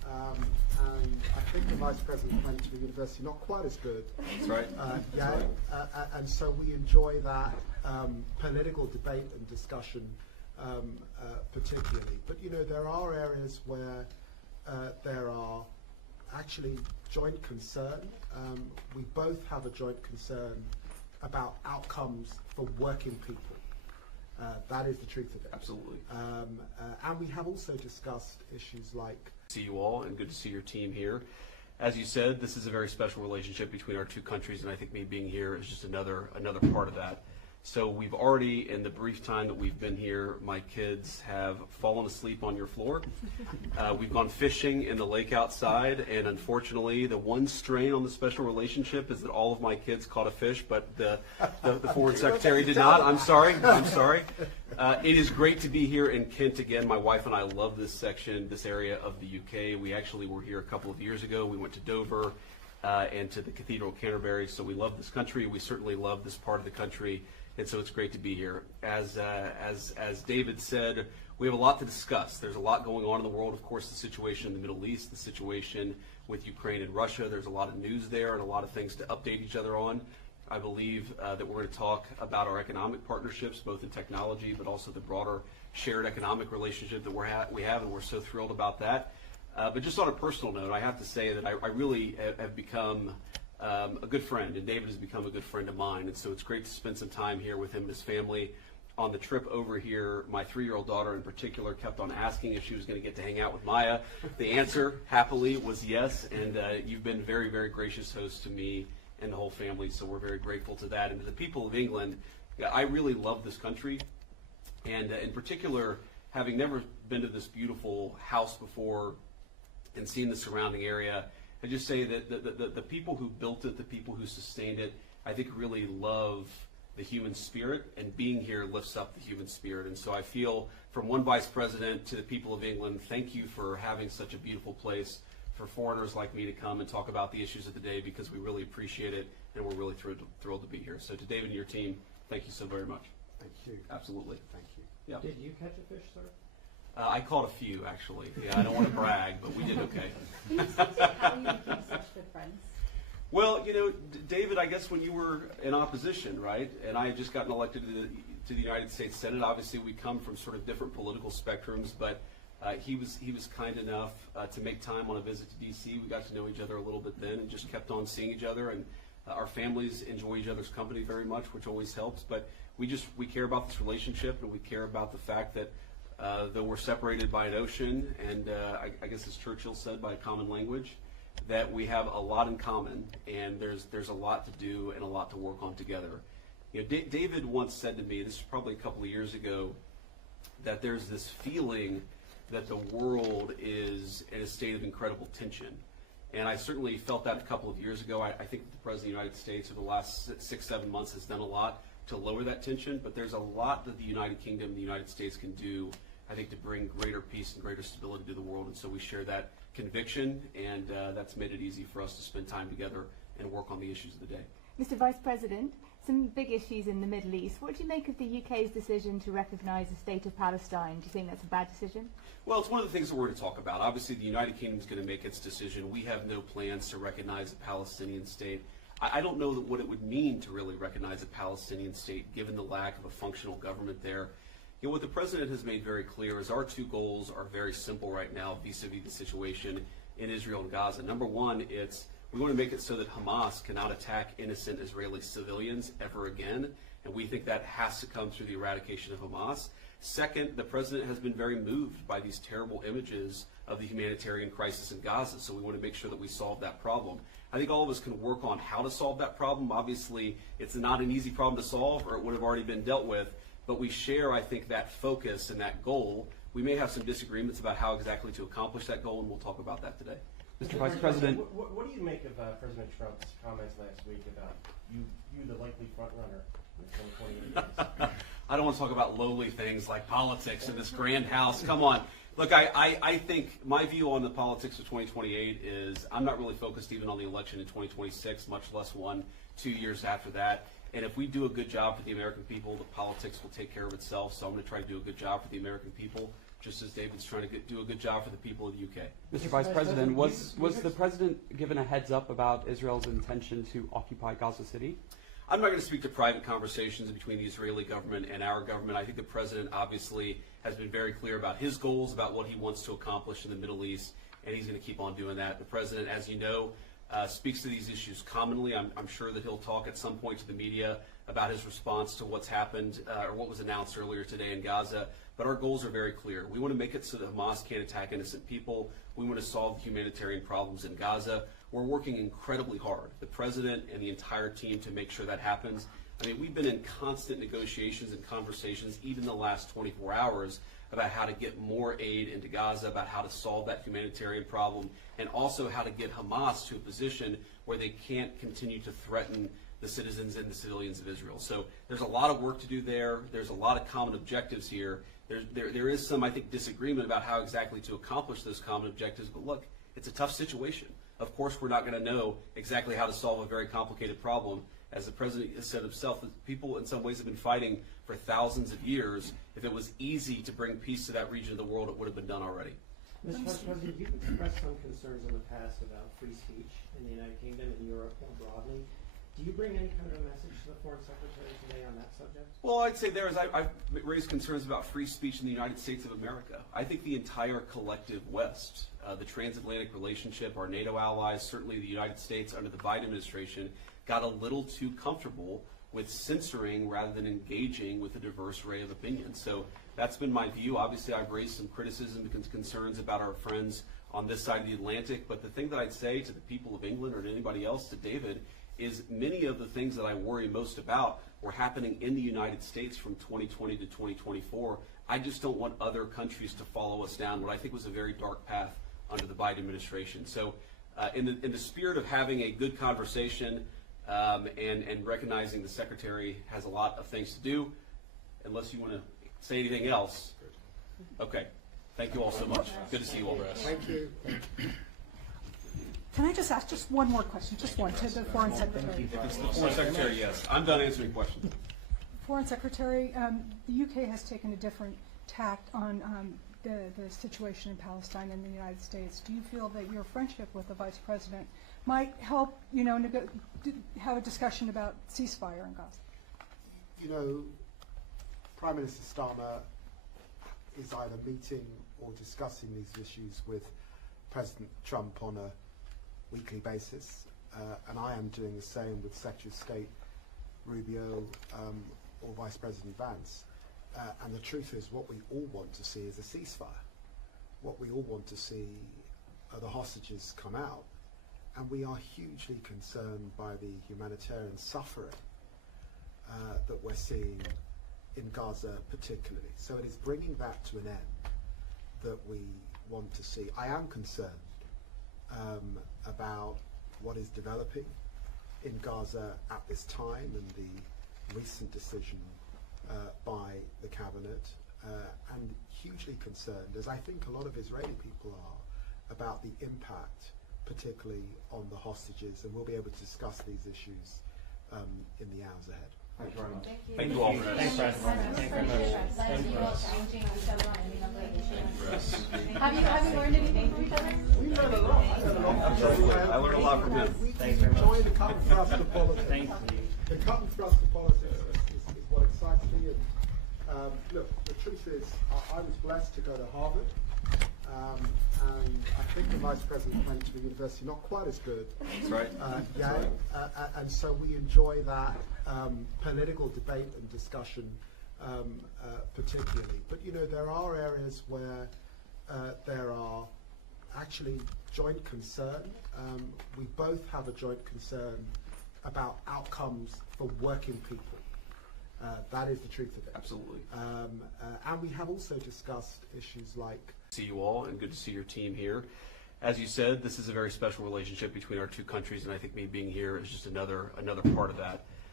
and I think the Vice President went to the university not quite as good. That's right. And so we enjoy that political debate and discussion particularly. But, you know, there are areas where there are actually joint concern. We both have a joint concern about outcomes for working people. That is the truth of it. Absolutely. And we have also discussed issues like... See you all, and good to see your team here. As you said, this is a very special relationship between our two countries, and I think me being here is just another part of that. So we've already, in the brief time that we've been here, my kids have fallen asleep on your floor. We've gone fishing in the lake outside, and unfortunately, the one strain on the special relationship is that all of my kids caught a fish, but the Foreign Secretary did not. I'm sorry. It is great to be here in Kent again. My wife and I love this section, this area of the UK. We actually were here a couple of years ago. We went to Dover and to the Cathedral of Canterbury, so we love this country. We certainly love this part of the country. And so it's great to be here. As David said, we have a lot to discuss. There's a lot going on in the world. Of course, the situation in the Middle East, the situation with Ukraine and Russia. There's a lot of news there and a lot of things to update each other on. I believe that we're going to talk about our economic partnerships, both in technology, but also the broader shared economic relationship that we have, and we're so thrilled about that. But just on a personal note, I have to say that I really have become a good friend, and David has become a good friend of mine, and so it's great to spend some time here with him and his family. On the trip over here, my 3-year-old daughter in particular kept on asking if she was going to get to hang out with Maya. The answer, happily, was yes, and you've been very, very gracious host to me and the whole family, so we're very grateful to that. And to the people of England, I really love this country, and in particular, having never been to this beautiful house before and seen the surrounding area, I just say that the people who built it, the people who sustained it, I think really love the human spirit, and being here lifts up the human spirit. And so I feel, from one vice president to the people of England, thank you for having such a beautiful place for foreigners like me to come and talk about the issues of the day, because we really appreciate it, and we're really thrilled to be here. So to David and your team, thank you so very much. Thank you. Absolutely. Thank you. Yeah. Did you catch a fish, sir? I caught a few, actually. Yeah, I don't want to brag, but we did okay. How do you become such good friends? Well, you know, David, I guess when you were in opposition, right, and I had just gotten elected to the United States Senate, obviously we come from sort of different political spectrums, but he was kind enough to make time on a visit to D.C. We got to know each other a little bit then and just kept on seeing each other, and our families enjoy each other's company very much, which always helps, but we care about this relationship, and we care about the fact that though we're separated by an ocean, and I guess as Churchill said, by a common language, that we have a lot in common, and there's a lot to do and a lot to work on together. You know, David once said to me, this was probably a couple of years ago, that there's this feeling that the world is in a state of incredible tension. And I certainly felt that a couple of years ago. I think the President of the United States over the last 6-7 months has done a lot to lower that tension, but there's a lot that the United Kingdom and the United States can do, I think, to bring greater peace and greater stability to the world. And so we share that conviction, and that's made it easy for us to spend time together and work on the issues of the day. Mr. Vice President, some big issues in the Middle East. What do you make of the UK's decision to recognise the state of Palestine? Do you think that's a bad decision? Well, it's one of the things that we're going to talk about. Obviously, the United Kingdom is going to make its decision. We have no plans to recognize a Palestinian state. I don't know what it would mean to really recognize a Palestinian state, given the lack of a functional government there. You know, what the President has made very clear is our two goals are very simple right now vis-a-vis the situation in Israel and Gaza. Number one, we want to make it so that Hamas cannot attack innocent Israeli civilians ever again, and we think that has to come through the eradication of Hamas. Second, the President has been very moved by these terrible images of the humanitarian crisis in Gaza, so we want to make sure that we solve that problem. I think all of us can work on how to solve that problem. Obviously, it's not an easy problem to solve, or it would have already been dealt with, but we share, I think, that focus and that goal. We may have some disagreements about how exactly to accomplish that goal, and we'll talk about that today. Mr. Vice President. What do you make of President Trump's comments last week about you the likely front runner in 2028? I don't want to talk about lowly things like politics in this grand house. Come on. Look, I think my view on the politics of 2028 is I'm not really focused even on the election in 2026, much less 2 years after that. And if we do a good job for the American people, the politics will take care of itself. So I'm going to try to do a good job for the American people, just as David's trying to do a good job for the people of the UK. Mr. Vice President, was the President given a heads up about Israel's intention to occupy Gaza City? I'm not going to speak to private conversations between the Israeli government and our government. I think the President obviously has been very clear about his goals, about what he wants to accomplish in the Middle East, and he's going to keep on doing that. The President, as you know, speaks to these issues commonly. I'm sure that he'll talk at some point to the media about his response to what's happened or what was announced earlier today in Gaza. But our goals are very clear. We want to make it so that Hamas can't attack innocent people. We want to solve the humanitarian problems in Gaza. We're working incredibly hard, the President and the entire team, to make sure that happens. I mean, we've been in constant negotiations and conversations, even the last 24 hours, about how to get more aid into Gaza, about how to solve that humanitarian problem, and also how to get Hamas to a position where they can't continue to threaten the citizens and the civilians of Israel. So there's a lot of work to do there. There's a lot of common objectives here. There is some, I think, disagreement about how exactly to accomplish those common objectives. But look, it's a tough situation. Of course, we're not going to know exactly how to solve a very complicated problem. As the President has said himself, people in some ways have been fighting for thousands of years. If it was easy to bring peace to that region of the world, it would have been done already. Mr. Vice President, you've expressed some concerns in the past about free speech in the United Kingdom and Europe more broadly. Do you bring any kind of a message to the Foreign Secretary today on that subject? Well, I'd say I've raised concerns about free speech in the United States of America. I think the entire collective West, the transatlantic relationship, our NATO allies, certainly the United States under the Biden administration, got a little too comfortable with censoring rather than engaging with a diverse array of opinions. So that's been my view. Obviously, I've raised some criticism and concerns about our friends on this side of the Atlantic. But the thing that I'd say to the people of England or to anybody else, to David, is many of the things that I worry most about were happening in the United States from 2020 to 2024. I just don't want other countries to follow us down what I think was a very dark path under the Biden administration. So in the spirit of having a good conversation and recognizing the Secretary has a lot of things to do, unless you want to say anything else. Okay. Thank you all so much. Good to see you all. Thank you. Can I just ask just one more question, just one, to the Foreign Secretary? If it's the Foreign Secretary, yes. I'm done answering questions. Foreign Secretary, the UK has taken a different tact on the situation in Palestine and the United States. Do you feel that your friendship with the Vice President might help, have a discussion about ceasefire in Gaza? You know, Prime Minister Starmer is either meeting or discussing these issues with President Trump on a weekly basis, and I am doing the same with Secretary of State Rubio or Vice President Vance. And the truth is, what we all want to see is a ceasefire. What we all want to see are the hostages come out, and we are hugely concerned by the humanitarian suffering that we're seeing in Gaza particularly. So it is bringing that to an end that we want to see. I am concerned about what is developing in Gaza at this time and the recent decision by the cabinet, and hugely concerned, as I think a lot of Israeli people are, about the impact, particularly on the hostages, and we'll be able to discuss these issues in the hours ahead. Thank you very much. Thank you all. Thanks, President. Thank you very much. Have you learned anything from each other? We learned a lot. Absolutely. I learned a lot from him. We enjoy the cut and thrust of politics. Thank you. The cut and thrust of politics is what excites me. And look, the truth is, I was blessed to go to Harvard, and I think the Vice President went to the university not quite as good. That's right. Yale, and so we enjoy that political debate and discussion particularly. But there are areas where there are actually joint concern. We both have a joint concern about outcomes for working people. That is the truth of it. Absolutely. And we have also discussed issues like... See you all, and good to see your team here. As you said, this is a very special relationship between our two countries, and I think me being here is just another part of that.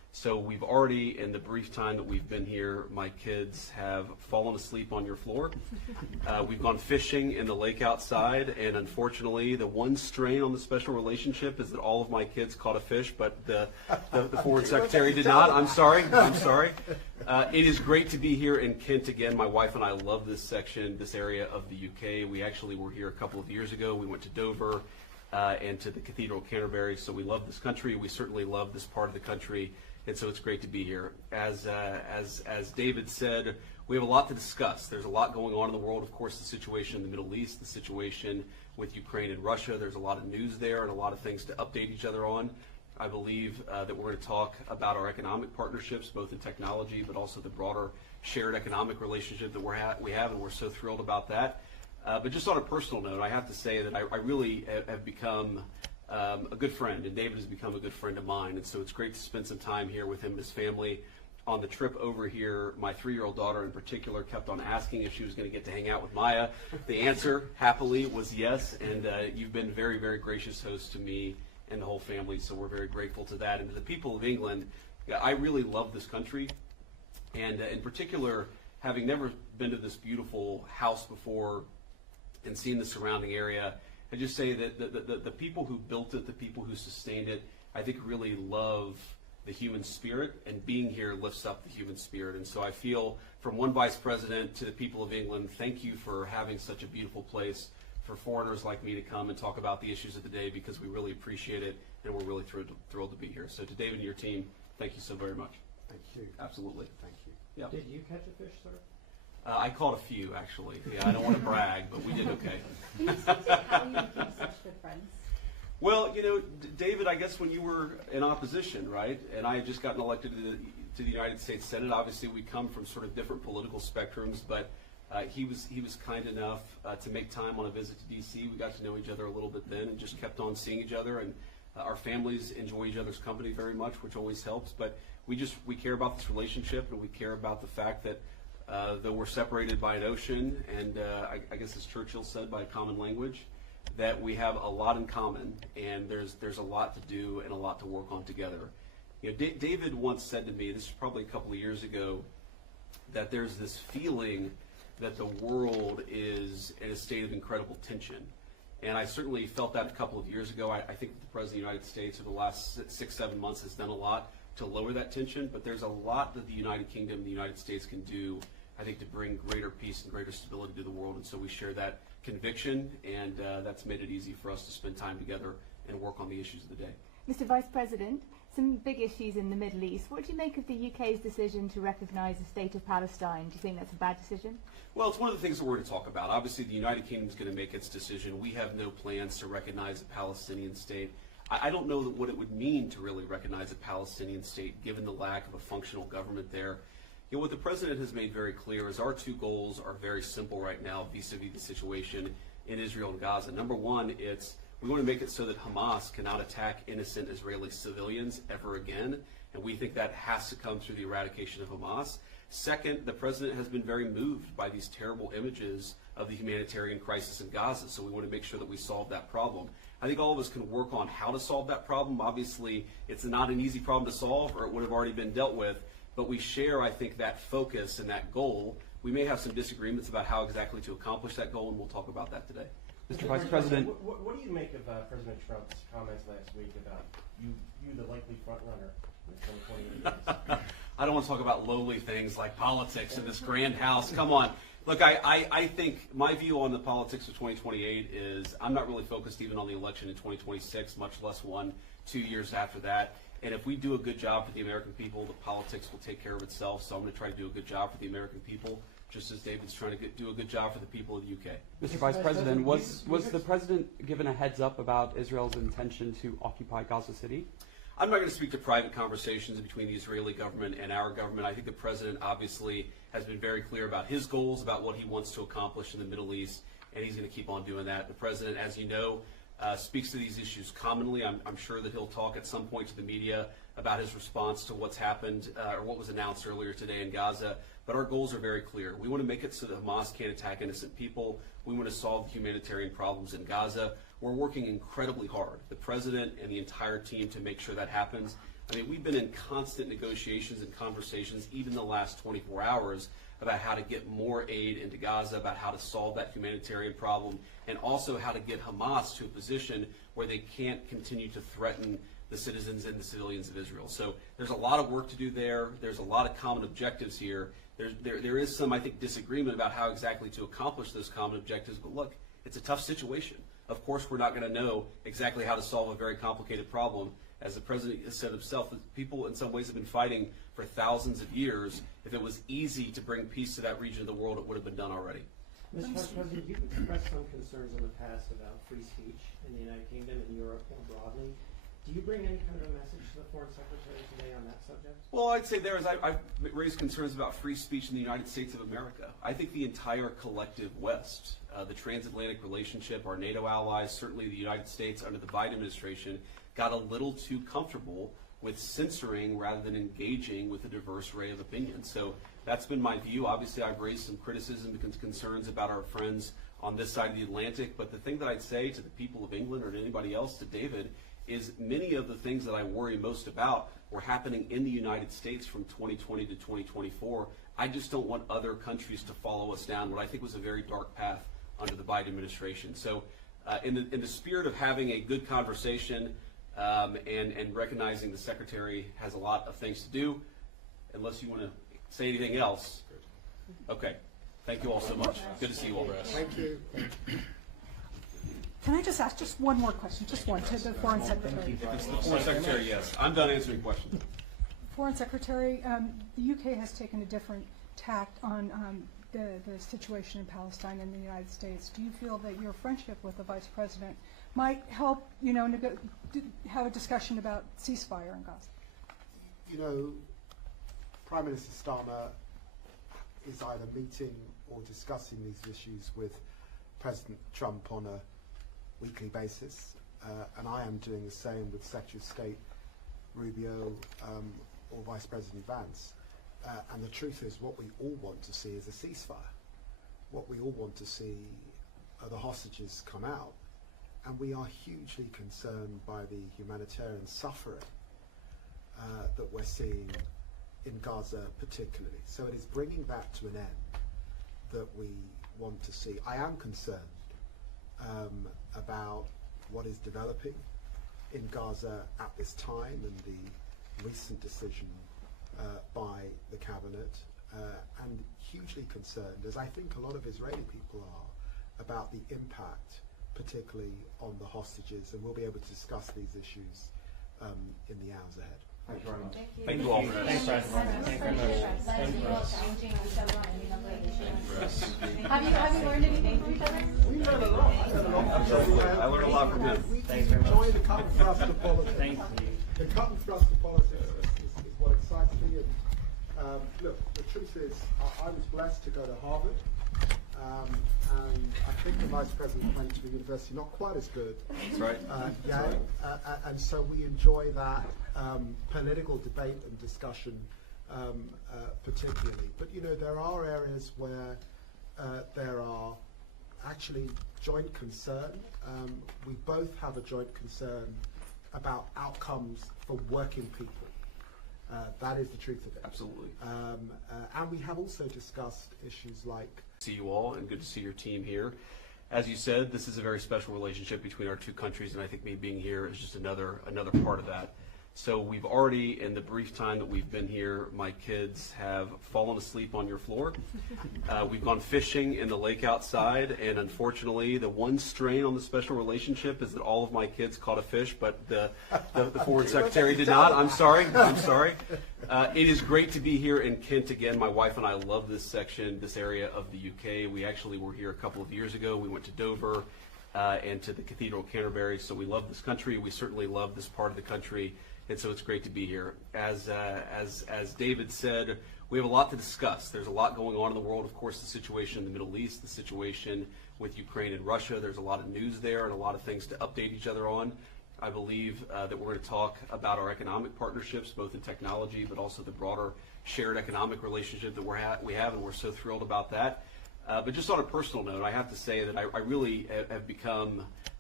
So we've already, in the brief time that we've been here, my kids have fallen asleep on your floor. We've gone fishing in the lake outside, and unfortunately, the one strain on the special relationship is that all of my kids caught a fish, but the foreign secretary did not. I'm sorry. It is great to be here in Kent again. My wife and I love this section, this area of the UK. We actually were here a couple of years ago. We went to Dover and to the Cathedral of Canterbury, so we love this country. We certainly love this part of the country. And so it's great to be here. As David said, we have a lot to discuss. There's a lot going on in the world. Of course, the situation in the Middle East, the situation with Ukraine and Russia. There's a lot of news there and a lot of things to update each other on. I believe that we're going to talk about our economic partnerships, both in technology, but also the broader shared economic relationship that we have, and we're so thrilled about that. But just on a personal note, I have to say that I really have become a good friend, and David has become a good friend of mine, and so it's great to spend some time here with him and his family. On the trip over here, my 3-year-old daughter in particular kept on asking if she was going to get to hang out with Maya. The answer, happily, was yes, and you've been very, very gracious host to me and the whole family, so we're very grateful to that. And to the people of England, I really love this country, and in particular, having never been to this beautiful house before and seen the surrounding area, I just say that the people who built it, the people who sustained it, I think really love the human spirit, and being here lifts up the human spirit. And so I feel, from one vice president to the people of England, thank you for having such a beautiful place for foreigners like me to come and talk about the issues of the day, because we really appreciate it, and we're really thrilled to be here. So to David and your team, thank you so very much. Thank you. Absolutely. Thank you. Yep. Did you catch a fish, sir? I caught a few, actually. Yeah, I don't want to brag, but we did okay. Can you speak to how you became such good friends? Well, you know, David, I guess when you were in opposition, right, and I had just gotten elected to the United States Senate, obviously we come from sort of different political spectrums, but he was kind enough to make time on a visit to D.C. We got to know each other a little bit then and just kept on seeing each other, and our families enjoy each other's company very much, which always helps. But we care about this relationship, and we care about the fact that though we're separated by an ocean, and I guess as Churchill said, by a common language, that we have a lot in common, and there's a lot to do and a lot to work on together. You know, David once said to me, this was probably a couple of years ago, that there's this feeling that the world is in a state of incredible tension. And I certainly felt that a couple of years ago. I think that the President of the United States over the last 6-7 months has done a lot to lower that tension, but there's a lot that the United Kingdom and the United States can do, I think, to bring greater peace and greater stability to the world. And so we share that conviction, and that's made it easy for us to spend time together and work on the issues of the day. Mr. Vice President, some big issues in the Middle East. What do you make of the UK's decision to recognise the state of Palestine? Do you think that's a bad decision? Well, it's one of the things that we're going to talk about. Obviously, the United Kingdom is going to make its decision. We have no plans to recognize a Palestinian state. I don't know what it would mean to really recognize a Palestinian state, given the lack of a functional government there. You know, what the President has made very clear is our two goals are very simple right now vis-a-vis the situation in Israel and Gaza. Number one, we want to make it so that Hamas cannot attack innocent Israeli civilians ever again, and we think that has to come through the eradication of Hamas. Second, the President has been very moved by these terrible images of the humanitarian crisis in Gaza, so we want to make sure that we solve that problem. I think all of us can work on how to solve that problem. Obviously, it's not an easy problem to solve, or it would have already been dealt with, but we share, I think, that focus and that goal. We may have some disagreements about how exactly to accomplish that goal, and we'll talk about that today. Mr. Vice President. What do you make of President Trump's comments last week about you the likely front runner in the 2028 race? I don't want to talk about lowly things like politics in this grand house. Come on. Look, I think my view on the politics of 2028 is I'm not really focused even on the election in 2026, much less 1-2 years after that. And if we do a good job for the American people, the politics will take care of itself. So I'm going to try to do a good job for the American people, just as David's trying to do a good job for the people of the UK. Mr. Vice President, was the President given a heads up about Israel's intention to occupy Gaza City? I'm not going to speak to private conversations between the Israeli government and our government. I think the President obviously has been very clear about his goals, about what he wants to accomplish in the Middle East, and he's going to keep on doing that. The President, as you know, speaks to these issues commonly. I'm sure that he'll talk at some point to the media about his response to what's happened or what was announced earlier today in Gaza. But our goals are very clear. We want to make it so that Hamas can't attack innocent people. We want to solve the humanitarian problems in Gaza. We're working incredibly hard, the President and the entire team, to make sure that happens. I mean, we've been in constant negotiations and conversations, even the last 24 hours, about how to get more aid into Gaza, about how to solve that humanitarian problem, and also how to get Hamas to a position where they can't continue to threaten the citizens and the civilians of Israel. So there's a lot of work to do there. There's a lot of common objectives here. There is some, I think, disagreement about how exactly to accomplish those common objectives, but look, it's a tough situation. Of course, we're not going to know exactly how to solve a very complicated problem. As the president has said himself, people in some ways have been fighting for thousands of years. If it was easy to bring peace to that region of the world, it would have been done already. Mr. Vice President, you've expressed some concerns in the past about free speech in the United Kingdom and Europe more broadly. Do you bring any kind of a message to the Foreign Secretary today on that subject? Well, I'd say I've raised concerns about free speech in the United States of America. I think the entire collective West, the transatlantic relationship, our NATO allies, certainly the United States under the Biden administration, got a little too comfortable with censoring rather than engaging with a diverse array of opinions. So that's been my view. Obviously, I've raised some criticism and concerns about our friends on this side of the Atlantic. But the thing that I'd say to the people of England or to anybody else, to David, is many of the things that I worry most about were happening in the United States from 2020 to 2024. I just don't want other countries to follow us down what I think was a very dark path under the Biden administration. So in the spirit of having a good conversation and recognizing the Secretary has a lot of things to do, unless you want to say anything else. Okay. Thank you all so much. Good to see you all. Thank you. Can I just ask just one more question, just one, to the Foreign Secretary? If it's the Foreign Secretary, yes. I'm done answering questions. Foreign Secretary, the UK has taken a different tact on the situation in Palestine and the United States. Do you feel that your friendship with the Vice President might help, have a discussion about ceasefire in Gaza? You know, Prime Minister Starmer is either meeting or discussing these issues with President Trump on a weekly basis, and I am doing the same with Secretary of State Rubio or Vice President Vance. And the truth is, what we all want to see is a ceasefire. What we all want to see are the hostages come out, and we are hugely concerned by the humanitarian suffering that we're seeing in Gaza particularly. So it is bringing that to an end that we want to see. I am concerned about what is developing in Gaza at this time and the recent decision by the cabinet, and hugely concerned, as I think a lot of Israeli people are, about the impact, particularly on the hostages, and we'll be able to discuss these issues in the hours ahead. Thank you very much. Thank you all. Thanks, President. Thank you very much. Thank you, Russ. Have you learned anything from each other? We learned a lot. I learned a lot. Absolutely. I learned a lot from him. We enjoy the cut and thrust of politics. Thank you. The cut and thrust of politics is what excites me. And look, the truth is, I was blessed to go to Harvard, and I think the Vice President went to the university not quite as good. That's right. And so we enjoy that political debate and discussion particularly. But there are areas where there are actually joint concern. We both have a joint concern about outcomes for working people. That is the truth of it. Absolutely. And we have also discussed issues like... See you all, and good to see your team here. As you said, this is a very special relationship between our two countries, and I think me being here is just another part of that. So we've already, in the brief time that we've been here, my kids have fallen asleep on your floor. We've gone fishing in the lake outside, and unfortunately, the one strain on the special relationship is that all of my kids caught a fish, but the Foreign Secretary did not. I'm sorry. It is great to be here in Kent again. My wife and I love this section, this area of the UK. We actually were here a couple of years ago. We went to Dover and to the Cathedral of Canterbury, so we love this country. We certainly love this part of the country. And so it's great to be here. As David said, we have a lot to discuss. There's a lot going on in the world. Of course, the situation in the Middle East, the situation with Ukraine and Russia. There's a lot of news there and a lot of things to update each other on. I believe that we're going to talk about our economic partnerships, both in technology, but also the broader shared economic relationship that we have, and we're so thrilled about that. But just on a personal note, I have to say that I really have become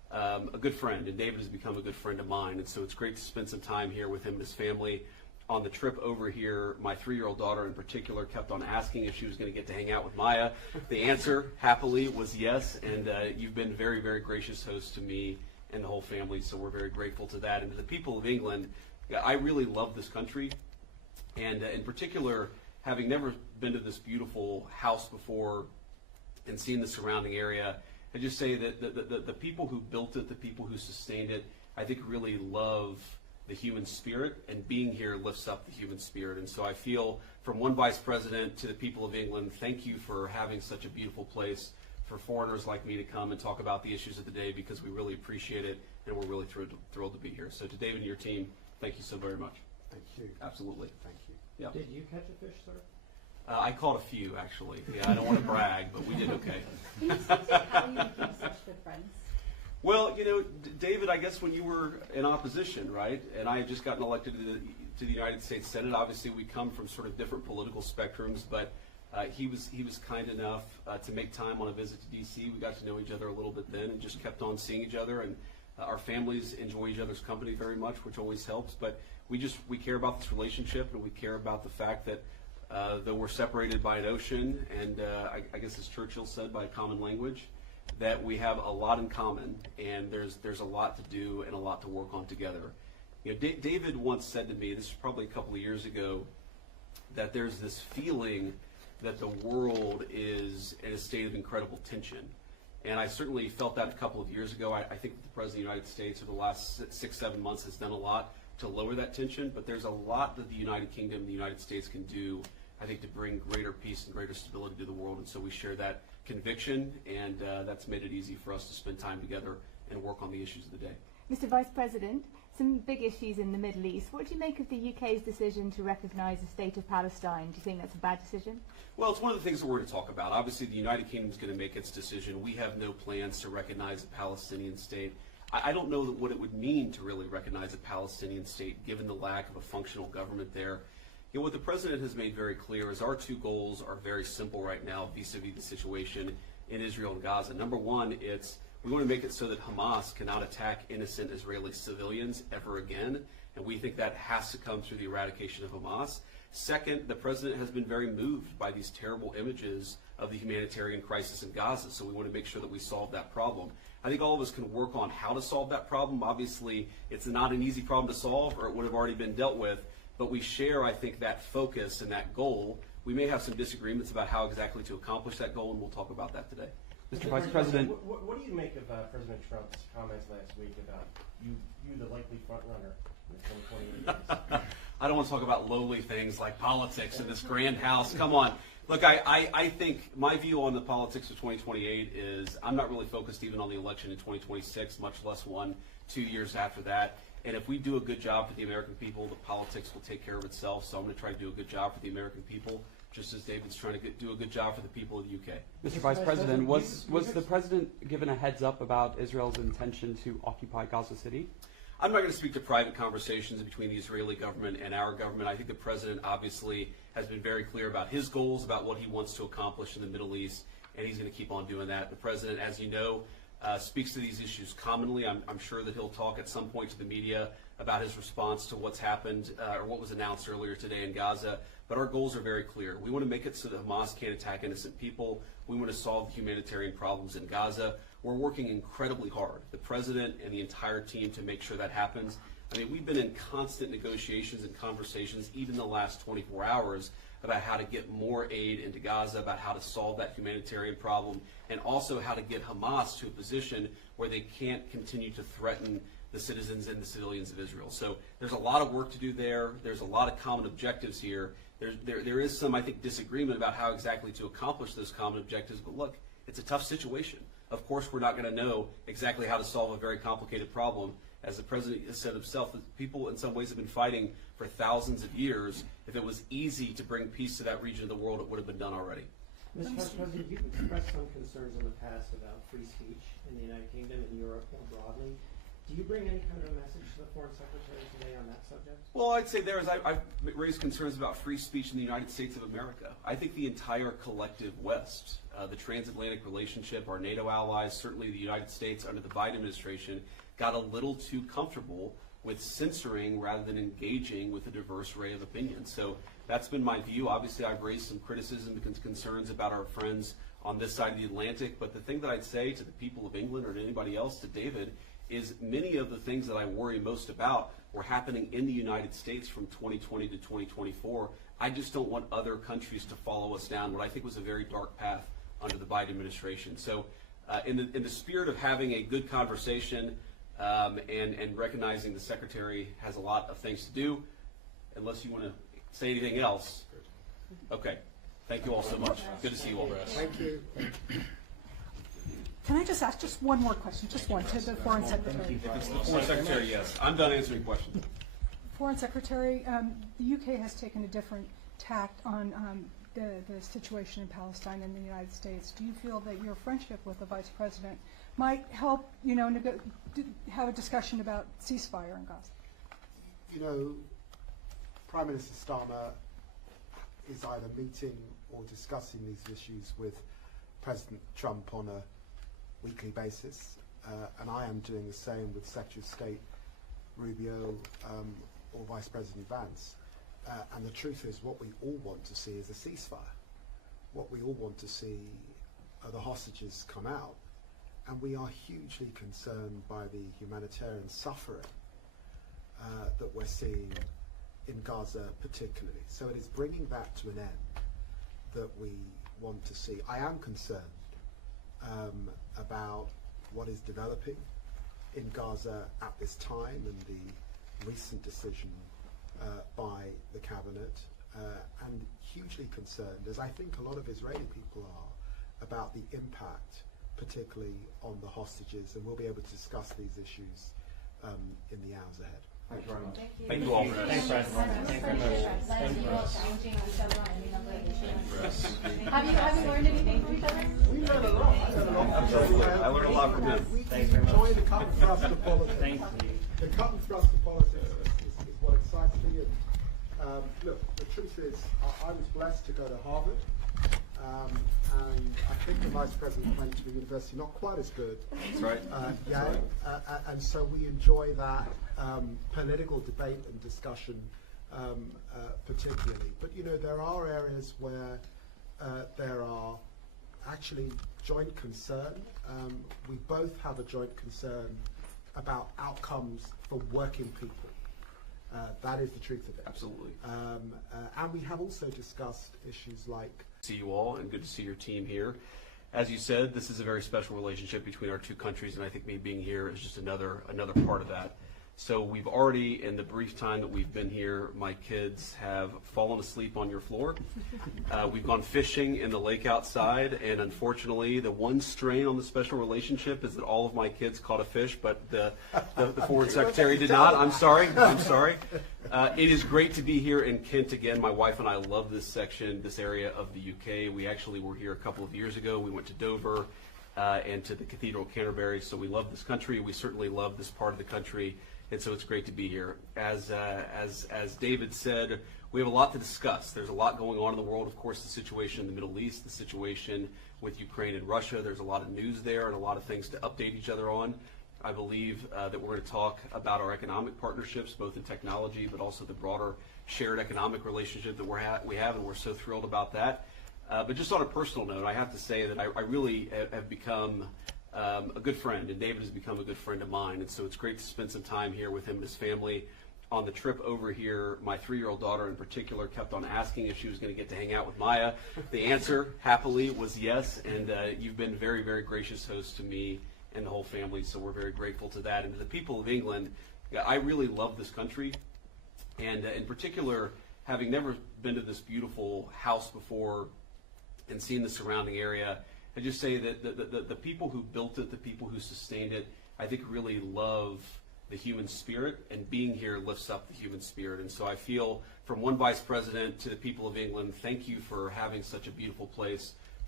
a good friend, and David has become a good friend of mine, and so it's great to spend some time here with him and his family. On the trip over here, my 3-year-old daughter in particular kept on asking if she was going to get to hang out with Maya. The answer, happily, was yes, and you've been very, very gracious host to me and the whole family, so we're very grateful to that. And to the people of England, I really love this country, and in particular, having never been to this beautiful house before and seen the surrounding area, I just say that the people who built it, the people who sustained it, I think really love the human spirit, and being here lifts up the human spirit. And so I feel, from one vice president to the people of England, thank you for having such a beautiful place for foreigners like me to come and talk about the issues of the day, because we really appreciate it, and we're really thrilled to be here. So to David and your team, thank you so very much. Thank you. Absolutely. Thank you. Yeah. Did you catch a fish, sir? I caught a few, actually. Yeah, I don't want to brag, but we did okay. Can you speak to how you became such good friends? Well, you know, David, I guess when you were in opposition, right, and I had just gotten elected to the United States Senate, obviously we come from sort of different political spectrums, but he was kind enough to make time on a visit to D.C. We got to know each other a little bit then and just kept on seeing each other, and our families enjoy each other's company very much, which always helps. But we care about this relationship, and we care about the fact that though we're separated by an ocean, and I guess as Churchill said, by a common language, that we have a lot in common, and there's a lot to do and a lot to work on together. You know, David once said to me, this is probably a couple of years ago, that there's this feeling that the world is in a state of incredible tension. And I certainly felt that a couple of years ago. I think that the President of the United States over the last 6-7 months has done a lot to lower that tension, but there's a lot that the United Kingdom and the United States can do, I think, to bring greater peace and greater stability to the world. And so we share that conviction, and that's made it easy for us to spend time together and work on the issues of the day. Mr. Vice President, some big issues in the Middle East. What do you make of the UK's decision to recognise the state of Palestine? Do you think that's a bad decision? Well, it's one of the things that we're going to talk about. Obviously, the United Kingdom is going to make its decision. We have no plans to recognize a Palestinian state. I don't know what it would mean to really recognize a Palestinian state, given the lack of a functional government there. You know, what the President has made very clear is our two goals are very simple right now vis-a-vis the situation in Israel and Gaza. Number one, we want to make it so that Hamas cannot attack innocent Israeli civilians ever again, and we think that has to come through the eradication of Hamas. Second, the President has been very moved by these terrible images of the humanitarian crisis in Gaza, so we want to make sure that we solve that problem. I think all of us can work on how to solve that problem. Obviously, it's not an easy problem to solve, or it would have already been dealt with, but we share, I think, that focus and that goal. We may have some disagreements about how exactly to accomplish that goal, and we'll talk about that today. Mr. Vice President. What do you make of President Trump's comments last week about you the likely front runner in the 2028 race? I don't want to talk about lowly things like politics in this grand house. Come on. Look, I think my view on the politics of 2028 is I'm not really focused even on the election in 2026, much less 1-2 years after that. And if we do a good job for the American people, the politics will take care of itself. So I'm going to try to do a good job for the American people, just as David's trying to do a good job for the people of the UK. Mr. Vice President, was the President given a heads up about Israel's intention to occupy Gaza City? I'm not going to speak to private conversations between the Israeli government and our government. I think the President obviously has been very clear about his goals, about what he wants to accomplish in the Middle East, and he's going to keep on doing that. The President, as you know, speaks to these issues commonly. I'm sure that he'll talk at some point to the media about his response to what's happened or what was announced earlier today in Gaza. But our goals are very clear. We want to make it so that Hamas can't attack innocent people. We want to solve the humanitarian problems in Gaza. We're working incredibly hard, the President and the entire team, to make sure that happens. I mean, we've been in constant negotiations and conversations, even the last 24 hours, about how to get more aid into Gaza, about how to solve that humanitarian problem, and also how to get Hamas to a position where they can't continue to threaten the citizens and the civilians of Israel. So there's a lot of work to do there. There's a lot of common objectives here. There is some, I think, disagreement about how exactly to accomplish those common objectives, but look, it's a tough situation. Of course, we're not going to know exactly how to solve a very complicated problem. As the President has said himself, people in some ways have been fighting for thousands of years. If it was easy to bring peace to that region of the world, it would have been done already. Mr. Vice President, you've expressed some concerns in the past about free speech in the United Kingdom and Europe more broadly. Do you bring any kind of a message to the Foreign Secretary today on that subject? Well, I'd say I've raised concerns about free speech in the United States of America. I think the entire collective West, the transatlantic relationship, our NATO allies, certainly the United States under the Biden administration, got a little too comfortable with censoring rather than engaging with a diverse array of opinions. So that's been my view. Obviously, I've raised some criticism and concerns about our friends on this side of the Atlantic, but the thing that I'd say to the people of England or to anybody else, to David, is many of the things that I worry most about were happening in the United States from 2020 to 2024. I just don't want other countries to follow us down what I think was a very dark path under the Biden administration. So in the spirit of having a good conversation and recognizing the Secretary has a lot of things to do, unless you want to say anything else. Okay. Thank you all so much. Good to see you all. Thank you. Can I just ask just one more question, just one, to the Foreign Secretary? If it's the Foreign Secretary, yes. I'm done answering questions. Foreign Secretary, the UK has taken a different tact on the situation in Palestine and the United States. Do you feel that your friendship with the Vice President might help, have a discussion about ceasefire in Gaza? You know, Prime Minister Starmer is either meeting or discussing these issues with President Trump on a weekly basis, and I am doing the same with Secretary of State Rubio or Vice President Vance. And the truth is, what we all want to see is a ceasefire. What we all want to see are the hostages come out, and we are hugely concerned by the humanitarian suffering that we're seeing in Gaza particularly. So it is bringing that to an end that we want to see. I am concerned about what is developing in Gaza at this time and the recent decision by the cabinet, and hugely concerned, as I think a lot of Israeli people are, about the impact, particularly on the hostages, and we'll be able to discuss these issues in the hours ahead. Thank you very much. Thank you all. Thanks, President. Thank you very much. Have you learned anything from each other? We learned a lot. Absolutely. I learned a lot from him. We enjoy the cut and thrust of politics. Thank you. The cut and thrust of politics is what excites me. And look, the truth is, I was blessed to go to Harvard, and I think the Vice President went to the university not quite as good. That's right. Yale, and so we enjoy that political debate and discussion particularly. But there are areas where there are actually joint concern. We both have a joint concern about outcomes for working people. That is the truth of it. Absolutely. And we have also discussed issues like... See you all, and good to see your team here. As you said, this is a very special relationship between our two countries, and I think me being here is just another part of that. So we've already, in the brief time that we've been here, my kids have fallen asleep on your floor. We've gone fishing in the lake outside, and unfortunately, the one strain on the special relationship is that all of my kids caught a fish, but the Foreign Secretary did not. I'm sorry. It is great to be here in Kent again. My wife and I love this section, this area of the UK. We actually were here a couple of years ago. We went to Dover and to the Cathedral of Canterbury, so we love this country. We certainly love this part of the country. And so it's great to be here. As David said, we have a lot to discuss. There's a lot going on in the world. Of course, the situation in the Middle East, the situation with Ukraine and Russia. There's a lot of news there and a lot of things to update each other on. I believe that we're going to talk about our economic partnerships, both in technology, but also the broader shared economic relationship that we have, and we're so thrilled about that. But just on a personal note, I have to say that I really have become a good friend, and David has become a good friend of mine, and so it's great to spend some time here with him and his family. On the trip over here, my 3-year-old daughter in particular kept on asking if she was going to get to hang out with Maya. The answer, happily, was yes, and you've been very, very gracious host to me and the whole family, so we're very grateful to that. And to the people of England, I really love this country, and in particular, having never been to this beautiful house before and seen the surrounding area, I just say that the people who built it, the people who sustained it, I think really love the human spirit, and being here lifts up the human spirit. And so I feel, from one vice president to the people of England, thank you for having such a beautiful place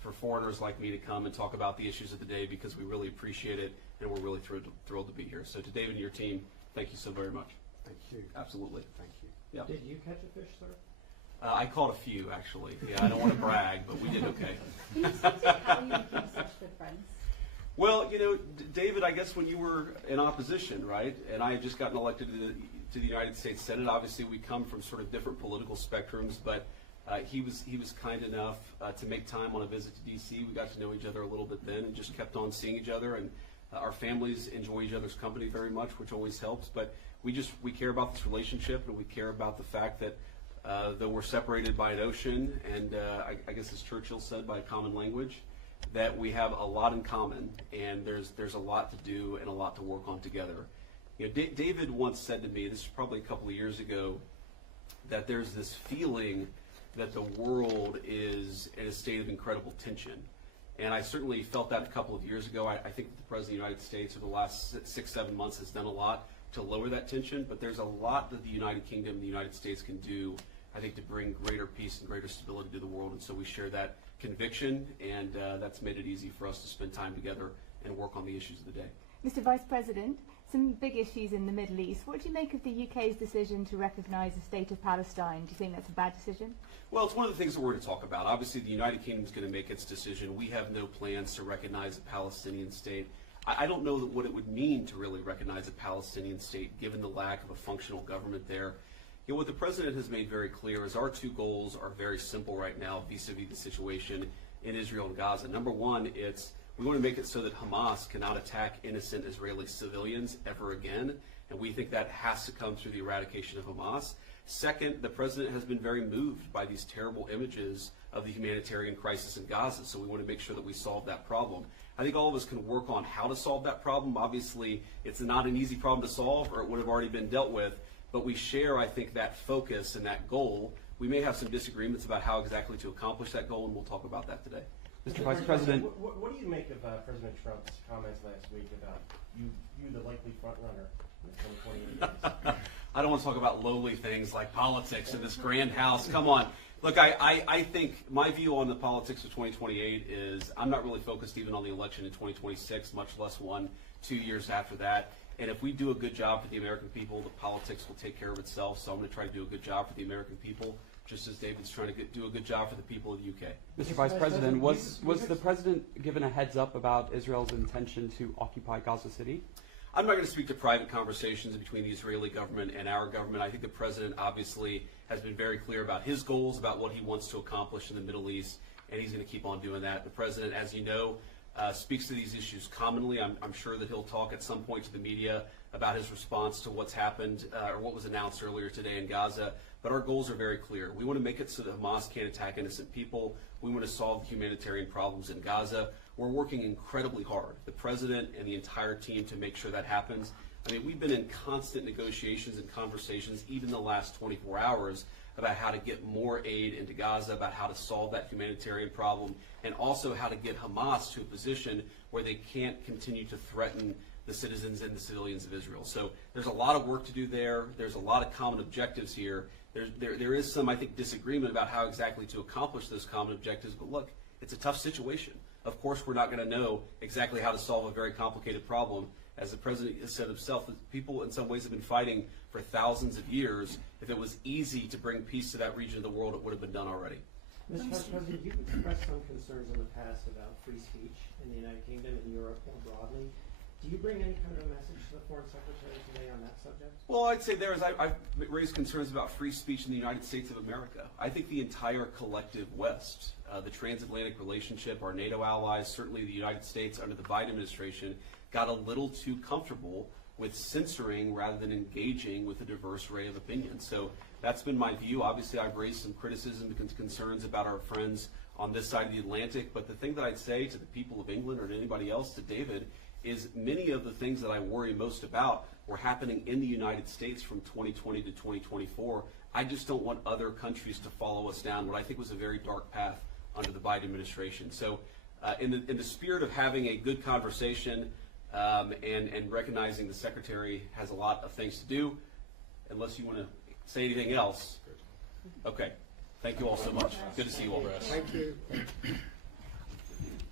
for foreigners like me to come and talk about the issues of the day, because we really appreciate it and we're really thrilled to be here. So to David and your team, thank you so very much. Thank you. Absolutely. Thank you. Yeah. Did you catch a fish, sir? I caught a few, actually. Yeah, I don't want to brag, but we did okay. Can you speak to how you became such good friends? Well, you know, David, I guess when you were in opposition, right, and I had just gotten elected to the United States Senate, obviously we come from sort of different political spectrums, but he was kind enough to make time on a visit to D.C. We got to know each other a little bit then and just kept on seeing each other, and our families enjoy each other's company very much, which always helps. But we care about this relationship, and we care about the fact that though we're separated by an ocean, and I guess as Churchill said, by a common language, that we have a lot in common, and there's a lot to do and a lot to work on together. You know, David once said to me, this is probably a couple of years ago, that there's this feeling that the world is in a state of incredible tension. And I certainly felt that a couple of years ago. I think that the President of the United States over the last 6-7 months has done a lot to lower that tension, but there's a lot that the United Kingdom and the United States can do, I think, to bring greater peace and greater stability to the world. And so we share that conviction, and that's made it easy for us to spend time together and work on the issues of the day. Mr. Vice President, some big issues in the Middle East. What do you make of the UK's decision to recognise the state of Palestine? Do you think that's a bad decision? Well, it's one of the things that we're going to talk about. Obviously, the United Kingdom is going to make its decision. We have no plans to recognize a Palestinian state. I don't know what it would mean to really recognize a Palestinian state, given the lack of a functional government there. You know, what the President has made very clear is our two goals are very simple right now vis-a-vis the situation in Israel and Gaza. Number one, we want to make it so that Hamas cannot attack innocent Israeli civilians ever again, and we think that has to come through the eradication of Hamas. Second, the President has been very moved by these terrible images of the humanitarian crisis in Gaza, so we want to make sure that we solve that problem. I think all of us can work on how to solve that problem. Obviously, it's not an easy problem to solve, or it would have already been dealt with, but we share, I think, that focus and that goal. We may have some disagreements about how exactly to accomplish that goal, and we'll talk about that today. Mr. Vice President. What do you make of President Trump's comments last week about you the likely front runner in the 2028 race? I don't want to talk about lowly things like politics in this grand house. Come on. Look, I think my view on the politics of 2028 is I'm not really focused even on the election in 2026, much less 1-2 years after that. And if we do a good job for the American people, the politics will take care of itself. So I'm going to try to do a good job for the American people, just as David's trying to do a good job for the people of the UK. Mr. Vice President, was the President given a heads up about Israel's intention to occupy Gaza City? I'm not going to speak to private conversations between the Israeli government and our government. I think the President obviously has been very clear about his goals, about what he wants to accomplish in the Middle East, and he's going to keep on doing that. The President, as you know, speaks to these issues commonly. I'm sure that he'll talk at some point to the media about his response to what's happened or what was announced earlier today in Gaza. But our goals are very clear. We want to make it so that Hamas can't attack innocent people. We want to solve the humanitarian problems in Gaza. We're working incredibly hard, the President and the entire team, to make sure that happens. I mean, we've been in constant negotiations and conversations, even the last 24 hours, about how to get more aid into Gaza, about how to solve that humanitarian problem, and also how to get Hamas to a position where they can't continue to threaten the citizens and the civilians of Israel. So there's a lot of work to do there. There's a lot of common objectives here. There is some, I think, disagreement about how exactly to accomplish those common objectives, but look, it's a tough situation. Of course, we're not going to know exactly how to solve a very complicated problem. As the President has said himself, that people in some ways have been fighting for thousands of years. If it was easy to bring peace to that region of the world, it would have been done already. Mr. Vice President, you've expressed some concerns in the past about free speech in the United Kingdom and Europe more broadly. Do you bring any kind of a message to the Foreign Secretary today on that subject? Well, I'd say I've raised concerns about free speech in the United States of America. I think the entire collective West, the transatlantic relationship, our NATO allies, certainly the United States under the Biden administration, got a little too comfortable with censoring rather than engaging with a diverse array of opinions. So that's been my view. Obviously, I've raised some criticism and concerns about our friends on this side of the Atlantic. But the thing that I'd say to the people of England or to anybody else, to David, is many of the things that I worry most about were happening in the United States from 2020 to 2024. I just don't want other countries to follow us down what I think was a very dark path under the Biden administration. So in the spirit of having a good conversation and recognizing the Secretary has a lot of things to do, unless you want to say anything else. Okay. Thank you all so much. Good to see you all. Thank you.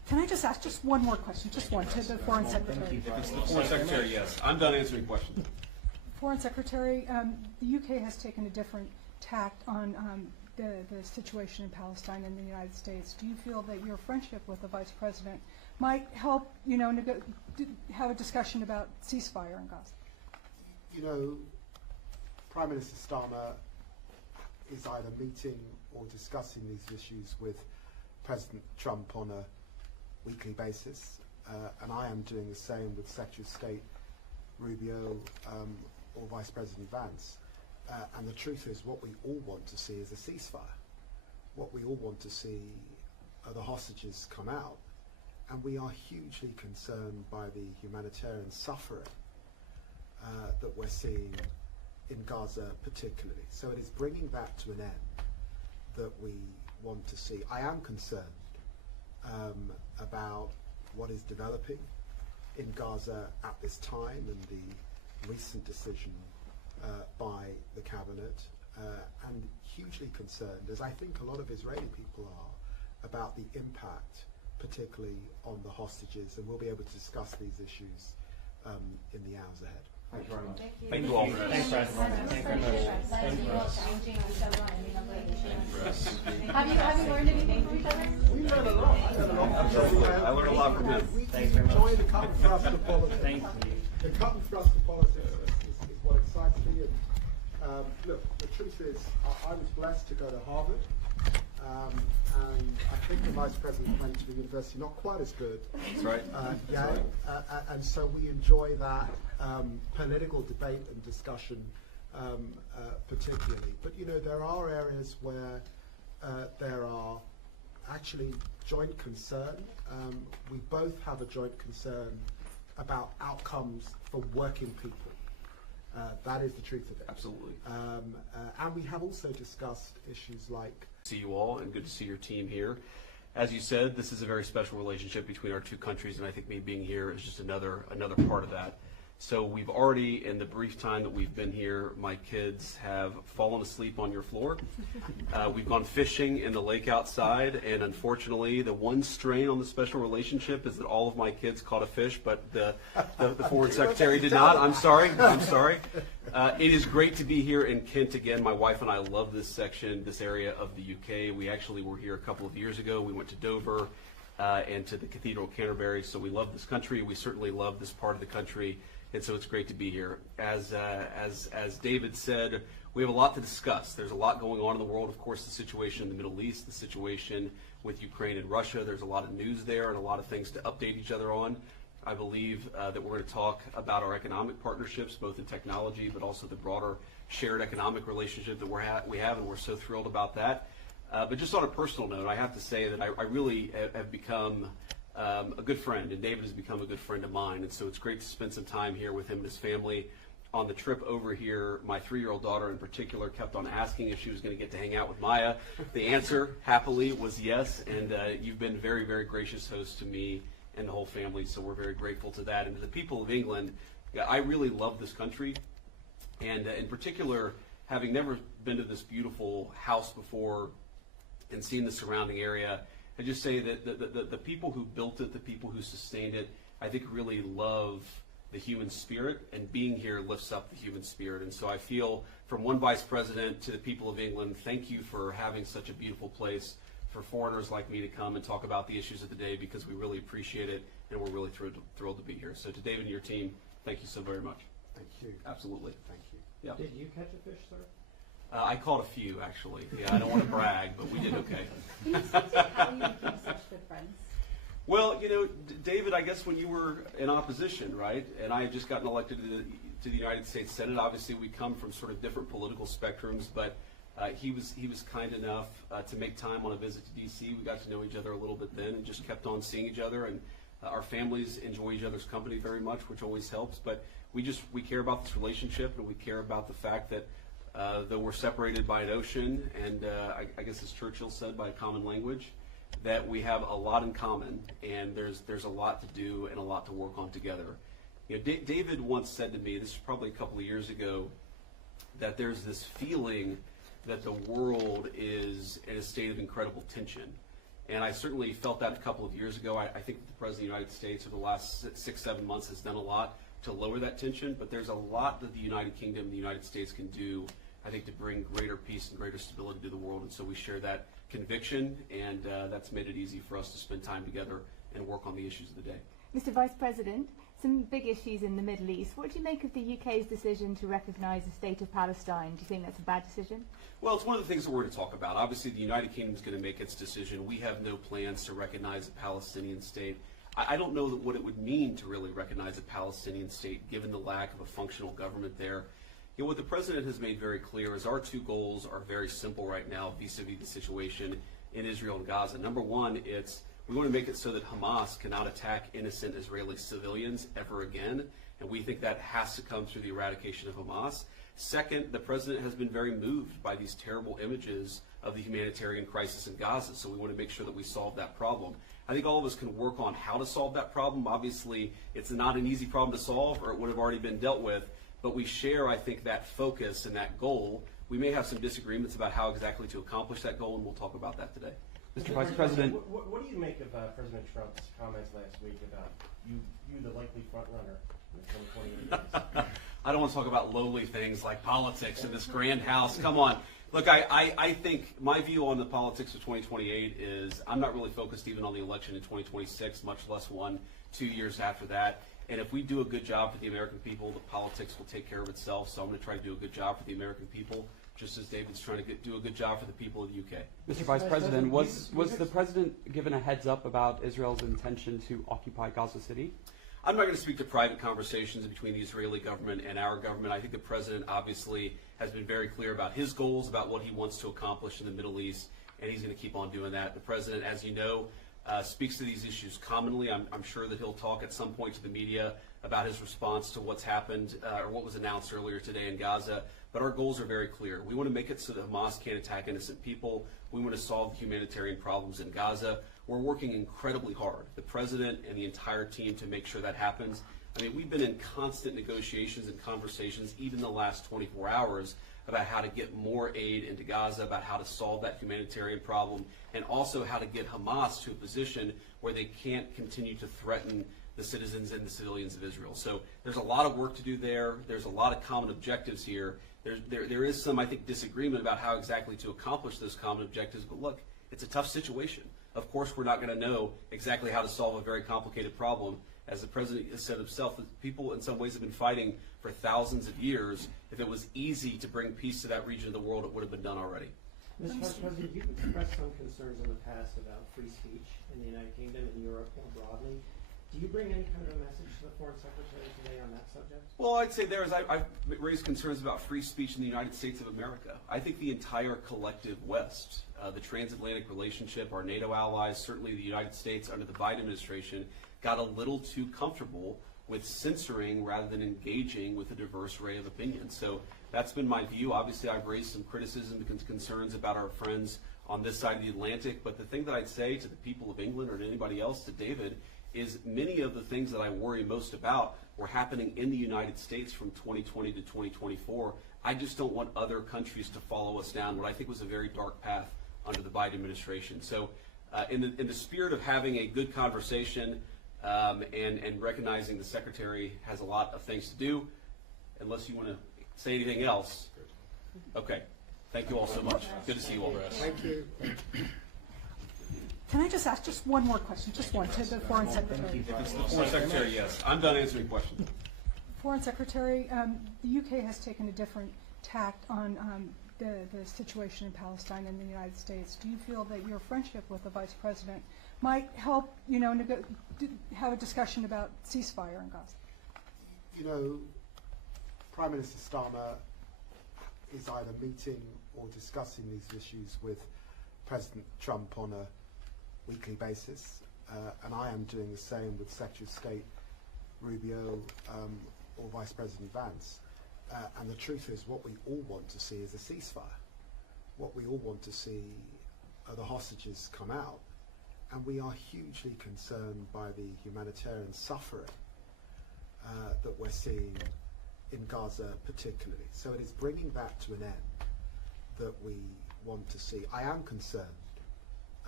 Can I just ask just one more question, just one, to the Foreign Secretary? If it's the Foreign Secretary, yes. I'm done answering questions. Foreign Secretary, the UK has taken a different tact on the situation in Palestine and the United States. Do you feel that your friendship with the Vice President might help, have a discussion about ceasefire in Gaza? You know, Prime Minister Starmer is either meeting or discussing these issues with President Trump on a weekly basis, and I am doing the same with Secretary of State Rubio or Vice President Vance. And the truth is, what we all want to see is a ceasefire. What we all want to see are the hostages come out, and we are hugely concerned by the humanitarian suffering that we're seeing in Gaza particularly. So it is bringing that to an end that we want to see. I am concerned about what is developing in Gaza at this time and the recent decision by the cabinet, and hugely concerned, as I think a lot of Israeli people are, about the impact particularly on the hostages, and we'll be able to discuss these issues in the hours ahead. Thank you very much. Thank you all. Thanks, President. Thank you very much. Have you learned anything from each other? We learned a lot. Absolutely. I learned a lot from him. We enjoy the cut and thrust of politics. Thank you. The cut and thrust of politics is what excites me. And look, the truth is, I was blessed to go to Harvard, and I think the Vice President went to the university not quite as good. That's right. Yale, and so we enjoy that political debate and discussion particularly. But there are areas where there are actually joint concern. We both have a joint concern about outcomes for working people. That is the truth of it. Absolutely. And we have also discussed issues like... See you all, and good to see your team here. As you said, this is a very special relationship between our two countries, and I think me being here is just another part of that. So we've already, in the brief time that we've been here, my kids have fallen asleep on your floor. We've gone fishing in the lake outside, and unfortunately, the one strain on the special relationship is that all of my kids caught a fish, but the Foreign Secretary did not. I'm sorry. It is great to be here in Kent again. My wife and I love this section, this area of the UK. We actually were here a couple of years ago. We went to Dover and to the Cathedral of Canterbury, so we love this country. We certainly love this part of the country. And so it's great to be here. As David said, we have a lot to discuss. There's a lot going on in the world. Of course, the situation in the Middle East, the situation with Ukraine and Russia. There's a lot of news there and a lot of things to update each other on. I believe that we're going to talk about our economic partnerships, both in technology, but also the broader shared economic relationship that we have, and we're so thrilled about that. But just on a personal note, I have to say that I really have become a good friend, and David has become a good friend of mine, and so it's great to spend some time here with him and his family. On the trip over here, my 3-year-old daughter in particular kept on asking if she was going to get to hang out with Maya. The answer, happily, was yes, and you've been very, very gracious host to me and the whole family, so we're very grateful to that. And to the people of England, I really love this country, and in particular, having never been to this beautiful house before and seen the surrounding area, I just say that the people who built it, the people who sustained it, I think really love the human spirit, and being here lifts up the human spirit. And so I feel, from one vice president to the people of England, thank you for having such a beautiful place for foreigners like me to come and talk about the issues of the day, because we really appreciate it, and we're really thrilled to be here. So to David and your team, thank you so very much. Thank you. Absolutely. Thank you. Yeah. Did you catch a fish, sir? I caught a few, actually. Yeah, I don't want to brag, but we did okay. Can you speak to how you became such good friends? Well, David, I guess when you were in opposition, right, and I had just gotten elected to the United States Senate, obviously we come from sort of different political spectrums, but he was kind enough to make time on a visit to D.C. We got to know each other a little bit then and just kept on seeing each other, and our families enjoy each other's company very much, which always helps. But we care about this relationship, and we care about the fact that though we're separated by an ocean, and I guess as Churchill said, by a common language, that we have a lot in common, and there's a lot to do and a lot to work on together. David once said to me, this is probably a couple of years ago, that there's this feeling that the world is in a state of incredible tension. And I certainly felt that a couple of years ago. I think the President of the United States over the last 6-7 months has done a lot to lower that tension, but there's a lot that the United Kingdom and the United States can do, I think, to bring greater peace and greater stability to the world. And so we share that conviction, and that's made it easy for us to spend time together and work on the issues of the day. Mr. Vice President, some big issues in the Middle East. What do you make of the UK's decision to recognise the state of Palestine? Do you think that's a bad decision? Well, it's one of the things that we're going to talk about. Obviously, the United Kingdom is going to make its decision. We have no plans to recognize a Palestinian state. I don't know what it would mean to really recognize a Palestinian state, given the lack of a functional government there. You know, what the President has made very clear is our two goals are very simple right now vis-a-vis the situation in Israel and Gaza. Number one, we want to make it so that Hamas cannot attack innocent Israeli civilians ever again, and we think that has to come through the eradication of Hamas. Second, the President has been very moved by these terrible images of the humanitarian crisis in Gaza, so we want to make sure that we solve that problem. I think all of us can work on how to solve that problem. Obviously, it's not an easy problem to solve, or it would have already been dealt with, but we share, I think, that focus and that goal. We may have some disagreements about how exactly to accomplish that goal, and we'll talk about that today. Mr. Vice President. What do you make of President Trump's comments last week about you the likely front runner in the 2028 race? I don't want to talk about lowly things like politics in this grand house. Come on. Look, I think my view on the politics of 2028 is I'm not really focused even on the election in 2026, much less 1-2 years after that. And if we do a good job for the American people, the politics will take care of itself. So I'm going to try to do a good job for the American people, just as David's trying to do a good job for the people of the UK. Mr. Vice President, was the President given a heads up about Israel's intention to occupy Gaza City? I'm not going to speak to private conversations between the Israeli government and our government. I think the President obviously has been very clear about his goals, about what he wants to accomplish in the Middle East, and he's going to keep on doing that. The President, as you know, speaks to these issues commonly. I'm sure that he'll talk at some point to the media about his response to what's happened or what was announced earlier today in Gaza. But our goals are very clear. We want to make it so that Hamas can't attack innocent people. We want to solve the humanitarian problems in Gaza. We're working incredibly hard, the President and the entire team, to make sure that happens. I mean, we've been in constant negotiations and conversations, even the last 24 hours, about how to get more aid into Gaza, about how to solve that humanitarian problem, and also how to get Hamas to a position where they can't continue to threaten the citizens and the civilians of Israel. So there's a lot of work to do there. There's a lot of common objectives here. There is some, I think, disagreement about how exactly to accomplish those common objectives, but look, it's a tough situation. Of course, we're not going to know exactly how to solve a very complicated problem. As the President has said himself, that people in some ways have been fighting for thousands of years. If it was easy to bring peace to that region of the world, it would have been done already. Mr. Vice President, you've expressed some concerns in the past about free speech in the United Kingdom and Europe more broadly. Do you bring any kind of a message to the Foreign Secretary today on that subject? Well, I'd say I've raised concerns about free speech in the United States of America. I think the entire collective West, the transatlantic relationship, our NATO allies, certainly the United States under the Biden administration, got a little too comfortable with censoring rather than engaging with a diverse array of opinions. So that's been my view. Obviously, I've raised some criticism and concerns about our friends on this side of the Atlantic, but the thing that I'd say to the people of England or to anybody else, to David, is many of the things that I worry most about were happening in the United States from 2020 to 2024. I just don't want other countries to follow us down what I think was a very dark path under the Biden administration. So in the spirit of having a good conversation and recognizing the Secretary has a lot of things to do, unless you want to say anything else. Okay. Thank you all so much. Good to see you all. Thank you. Can I just ask just one more question, just one, to the Foreign Secretary? If it's the Foreign Secretary, yes. I'm done answering questions. Foreign Secretary, the UK has taken a different tact on the situation in Palestine and the United States. Do you feel that your friendship with the Vice President might help, have a discussion about ceasefire in Gaza? You know, Prime Minister Starmer is either meeting or discussing these issues with President Trump on a weekly basis, and I am doing the same with Secretary of State Rubio or Vice President Vance. And the truth is, what we all want to see is a ceasefire. What we all want to see are the hostages come out, and we are hugely concerned by the humanitarian suffering that we're seeing in Gaza particularly. So it is bringing that to an end that we want to see. I am concerned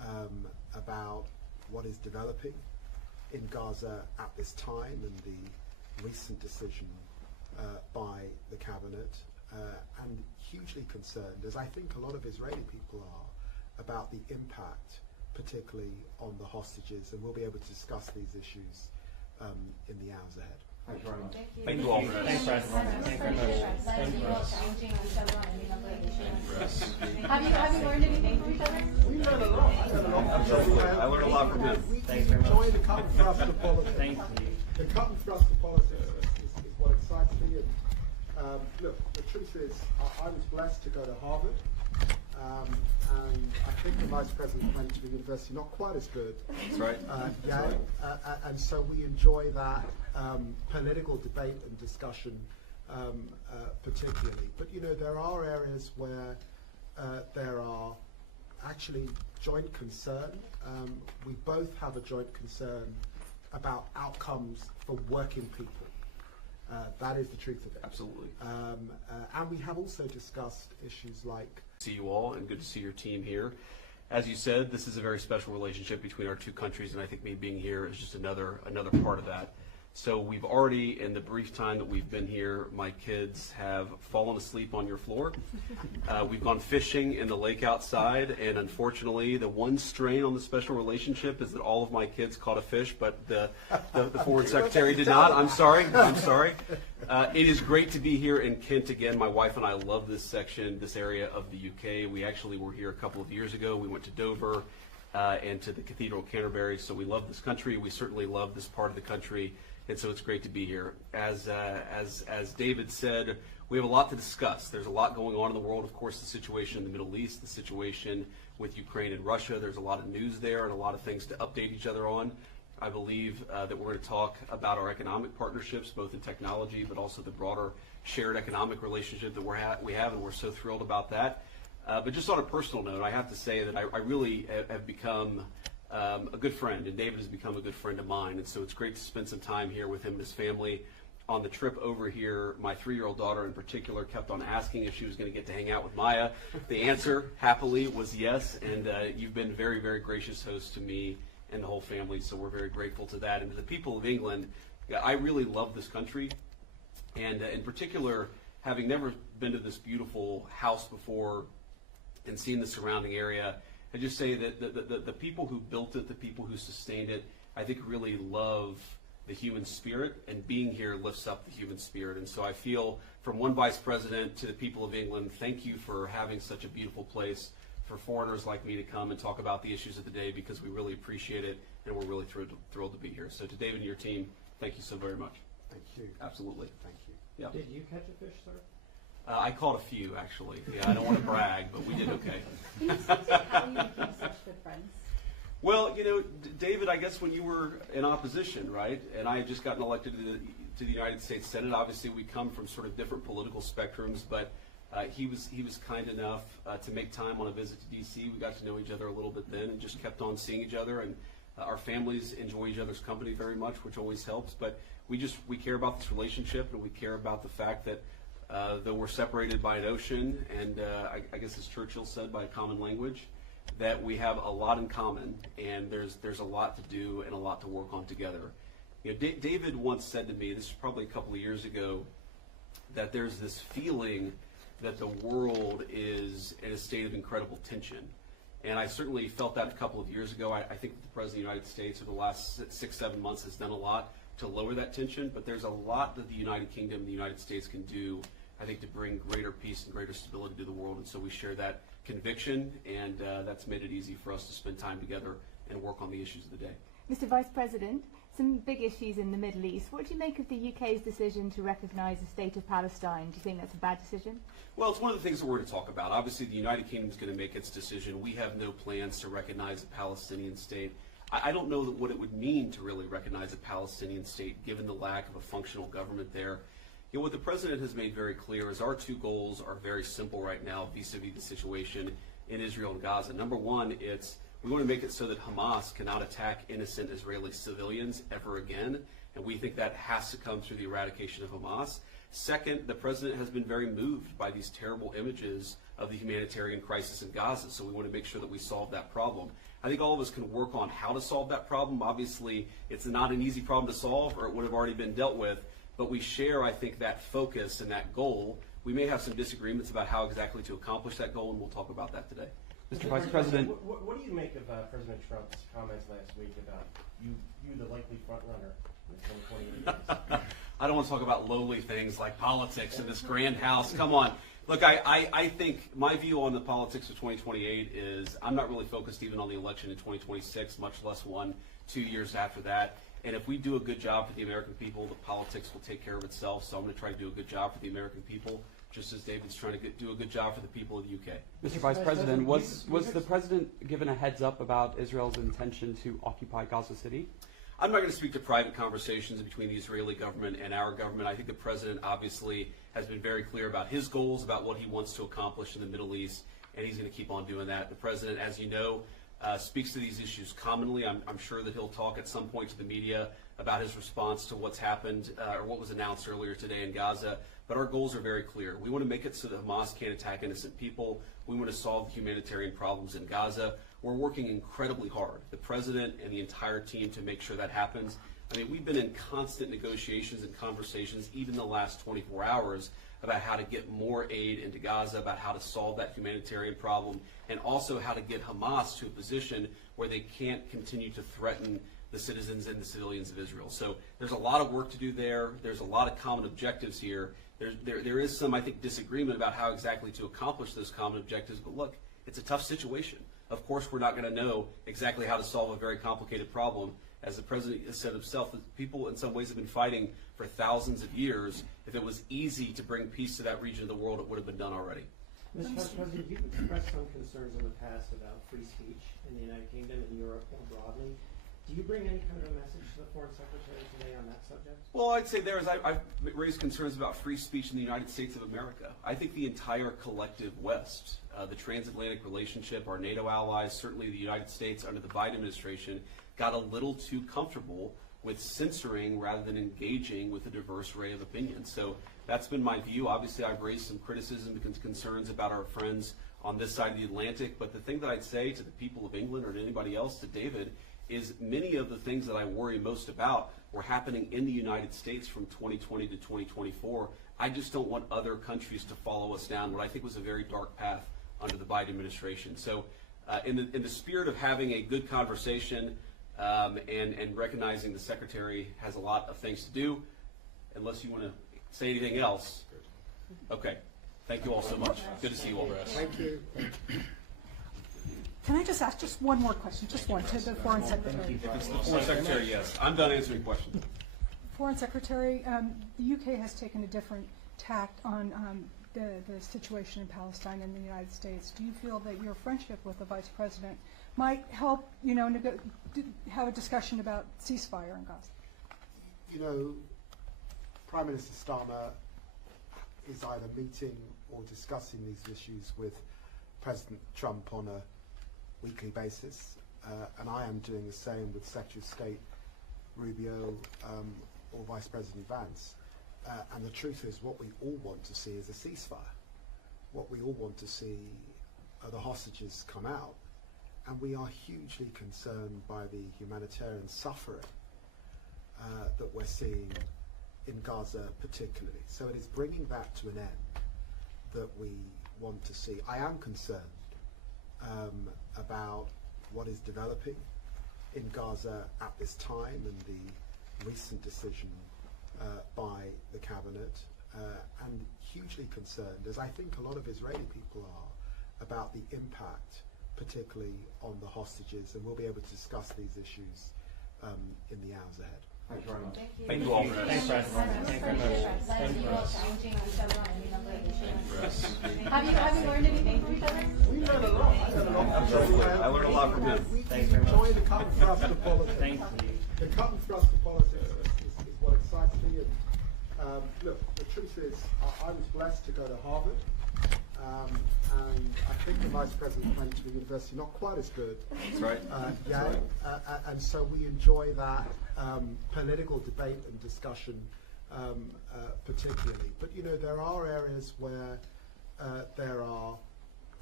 about what is developing in Gaza at this time and the recent decision by the cabinet, and hugely concerned, as I think a lot of Israeli people are, about the impact, particularly on the hostages, and we'll be able to discuss these issues in the hours ahead. Thank you very much. Thank you all. Thanks, President. Thank you very much. Have you learned anything from each other? We learned a lot. I learned a lot. Absolutely. I learned a lot from him. Thanks very much. Enjoy the cut and thrust of politics. Thank you. The cut and thrust of politics is what excites me. And, look, the truth is, I was blessed to go to Harvard, and I think the Vice President went to the university not quite as good. That's right. Yale, and so we enjoy that political debate and discussion particularly. But, you know, there are areas where there are actually joint concern. We both have a joint concern about outcomes for working people. That is the truth of it. Absolutely. And we have also discussed issues like... See you all, and good to see your team here. As you said, this is a very special relationship between our two countries, and I think me being here is just another part of that. So we've already, in the brief time that we've been here, my kids have fallen asleep on your floor. We've gone fishing in the lake outside, and unfortunately, the one strain on the special relationship is that all of my kids caught a fish, but the Foreign Secretary did not. I'm sorry. It is great to be here in Kent again. My wife and I love this area of the UK. We actually were here a couple of years ago. We went to Dover and to the Cathedral of Canterbury, so we love this country. We certainly love this part of the country. And so it's great to be here. As David said, we have a lot to discuss. There's a lot going on in the world. Of course, the situation in the Middle East, the situation with Ukraine and Russia. There's a lot of news there and a lot of things to update each other on. I believe that we're going to talk about our economic partnerships, both in technology, but also the broader shared economic relationship that we have, and we're so thrilled about that. But just on a personal note, I have to say that I really have become a good friend, and David has become a good friend of mine, and so it's great to spend some time here with him and his family. On the trip over here, my 3-year-old daughter in particular kept on asking if she was going to get to hang out with Maya. The answer, happily, was yes, and you've been very, very gracious host to me and the whole family, so we're very grateful to that. And to the people of England, I really love this country, and in particular, having never been to this beautiful house before and seen the surrounding area, I just say that the people who built it, the people who sustained it, I think really love the human spirit, and being here lifts up the human spirit. And so I feel, from one vice president to the people of England, thank you for having such a beautiful place for foreigners like me to come and talk about the issues of the day, because we really appreciate it, and we're really thrilled to be here. So to David and your team, thank you so very much. Thank you. Absolutely. Thank you. Yeah. Did you catch a fish, sir? I caught a few, actually. Yeah, I don't want to brag, but we did okay. Can you speak to how you became such good friends? Well, you know, David, I guess when you were in opposition, right, and I had just gotten elected to the United States Senate, obviously we come from sort of different political spectrums, but he was kind enough to make time on a visit to D.C. We got to know each other a little bit then and just kept on seeing each other, and our families enjoy each other's company very much, which always helps, but we care about this relationship, and we care about the fact that though we're separated by an ocean, and I guess as Churchill said, by a common language, that we have a lot in common, and there's a lot to do and a lot to work on together. You know, David once said to me, this was probably a couple of years ago, that there's this feeling that the world is in a state of incredible tension. And I certainly felt that a couple of years ago. I think that the President of the United States over the last 6-7 months has done a lot to lower that tension, but there's a lot that the United Kingdom and the United States can do, I think, to bring greater peace and greater stability to the world. And so we share that conviction, and that's made it easy for us to spend time together and work on the issues of the day. Mr. Vice President, some big issues in the Middle East. What do you make of the UK's decision to recognise the state of Palestine? Do you think that's a bad decision? Well, it's one of the things that we're going to talk about. Obviously, the United Kingdom is going to make its decision. We have no plans to recognize a Palestinian state. I don't know what it would mean to really recognize a Palestinian state, given the lack of a functional government there. You know, what the President has made very clear is our two goals are very simple right now vis-a-vis the situation in Israel and Gaza. Number one, we want to make it so that Hamas cannot attack innocent Israeli civilians ever again, and we think that has to come through the eradication of Hamas. Second, the President has been very moved by these terrible images of the humanitarian crisis in Gaza, so we want to make sure that we solve that problem. I think all of us can work on how to solve that problem. Obviously, it's not an easy problem to solve, or it would have already been dealt with, but we share, I think, that focus and that goal. We may have some disagreements about how exactly to accomplish that goal, and we'll talk about that today. Mr. Vice President. What do you make of President Trump's comments last week about you the likely front runner in the 2028 race? I don't want to talk about lowly things like politics in this grand house. Come on. Look, I think my view on the politics of 2028 is I'm not really focused even on the election in 2026, much less 2 years after that. And if we do a good job for the American people, the politics will take care of itself. So I'm going to try to do a good job for the American people, just as David's trying to do a good job for the people of the UK. Mr. Vice President, was the President given a heads up about Israel's intention to occupy Gaza City? I'm not going to speak to private conversations between the Israeli government and our government. I think the President obviously has been very clear about his goals, about what he wants to accomplish in the Middle East, and he's going to keep on doing that. The President, as you know, speaks to these issues commonly. I'm sure that he'll talk at some point to the media about his response to what's happened or what was announced earlier today in Gaza. But our goals are very clear. We want to make it so that Hamas can't attack innocent people. We want to solve the humanitarian problems in Gaza. We're working incredibly hard, the President and the entire team, to make sure that happens. I mean, we've been in constant negotiations and conversations, even the last 24 hours, about how to get more aid into Gaza, about how to solve that humanitarian problem, and also how to get Hamas to a position where they can't continue to threaten the citizens and the civilians of Israel. So there's a lot of work to do there. There's a lot of common objectives here. There is some, I think, disagreement about how exactly to accomplish those common objectives. But look, it's a tough situation. Of course, we're not going to know exactly how to solve a very complicated problem. As the President has said himself, that people in some ways have been fighting for thousands of years. If it was easy to bring peace to that region of the world, it would have been done already. Mr. Vice President, you've expressed some concerns in the past about free speech in the United Kingdom and Europe more broadly. Do you bring any kind of a message to the Foreign Secretary today on that subject? Well, I'd say I've raised concerns about free speech in the United States of America. I think the entire collective West, the transatlantic relationship, our NATO allies, certainly the United States under the Biden administration, got a little too comfortable with censoring rather than engaging with a diverse array of opinions. So that's been my view. Obviously, I've raised some criticism and concerns about our friends on this side of the Atlantic. But the thing that I'd say to the people of England or to anybody else, to David, is many of the things that I worry most about were happening in the United States from 2020 to 2024. I just don't want other countries to follow us down what I think was a very dark path under the Biden administration. So in the spirit of having a good conversation and recognizing the Secretary has a lot of things to do, unless you want to say anything else. Okay. Thank you all so much. Good to see you all. Thank you. Can I just ask just one more question, just one, to the Foreign Secretary? If it's the Foreign Secretary, yes. I'm done answering questions. Foreign Secretary, the UK has taken a different tact on the situation in Palestine and the United States. Do you feel that your friendship with the Vice President might help, have a discussion about ceasefire in Gaza? You know, Prime Minister Starmer is either meeting or discussing these issues with President Trump on a weekly basis, and I am doing the same with Secretary of State Rubio or Vice President Vance. And the truth is, what we all want to see is a ceasefire. What we all want to see are the hostages come out, and we are hugely concerned by the humanitarian suffering that we're seeing in Gaza particularly. So it is bringing that to an end that we want to see. I am concerned about what is developing in Gaza at this time and the recent decision by the cabinet, and hugely concerned, as I think a lot of Israeli people are, about the impact, particularly on the hostages, and we'll be able to discuss these issues in the hours ahead. Thank you very much. Thank you all. Thanks, President. Thank you very much. Thank you all challenging each other on a number of issues. Have you learned anything from each other? We learned a lot. I learned a lot from him. We enjoy the cut and thrust of politics. Thank you. The cut and thrust of politics is what excites me. And look, the truth is, I was blessed to go to Harvard, and I think the Vice President went to the university not quite as good. That's right. Yeah, and so we enjoy that political debate and discussion particularly. But there are areas where there are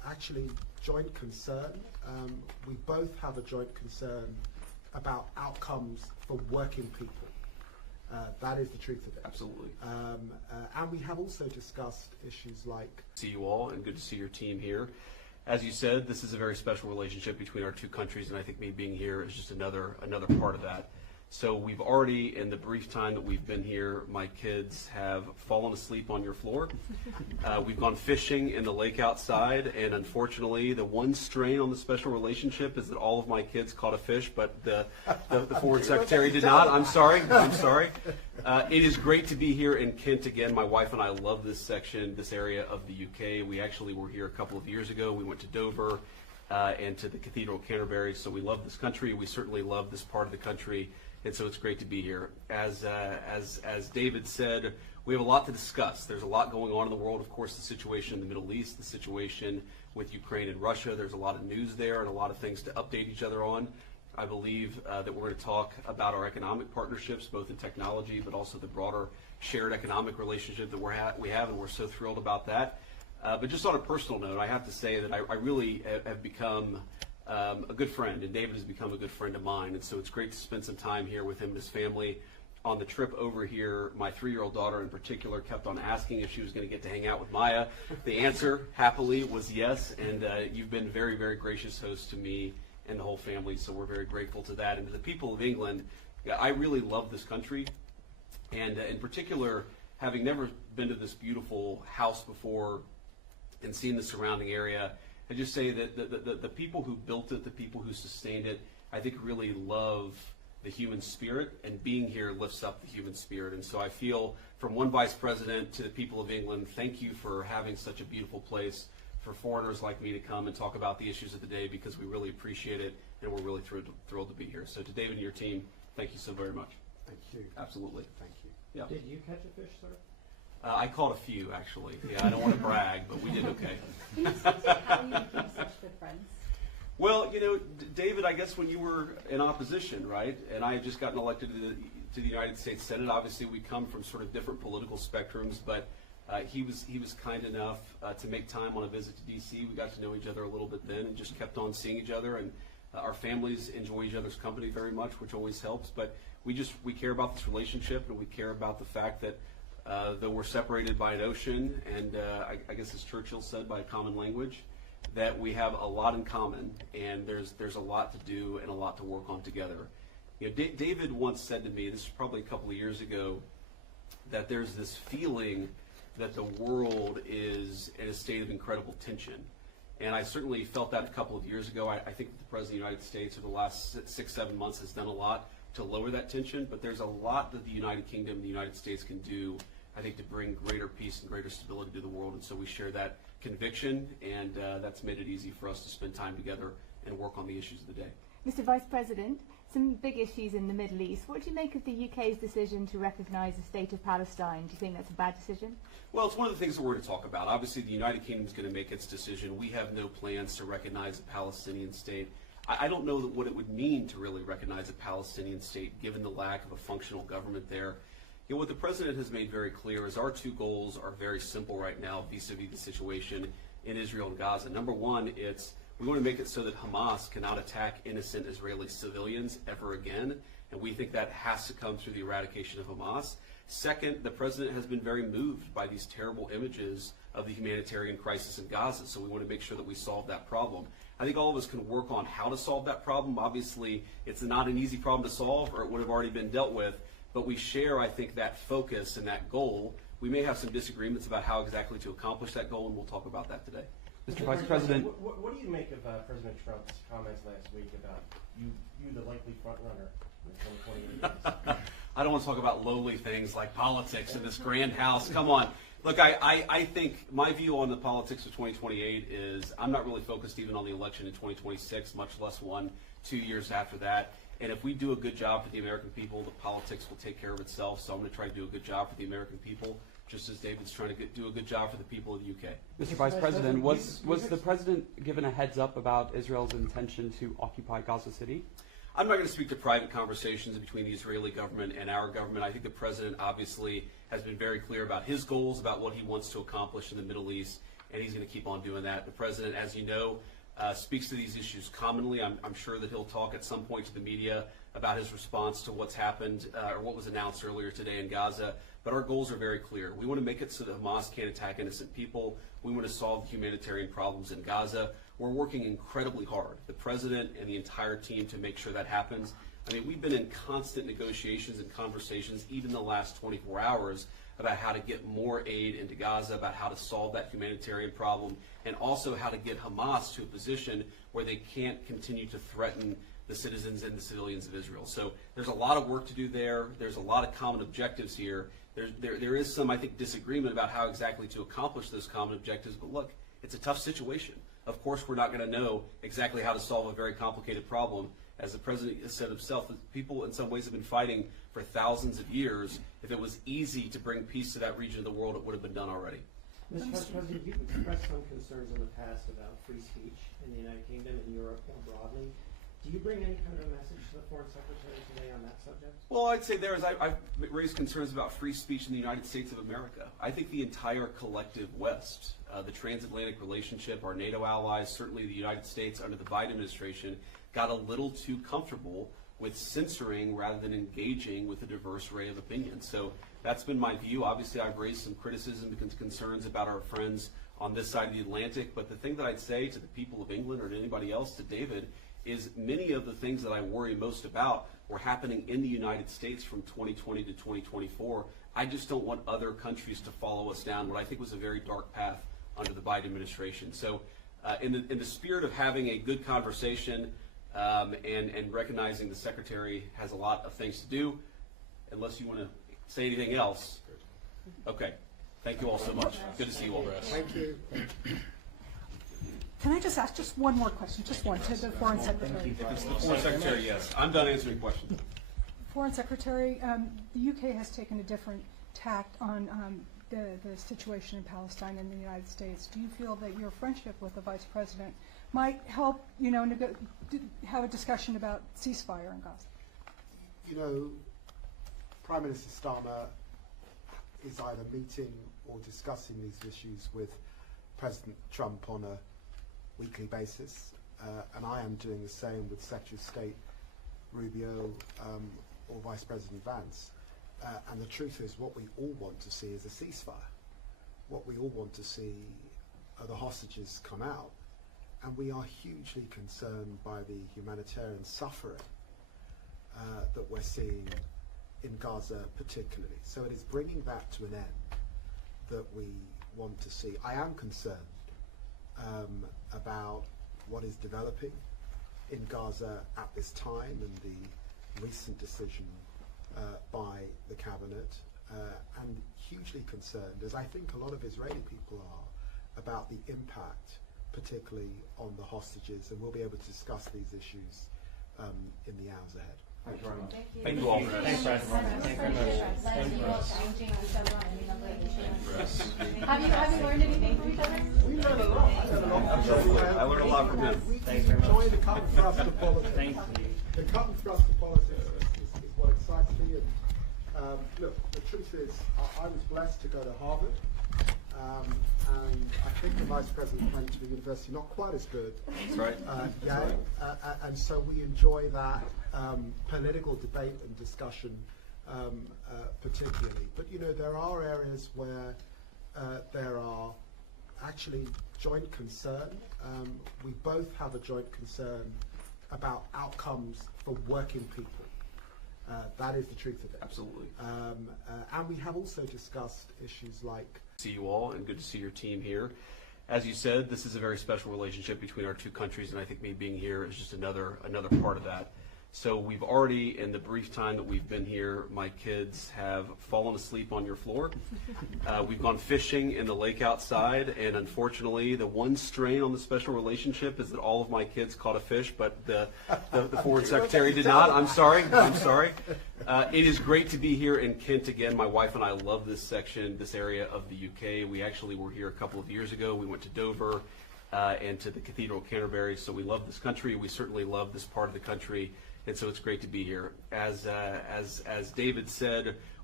actually joint concern. We both have a joint concern about outcomes for working people. That is the truth of it. Absolutely. And we have also discussed issues like... See you all, and good to see your team here. As you said, this is a very special relationship between our two countries, and I think me being here is just another part of that. So we've already, in the brief time that we've been here, my kids have fallen asleep on your floor. We've gone fishing in the lake outside, and unfortunately, the one strain on the special relationship is that all of my kids caught a fish, but the foreign secretary did not. I'm sorry. It is great to be here in Kent again. My wife and I love this section, this area of the UK. We actually were here a couple of years ago. We went to Dover and to the Cathedral of Canterbury, so we love this country. We certainly love this part of the country. And so it's great to be here. As David said, we have a lot to discuss. There's a lot going on in the world. Of course, the situation in the Middle East, the situation with Ukraine and Russia. There's a lot of news there and a lot of things to update each other on. I believe that we're going to talk about our economic partnerships, both in technology, but also the broader shared economic relationship that we have, and we're so thrilled about that. But just on a personal note, I have to say that I really have become a good friend, and David has become a good friend of mine, and so it's great to spend some time here with him and his family. On the trip over here, my 3-year-old daughter in particular kept on asking if she was going to get to hang out with Maya. The answer, happily, was yes, and you've been very, very gracious host to me and the whole family, so we're very grateful to that. And to the people of England, I really love this country, and in particular, having never been to this beautiful house before and seen the surrounding area, I just say that the people who built it, the people who sustained it, I think really love the human spirit, and being here lifts up the human spirit. And so I feel, from one vice president to the people of England, thank you for having such a beautiful place for foreigners like me to come and talk about the issues of the day, because we really appreciate it, and we're really thrilled to be here. So to David and your team, thank you so very much. Thank you. Absolutely. Thank you. Yeah. Did you catch a fish, sir? I caught a few, actually. Yeah, I don't want to brag, but we did okay. Can you speak to how you became such good friends? Well, David, I guess when you were in opposition, right, and I had just gotten elected to the United States Senate, obviously we come from sort of different political spectrums, but he was kind enough to make time on a visit to D.C. We got to know each other a little bit then and just kept on seeing each other, and our families enjoy each other's company very much, which always helps. But we care about this relationship, and we care about the fact that though we're separated by an ocean, and I guess as Churchill said, by a common language, that we have a lot in common, and there's a lot to do and a lot to work on together. David once said to me, this was probably a couple of years ago, that there's this feeling that the world is in a state of incredible tension. And I certainly felt that a couple of years ago. I think that the President of the United States over the last 6-7 months has done a lot to lower that tension, but there's a lot that the United Kingdom and the United States can do, I think, to bring greater peace and greater stability to the world. And so we share that conviction, and that's made it easy for us to spend time together and work on the issues of the day. Mr. Vice President, some big issues in the Middle East. What do you make of the UK's decision to recognise the state of Palestine? Do you think that's a bad decision? Well, it's one of the things that we're going to talk about. Obviously, the United Kingdom is going to make its decision. We have no plans to recognize a Palestinian state. I don't know what it would mean to really recognize a Palestinian state, given the lack of a functional government there. What the President has made very clear is our two goals are very simple right now vis-a-vis the situation in Israel and Gaza. Number one, we want to make it so that Hamas cannot attack innocent Israeli civilians ever again, and we think that has to come through the eradication of Hamas. Second, the President has been very moved by these terrible images of the humanitarian crisis in Gaza, so we want to make sure that we solve that problem. I think all of us can work on how to solve that problem. Obviously, it's not an easy problem to solve, or it would have already been dealt with, but we share, I think, that focus and that goal. We may have some disagreements about how exactly to accomplish that goal, and we'll talk about that today. Mr. Vice President. What do you make of President Trump's comments last week about you the likely front runner in 2028? I don't want to talk about lowly things like politics in this grand house. Come on. Look, I think my view on the politics of 2028 is I'm not really focused even on the election in 2026, much less 1-2 years after that. And if we do a good job for the American people, the politics will take care of itself. So I'm going to try to do a good job for the American people, just as David's trying to do a good job for the people of the UK. Mr. Vice President, was the President given a heads up about Israel's intention to occupy Gaza City? I'm not going to speak to private conversations between the Israeli government and our government. I think the President obviously has been very clear about his goals, about what he wants to accomplish in the Middle East, and he's going to keep on doing that. The president, as you know, speaks to these issues commonly. I'm sure that he'll talk at some point to the media about his response to what's happened or what was announced earlier today in Gaza. But our goals are very clear. We want to make it so that Hamas can't attack innocent people. We want to solve the humanitarian problems in Gaza. We're working incredibly hard, the president and the entire team, to make sure that happens. I mean, we've been in constant negotiations and conversations, even the last 24 hours, about how to get more aid into Gaza, about how to solve that humanitarian problem, and also how to get Hamas to a position where they can't continue to threaten the citizens and the civilians of Israel. So there's a lot of work to do there. There's a lot of common objectives here. There is some, I think, disagreement about how exactly to accomplish those common objectives, but look, it's a tough situation. Of course, we're not going to know exactly how to solve a very complicated problem. As the president has said himself, people in some ways have been fighting for thousands of years. If it was easy to bring peace to that region of the world, it would have been done already. Mr. President, you've expressed some concerns in the past about free speech in the United Kingdom and Europe more broadly. Do you bring any kind of a message to the Foreign Secretary today on that subject? Well, I'd say I've raised concerns about free speech in the United States of America. I think the entire collective West, the transatlantic relationship, our NATO allies, certainly the United States under the Biden administration, got a little too comfortable with censoring rather than engaging with a diverse array of opinions. So that's been my view. Obviously, I've raised some criticism and concerns about our friends on this side of the Atlantic, but the thing that I'd say to the people of England or to anybody else, to David, is many of the things that I worry most about were happening in the United States from 2020 to 2024. I just don't want other countries to follow us down what I think was a very dark path under the Biden administration. So in the spirit of having a good conversation and recognizing the Secretary has a lot of things to do, unless you want to say anything else. Okay. Thank you all so much. Good to see you all. Thank you. Can I just ask just one more question, just one, to the Foreign Secretary? If it's the Foreign Secretary, yes. I'm done answering questions. Foreign Secretary, the UK has taken a different tact on the situation in Palestine and the United States. Do you feel that your friendship with the Vice President might help, have a discussion about ceasefire in Gaza? You know, Prime Minister Starmer is either meeting or discussing these issues with President Trump on a weekly basis, and I am doing the same with Secretary of State Rubio or Vice President Vance. And the truth is, what we all want to see is a ceasefire. What we all want to see are the hostages come out, and we are hugely concerned by the humanitarian suffering that we're seeing in Gaza particularly. So it is bringing that to an end that we want to see. I am concerned about what is developing in Gaza at this time and the recent decision by the cabinet, and hugely concerned, as I think a lot of Israeli people are, about the impact, particularly on the hostages, and we'll be able to discuss these issues in the hours ahead. Thank you very much. Thank you all. Thanks, President. Thank you very much. Have you learned anything from each other? We learned a lot. I learned a lot from him. We enjoy the cut and thrust of politics. Thank you. The cut and thrust of politics is what excites me. And look, the truth is, I was blessed to go to Harvard, and I think the Vice President went to the university not quite as good. That's right. Yale, and so we enjoy that political debate and discussion particularly. But there are areas where there are actually joint concern. We both have a joint concern about outcomes for working people. That is the truth of it. Absolutely. And we have also discussed issues like... See you all, and good to see your team here. As you said, this is a very special relationship between our two countries, and I think me being here is just another part of that. So we've already, in the brief time that we've been here, my kids have fallen asleep on your floor. We've gone fishing in the lake outside, and unfortunately, the one strain on the special relationship is that all of my kids caught a fish, but the Foreign Secretary did not. I'm sorry. It is great to be here in Kent again. My wife and I love this section, this area of the UK. We actually were here a couple of years ago. We went to Dover and to the Cathedral of Canterbury, so we love this country. We certainly love this part of the country. And so it's great to be here. As David said,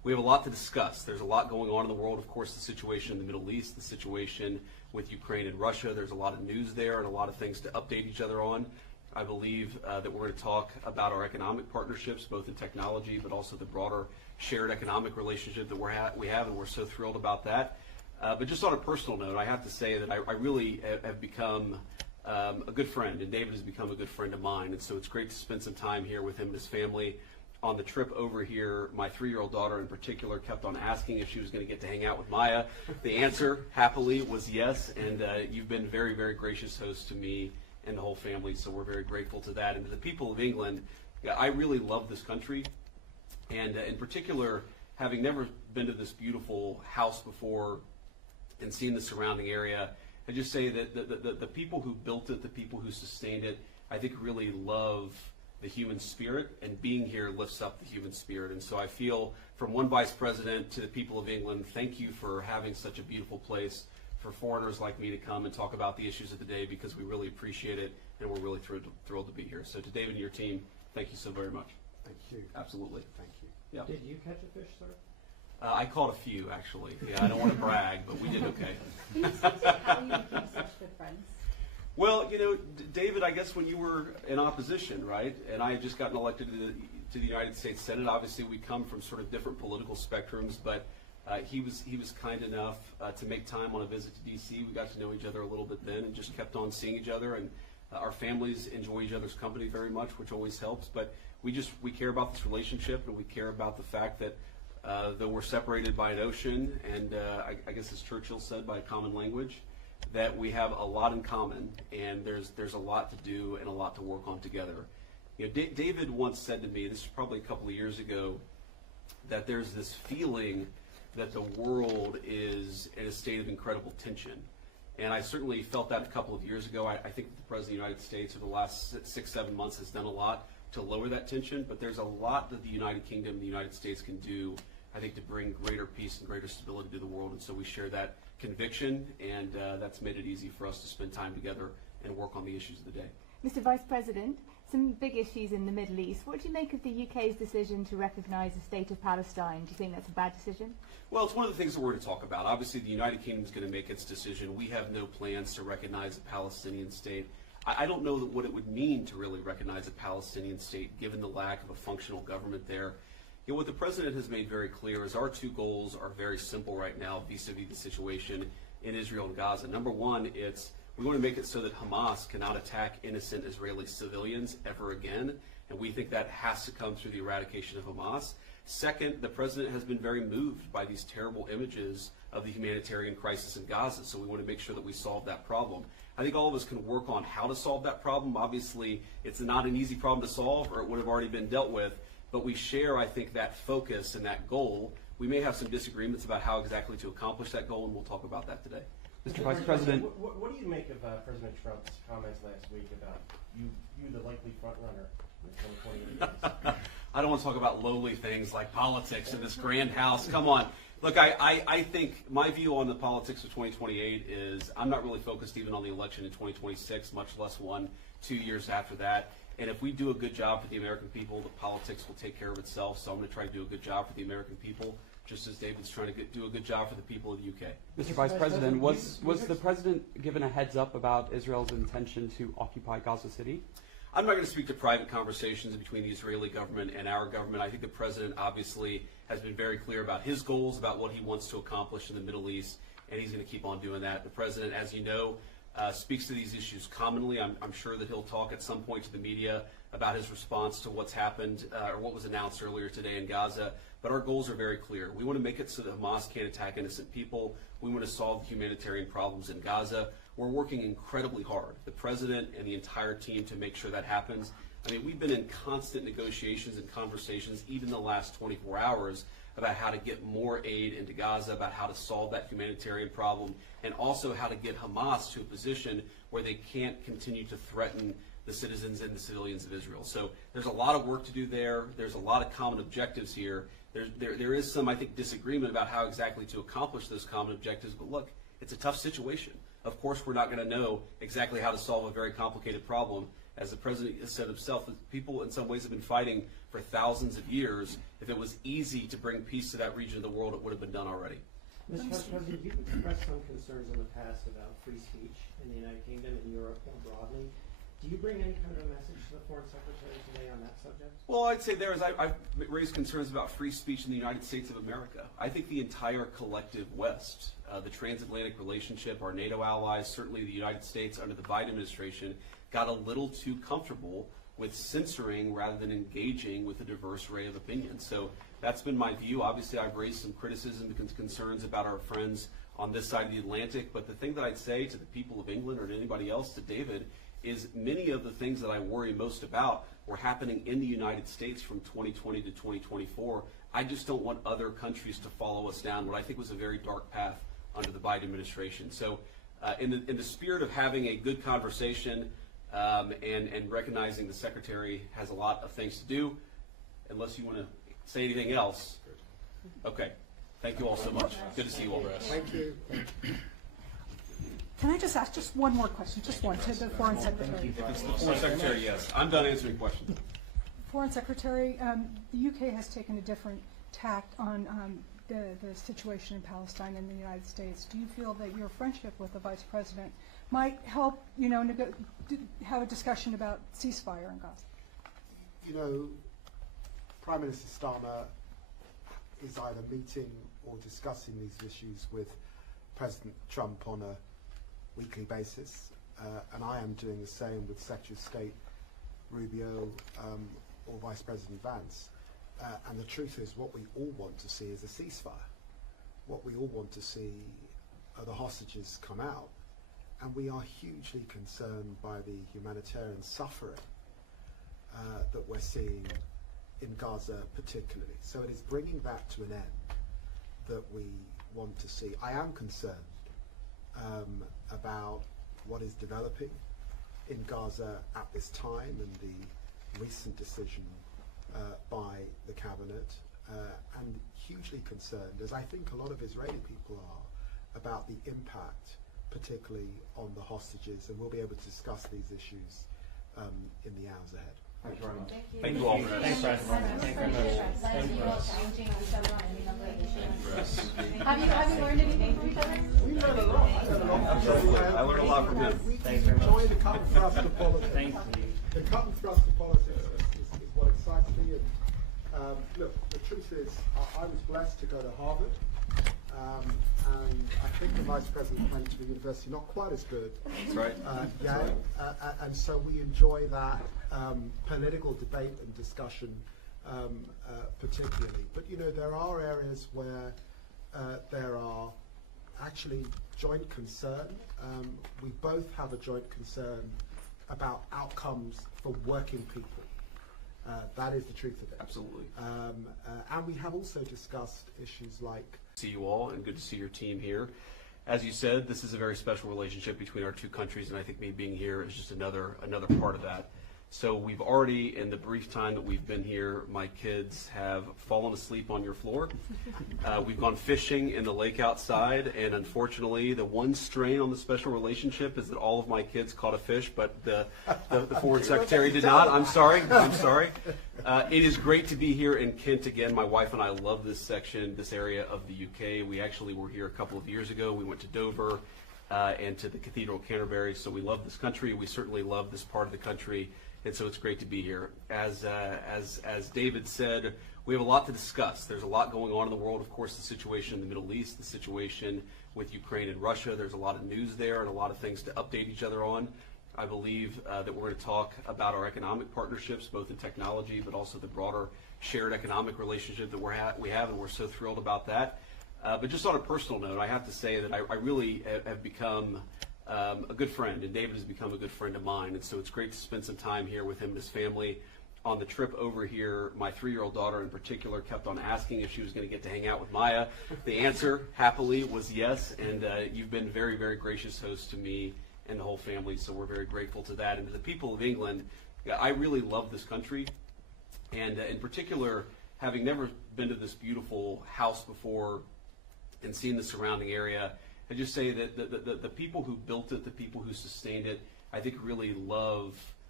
we have a lot to discuss. There's a lot going on in the world. Of course, the situation in the Middle East, the situation with Ukraine and Russia. There's a lot of news there and a lot of things to update each other on. I believe that we're going to talk about our economic partnerships, both in technology, but also the broader shared economic relationship that we have, and we're so thrilled about that. But just on a personal note, I have to say that I really have become a good friend, and David has become a good friend of mine, and so it's great to spend some time here with him and his family. On the trip over here, my 3-year-old daughter in particular kept on asking if she was going to get to hang out with Maya. The answer, happily, was yes, and you've been very, very gracious host to me and the whole family, so we're very grateful to that. And to the people of England, I really love this country, and in particular, having never been to this beautiful house before and seen the surrounding area, I just say that the people who built it, the people who sustained it, I think really love the human spirit, and being here lifts up the human spirit. And so I feel, from one vice president to the people of England, thank you for having such a beautiful place for foreigners like me to come and talk about the issues of the day, because we really appreciate it, and we're really thrilled to be here. So to David and your team, thank you so very much. Thank you. Absolutely. Thank you. Yeah. Did you catch a fish, sir? I caught a few, actually. Yeah, I don't want to brag, but we did okay. Can you speak to how you became such good friends? Well, you know, David, I guess when you were in opposition, right, and I had just gotten elected to the United States Senate, obviously we come from sort of different political spectrums, but he was kind enough to make time on a visit to D.C. We got to know each other a little bit then and just kept on seeing each other, and our families enjoy each other's company very much, which always helps. But we care about this relationship, and we care about the fact that though we're separated by an ocean, and I guess as Churchill said, by a common language, that we have a lot in common, and there's a lot to do and a lot to work on together. You know, David once said to me, this was probably a couple of years ago, that there's this feeling that the world is in a state of incredible tension. And I certainly felt that a couple of years ago. I think that the President of the United States over the last 6-7 months has done a lot to lower that tension, but there's a lot that the United Kingdom and the United States can do, I think, to bring greater peace and greater stability to the world. And so we share that conviction, and that's made it easy for us to spend time together and work on the issues of the day. Mr. Vice President, some big issues in the Middle East. What do you make of the UK's decision to recognise the state of Palestine? Do you think that's a bad decision? Well, it's one of the things that we're going to talk about. Obviously, the United Kingdom is going to make its decision. We have no plans to recognize a Palestinian state. I don't know what it would mean to really recognize a Palestinian state, given the lack of a functional government there. You know, what the President has made very clear is our two goals are very simple right now vis-a-vis the situation in Israel and Gaza. Number one, we want to make it so that Hamas cannot attack innocent Israeli civilians ever again, and we think that has to come through the eradication of Hamas. Second, the President has been very moved by these terrible images of the humanitarian crisis in Gaza, so we want to make sure that we solve that problem. I think all of us can work on how to solve that problem. Obviously, it's not an easy problem to solve, or it would have already been dealt with, but we share, I think, that focus and that goal. We may have some disagreements about how exactly to accomplish that goal, and we'll talk about that today. Mr. Vice President. What do you make of President Trump's comments last week about you the likely front runner in 2028? I don't want to talk about lowly things like politics in this grand house. Come on. Look, I think my view on the politics of 2028 is I'm not really focused even on the election in 2026, much less 1-2 years after that. And if we do a good job for the American people, the politics will take care of itself. So I'm going to try to do a good job for the American people, just as David's trying to do a good job for the people of the UK. Mr. Vice President, was the President given a heads up about Israel's intention to occupy Gaza City? I'm not going to speak to private conversations between the Israeli government and our government. I think the President obviously has been very clear about his goals, about what he wants to accomplish in the Middle East, and he's going to keep on doing that. The President, as you know, speaks to these issues commonly. I'm sure that he'll talk at some point to the media about his response to what's happened or what was announced earlier today in Gaza. But our goals are very clear. We want to make it so that Hamas can't attack innocent people. We want to solve the humanitarian problems in Gaza. We're working incredibly hard, the President and the entire team, to make sure that happens. I mean, we've been in constant negotiations and conversations, even the last 24 hours, about how to get more aid into Gaza, about how to solve that humanitarian problem, and also how to get Hamas to a position where they can't continue to threaten the citizens and the civilians of Israel. So there's a lot of work to do there. There's a lot of common objectives here. There is some, I think, disagreement about how exactly to accomplish those common objectives. But look, it's a tough situation. Of course, we're not going to know exactly how to solve a very complicated problem. As the President has said himself, people in some ways have been fighting for thousands of years, If it was easy to bring peace to that region of the world, it would have been done already. Mr. President, you've expressed some concerns in the past about free speech in the United Kingdom and Europe more broadly. Do you bring any kind of a message to the Foreign Secretary today on that subject? Well, I'd say I've raised concerns about free speech in the United States of America. I think the entire collective West, the transatlantic relationship, our NATO allies, certainly the United States under the Biden administration, got a little too comfortable with censoring rather than engaging with a diverse array of opinions. So that's been my view. Obviously, I've raised some criticism and concerns about our friends on this side of the Atlantic, but the thing that I'd say to the people of England or to anybody else, to David, is many of the things that I worry most about were happening in the United States from 2020 to 2024. I just don't want other countries to follow us down what I think was a very dark path under the Biden administration. So in the spirit of having a good conversation and recognizing the Secretary has a lot of things to do, unless you want to say anything else. Okay. Thank you all so much. Good to see you all. Thank you. Can I just ask just one more question, just one, to the Foreign Secretary? If it's the Foreign Secretary, yes. I'm done answering questions. Foreign Secretary, the UK has taken a different tact on the situation in Palestine and the United States. Do you feel that your friendship with the Vice President might help, have a discussion about ceasefire in Gaza? You know, Prime Minister Starmer is either meeting or discussing these issues with President Trump on a weekly basis, and I am doing the same with Secretary of State Rubio or Vice President Vance. And the truth is, what we all want to see is a ceasefire. What we all want to see are the hostages come out, and we are hugely concerned by the humanitarian suffering that we're seeing in Gaza particularly. So it is bringing that to an end that we want to see. I am concerned about what is developing in Gaza at this time and the recent decision by the cabinet, and hugely concerned, as I think a lot of Israeli people are, about the impact, particularly on the hostages, and we'll be able to discuss these issues in the hours ahead. Thank you very much. Thank you all. Thanks, President. Thank you very much. Have you learned anything from each other? We learned a lot. Absolutely. I learned a lot from him. We enjoy the cut and thrust of politics. Thank you. The cut and thrust of politics is what excites me. And look, the truth is, I was blessed to go to Harvard, and I think the Vice President went to the university not quite as good. That's right. And so we enjoy that political debate and discussion particularly. But there are areas where there are actually joint concern. We both have a joint concern about outcomes for working people. That is the truth of it. Absolutely. And we have also discussed issues like... See you all, and good to see your team here. As you said, this is a very special relationship between our two countries, and I think me being here is just another part of that. So we've already, in the brief time that we've been here, my kids have fallen asleep on your floor. We've gone fishing in the lake outside, and unfortunately, the one strain on the special relationship is that all of my kids caught a fish, but the Foreign Secretary did not. I'm sorry. It is great to be here in Kent again. My wife and I love this section, this area of the UK. We actually were here a couple of years ago. We went to Dover and to the Cathedral of Canterbury, so we love this country. We certainly love this part of the country. And so it's great to be here. As David said, we have a lot to discuss. There's a lot going on in the world. Of course, the situation in the Middle East, the situation with Ukraine and Russia. There's a lot of news there and a lot of things to update each other on. I believe that we're going to talk about our economic partnerships, both in technology, but also the broader shared economic relationship that we have, and we're so thrilled about that. But just on a personal note, I have to say that I really have become a good friend, and David has become a good friend of mine, and so it's great to spend some time here with him and his family. On the trip over here, my 3-year-old daughter in particular kept on asking if she was going to get to hang out with Maya. The answer, happily, was yes, and you've been very, very gracious host to me and the whole family, so we're very grateful to that. And to the people of England, I really love this country, and in particular, having never been to this beautiful house before and seen the surrounding area, I just say that the people who built it, the people who sustained it, I think really love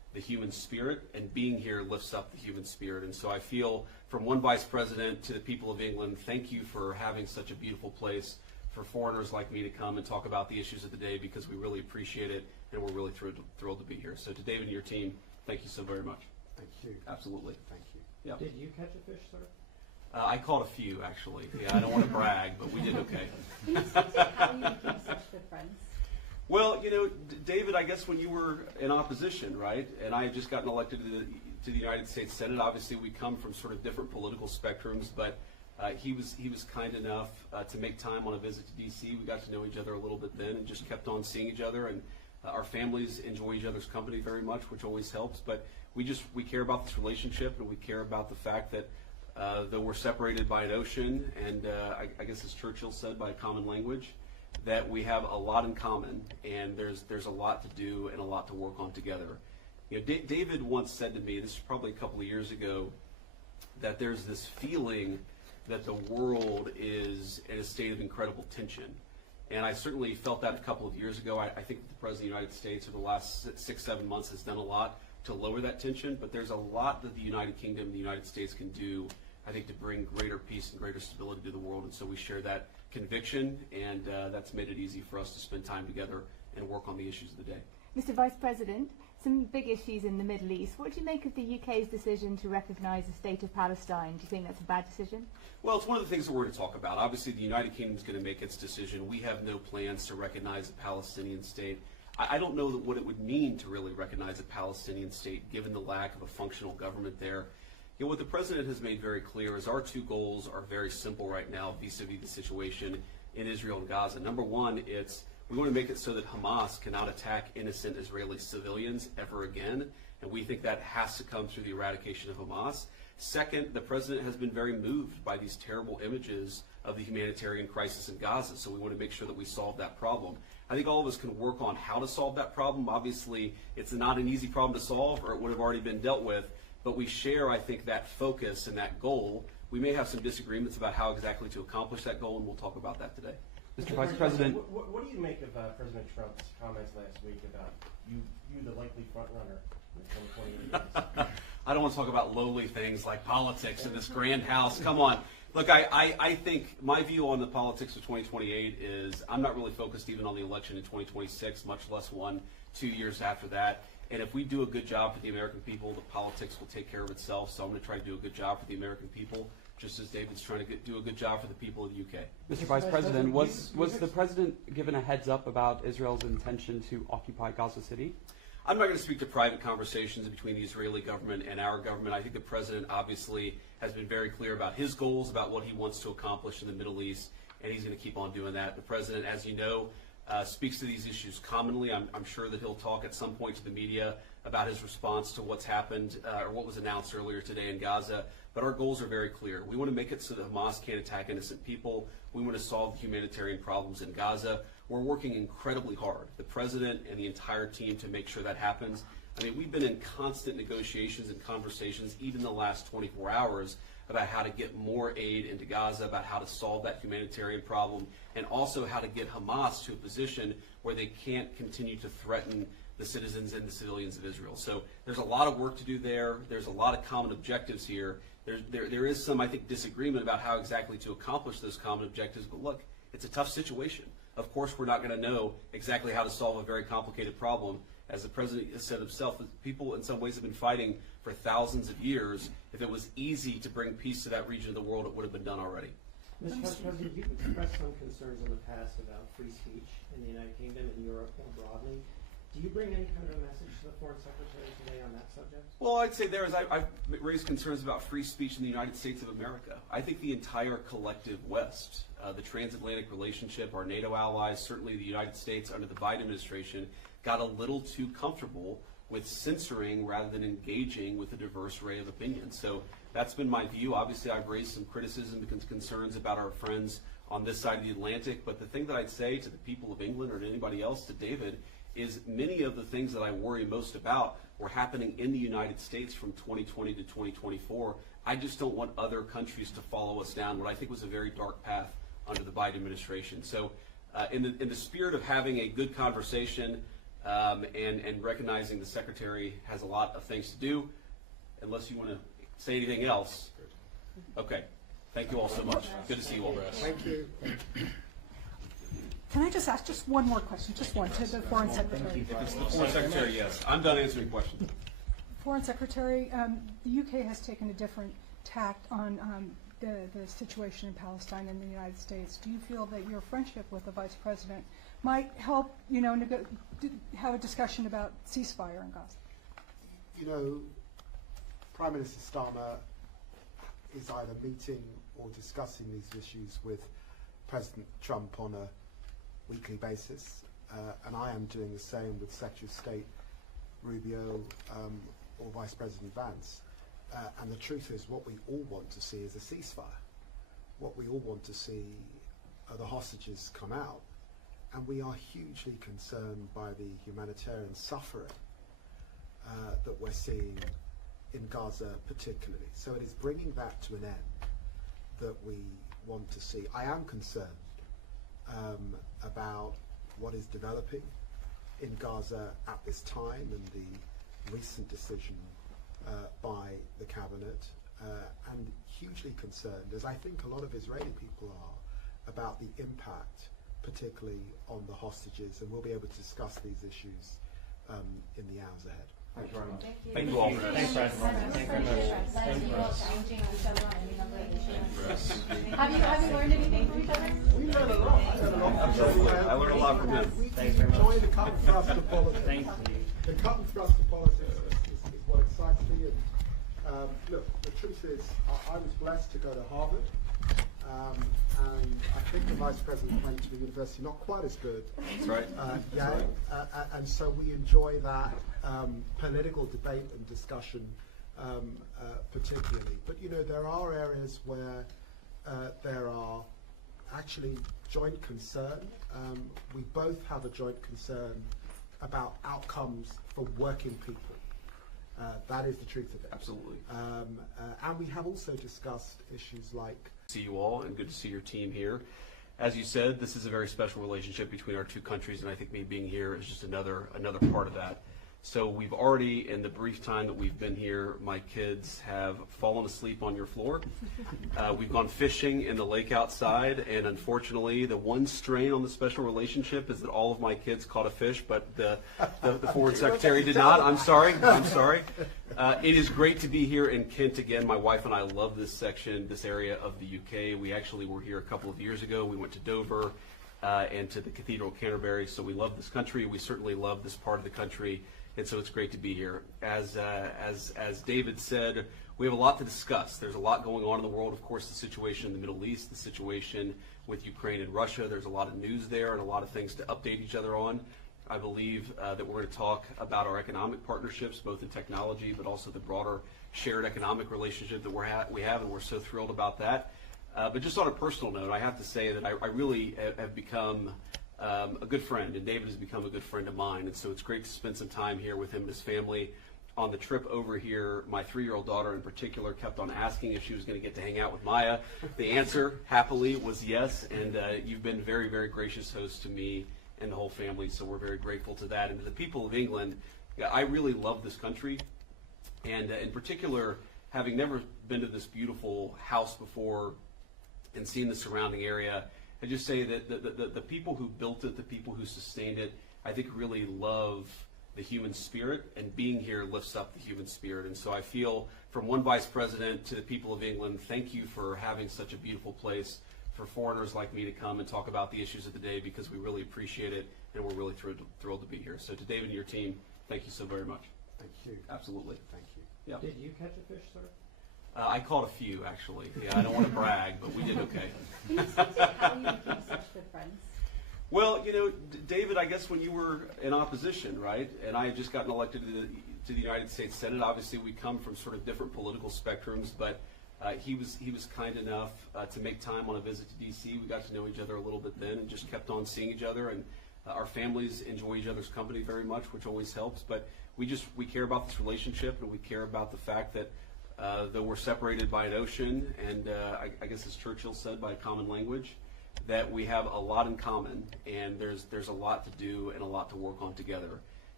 the human spirit, and being here lifts up the human spirit. And so I feel, from one vice president to the people of England, thank you for having such a beautiful place for foreigners like me to come and talk about the issues of the day, because we really appreciate it, and we're really thrilled to be here. So to David and your team, thank you so very much. Thank you. Absolutely. Thank you. Yeah. Did you catch a fish, sir? I caught a few, actually. Yeah, I don't want to brag, but we did okay. Can you speak to how you became such good friends? Well, you know, David, I guess when you were in opposition, right, and I had just gotten elected to the United States Senate, obviously we come from sort of different political spectrums, but he was kind enough to make time on a visit to D.C. We got to know each other a little bit then and just kept on seeing each other, and our families enjoy each other's company very much, which always helps. But we care about this relationship, and we care about the fact that though we're separated by an ocean, and I guess as Churchill said, by a common language, that we have a lot in common, and there's a lot to do and a lot to work on together. You know, David once said to me, this is probably a couple of years ago, that there's this feeling that the world is in a state of incredible tension. And I certainly felt that a couple of years ago. I think that the President of the United States over the last 6-7 months has done a lot to lower that tension, but there's a lot that the United Kingdom and the United States can do, I think, to bring greater peace and greater stability to the world. And so we share that conviction, and that's made it easy for us to spend time together and work on the issues of the day. Mr. Vice President, some big issues in the Middle East. What do you make of the UK's decision to recognise the state of Palestine? Do you think that's a bad decision? Well, it's one of the things that we're going to talk about. Obviously, the United Kingdom is going to make its decision. We have no plans to recognize a Palestinian state. I don't know what it would mean to really recognize a Palestinian state, given the lack of a functional government there. You know, what the President has made very clear is our two goals are very simple right now vis-a-vis the situation in Israel and Gaza. Number one, we want to make it so that Hamas cannot attack innocent Israeli civilians ever again, and we think that has to come through the eradication of Hamas. Second, the President has been very moved by these terrible images of the humanitarian crisis in Gaza, so we want to make sure that we solve that problem. I think all of us can work on how to solve that problem. Obviously, it's not an easy problem to solve, or it would have already been dealt with, but we share, I think, that focus and that goal. We may have some disagreements about how exactly to accomplish that goal, and we'll talk about that today. Mr. Vice President. What do you make of President Trump's comments last week about you the likely front runner in the 2028? I don't want to talk about lowly things like politics in this grand house. Come on. Look, I think my view on the politics of 2028 is I'm not really focused even on the election in 2026, much less 1-2 years after that. And if we do a good job for the American people, the politics will take care of itself. So I'm going to try to do a good job for the American people, just as David's trying to do a good job for the people of the UK. Mr. Vice President, was the President given a heads up about Israel's intention to occupy Gaza City? I'm not going to speak to private conversations between the Israeli government and our government. I think the President obviously has been very clear about his goals, about what he wants to accomplish in the Middle East, and he's going to keep on doing that. The President, as you know, speaks to these issues commonly. I'm sure that he'll talk at some point to the media about his response to what's happened or what was announced earlier today in Gaza. But our goals are very clear. We want to make it so that Hamas can't attack innocent people. We want to solve the humanitarian problems in Gaza. We're working incredibly hard, the President and the entire team, to make sure that happens. I mean, we've been in constant negotiations and conversations, even the last 24 hours, about how to get more aid into Gaza, about how to solve that humanitarian problem, and also how to get Hamas to a position where they can't continue to threaten the citizens and the civilians of Israel. So there's a lot of work to do there. There's a lot of common objectives here. There is some, I think, disagreement about how exactly to accomplish those common objectives, but look, it's a tough situation. Of course, we're not going to know exactly how to solve a very complicated problem. As the President has said himself, people in some ways have been fighting for thousands of years. If it was easy to bring peace to that region of the world, it would have been done already. Mr. Vice President, you've expressed some concerns in the past about free speech in the United Kingdom and Europe more broadly. Do you bring any kind of a message to the Foreign Secretary today on that subject? Well, I'd say I've raised concerns about free speech in the United States of America. I think the entire collective West, the transatlantic relationship, our NATO allies, certainly the United States under the Biden administration, got a little too comfortable with censoring rather than engaging with a diverse array of opinions. So that's been my view. Obviously, I've raised some criticism and concerns about our friends on this side of the Atlantic. But the thing that I'd say to the people of England or to anybody else, to David, is many of the things that I worry most about were happening in the United States from 2020 to 2024. I just don't want other countries to follow us down what I think was a very dark path under the Biden administration. So in the spirit of having a good conversation, and recognizing the Secretary has a lot of things to do. Unless you want to say anything else. Okay. Thank you all so much. Good to see you all. Thank you. Can I just ask just one more question, just one, to the Foreign Secretary? If it's the Foreign Secretary, yes. I'm done answering questions. Foreign Secretary, the UK has taken a different tact on the situation in Palestine and the United States. Do you feel that your friendship with the Vice President might help, have a discussion about ceasefire in Gaza? You know, Prime Minister Starmer is either meeting or discussing these issues with President Trump on a weekly basis, and I am doing the same with Secretary of State Rubio or Vice President Vance. And the truth is, what we all want to see is a ceasefire. What we all want to see are the hostages come out, and we are hugely concerned by the humanitarian suffering that we're seeing in Gaza particularly. So it is bringing that to an end that we want to see. I am concerned about what is developing in Gaza at this time and the recent decision by the cabinet, and hugely concerned, as I think a lot of Israeli people are, about the impact, particularly on the hostages, and we'll be able to discuss these issues in the hours ahead. Thank you very much. Thank you all. Thanks, President. Thank you very much. Thank you, Have you learned anything from each other? We learned a lot. I learned a lot. Absolutely. I learned a lot from him. We enjoy the cut and thrust of politics. Thank you. The cut and thrust of politics is what excites me. And look, the truth is, I was blessed to go to Harvard, and I think the Vice President went to the university not quite as good. That's right. And so we enjoy that political debate and discussion particularly. But there are areas where there are actually joint concern. We both have a joint concern about outcomes for working people. That is the truth of it. Absolutely. And we have also discussed issues like... See you all, and good to see your team here. As you said, this is a very special relationship between our two countries, and I think me being here is just another part of that. So we've already, in the brief time that we've been here, my kids have fallen asleep on your floor. We've gone fishing in the lake outside, and unfortunately, the one strain on the special relationship is that all of my kids caught a fish, but the Foreign Secretary did not. I'm sorry. It is great to be here in Kent again. My wife and I love this section, this area of the UK. We actually were here a couple of years ago. We went to Dover and to the Cathedral of Canterbury, so we love this country. We certainly love this part of the country. And so it's great to be here. As David said, we have a lot to discuss. There's a lot going on in the world. Of course, the situation in the Middle East, the situation with Ukraine and Russia. There's a lot of news there and a lot of things to update each other on. I believe that we're going to talk about our economic partnerships, both in technology, but also the broader shared economic relationship that we have, and we're so thrilled about that. But just on a personal note, I have to say that I really have become a good friend, and David has become a good friend of mine, and so it's great to spend some time here with him and his family. On the trip over here, my 3-year-old daughter in particular kept on asking if she was going to get to hang out with Maya. The answer, happily, was yes, and you've been very, very gracious hosts to me and the whole family, so we're very grateful to that. And to the people of England, I really love this country, and in particular, having never been to this beautiful house before and seen the surrounding area, I just say that the people who built it, the people who sustained it, I think really love the human spirit, and being here lifts up the human spirit. And so I feel, from one vice president to the people of England, thank you for having such a beautiful place for foreigners like me to come and talk about the issues of the day, because we really appreciate it, and we're really thrilled to be here. So to David and your team, thank you so very much. Thank you. Absolutely. Thank you. Yeah. Did you catch a fish, sir? I caught a few, actually. Yeah, I don't want to brag, but we did okay. Can you speak to how you became such good friends? Well, David, I guess when you were in opposition, right, and I had just gotten elected to the United States Senate, obviously we come from sort of different political spectrums, but he was kind enough to make time on a visit to D.C. We got to know each other a little bit then and just kept on seeing each other, and our families enjoy each other's company very much, which always helps. But we care about this relationship, and we care about the fact that though we're separated by an ocean, and I guess as Churchill said, by a common language, that we have a lot in common, and there's a lot to do and a lot to work on together.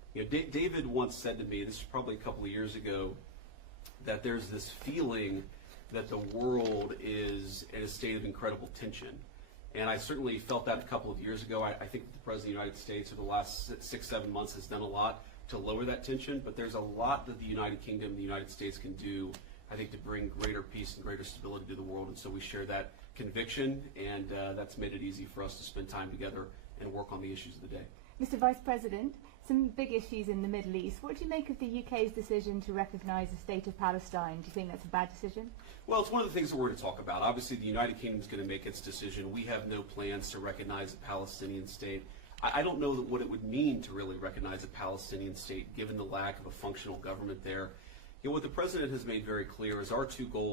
You know, David once said to me, this is probably a couple of years ago, that there's this feeling that the world is in a state of incredible tension. And I certainly felt that a couple of years ago. I think that the President of the United States over the last 6-7 months has done a lot to lower that tension, but there's a lot that the United Kingdom and the United States can do, I think, to bring greater peace and greater stability to the world. And so we share that conviction, and that's made it easy for us to spend time together and work on the issues of the day. Mr. Vice President, some big issues in the Middle East. What do you make of the UK's decision to recognise the state of Palestine? Do you think that's a bad decision? Well, it's one of the things that we're going to talk about. Obviously, the United Kingdom is going to make its decision. We have no plans to recognize a Palestinian state. I don't know what it would mean to really recognize a Palestinian state, given the lack of a functional government there. You know, what the President has made very clear is our two goals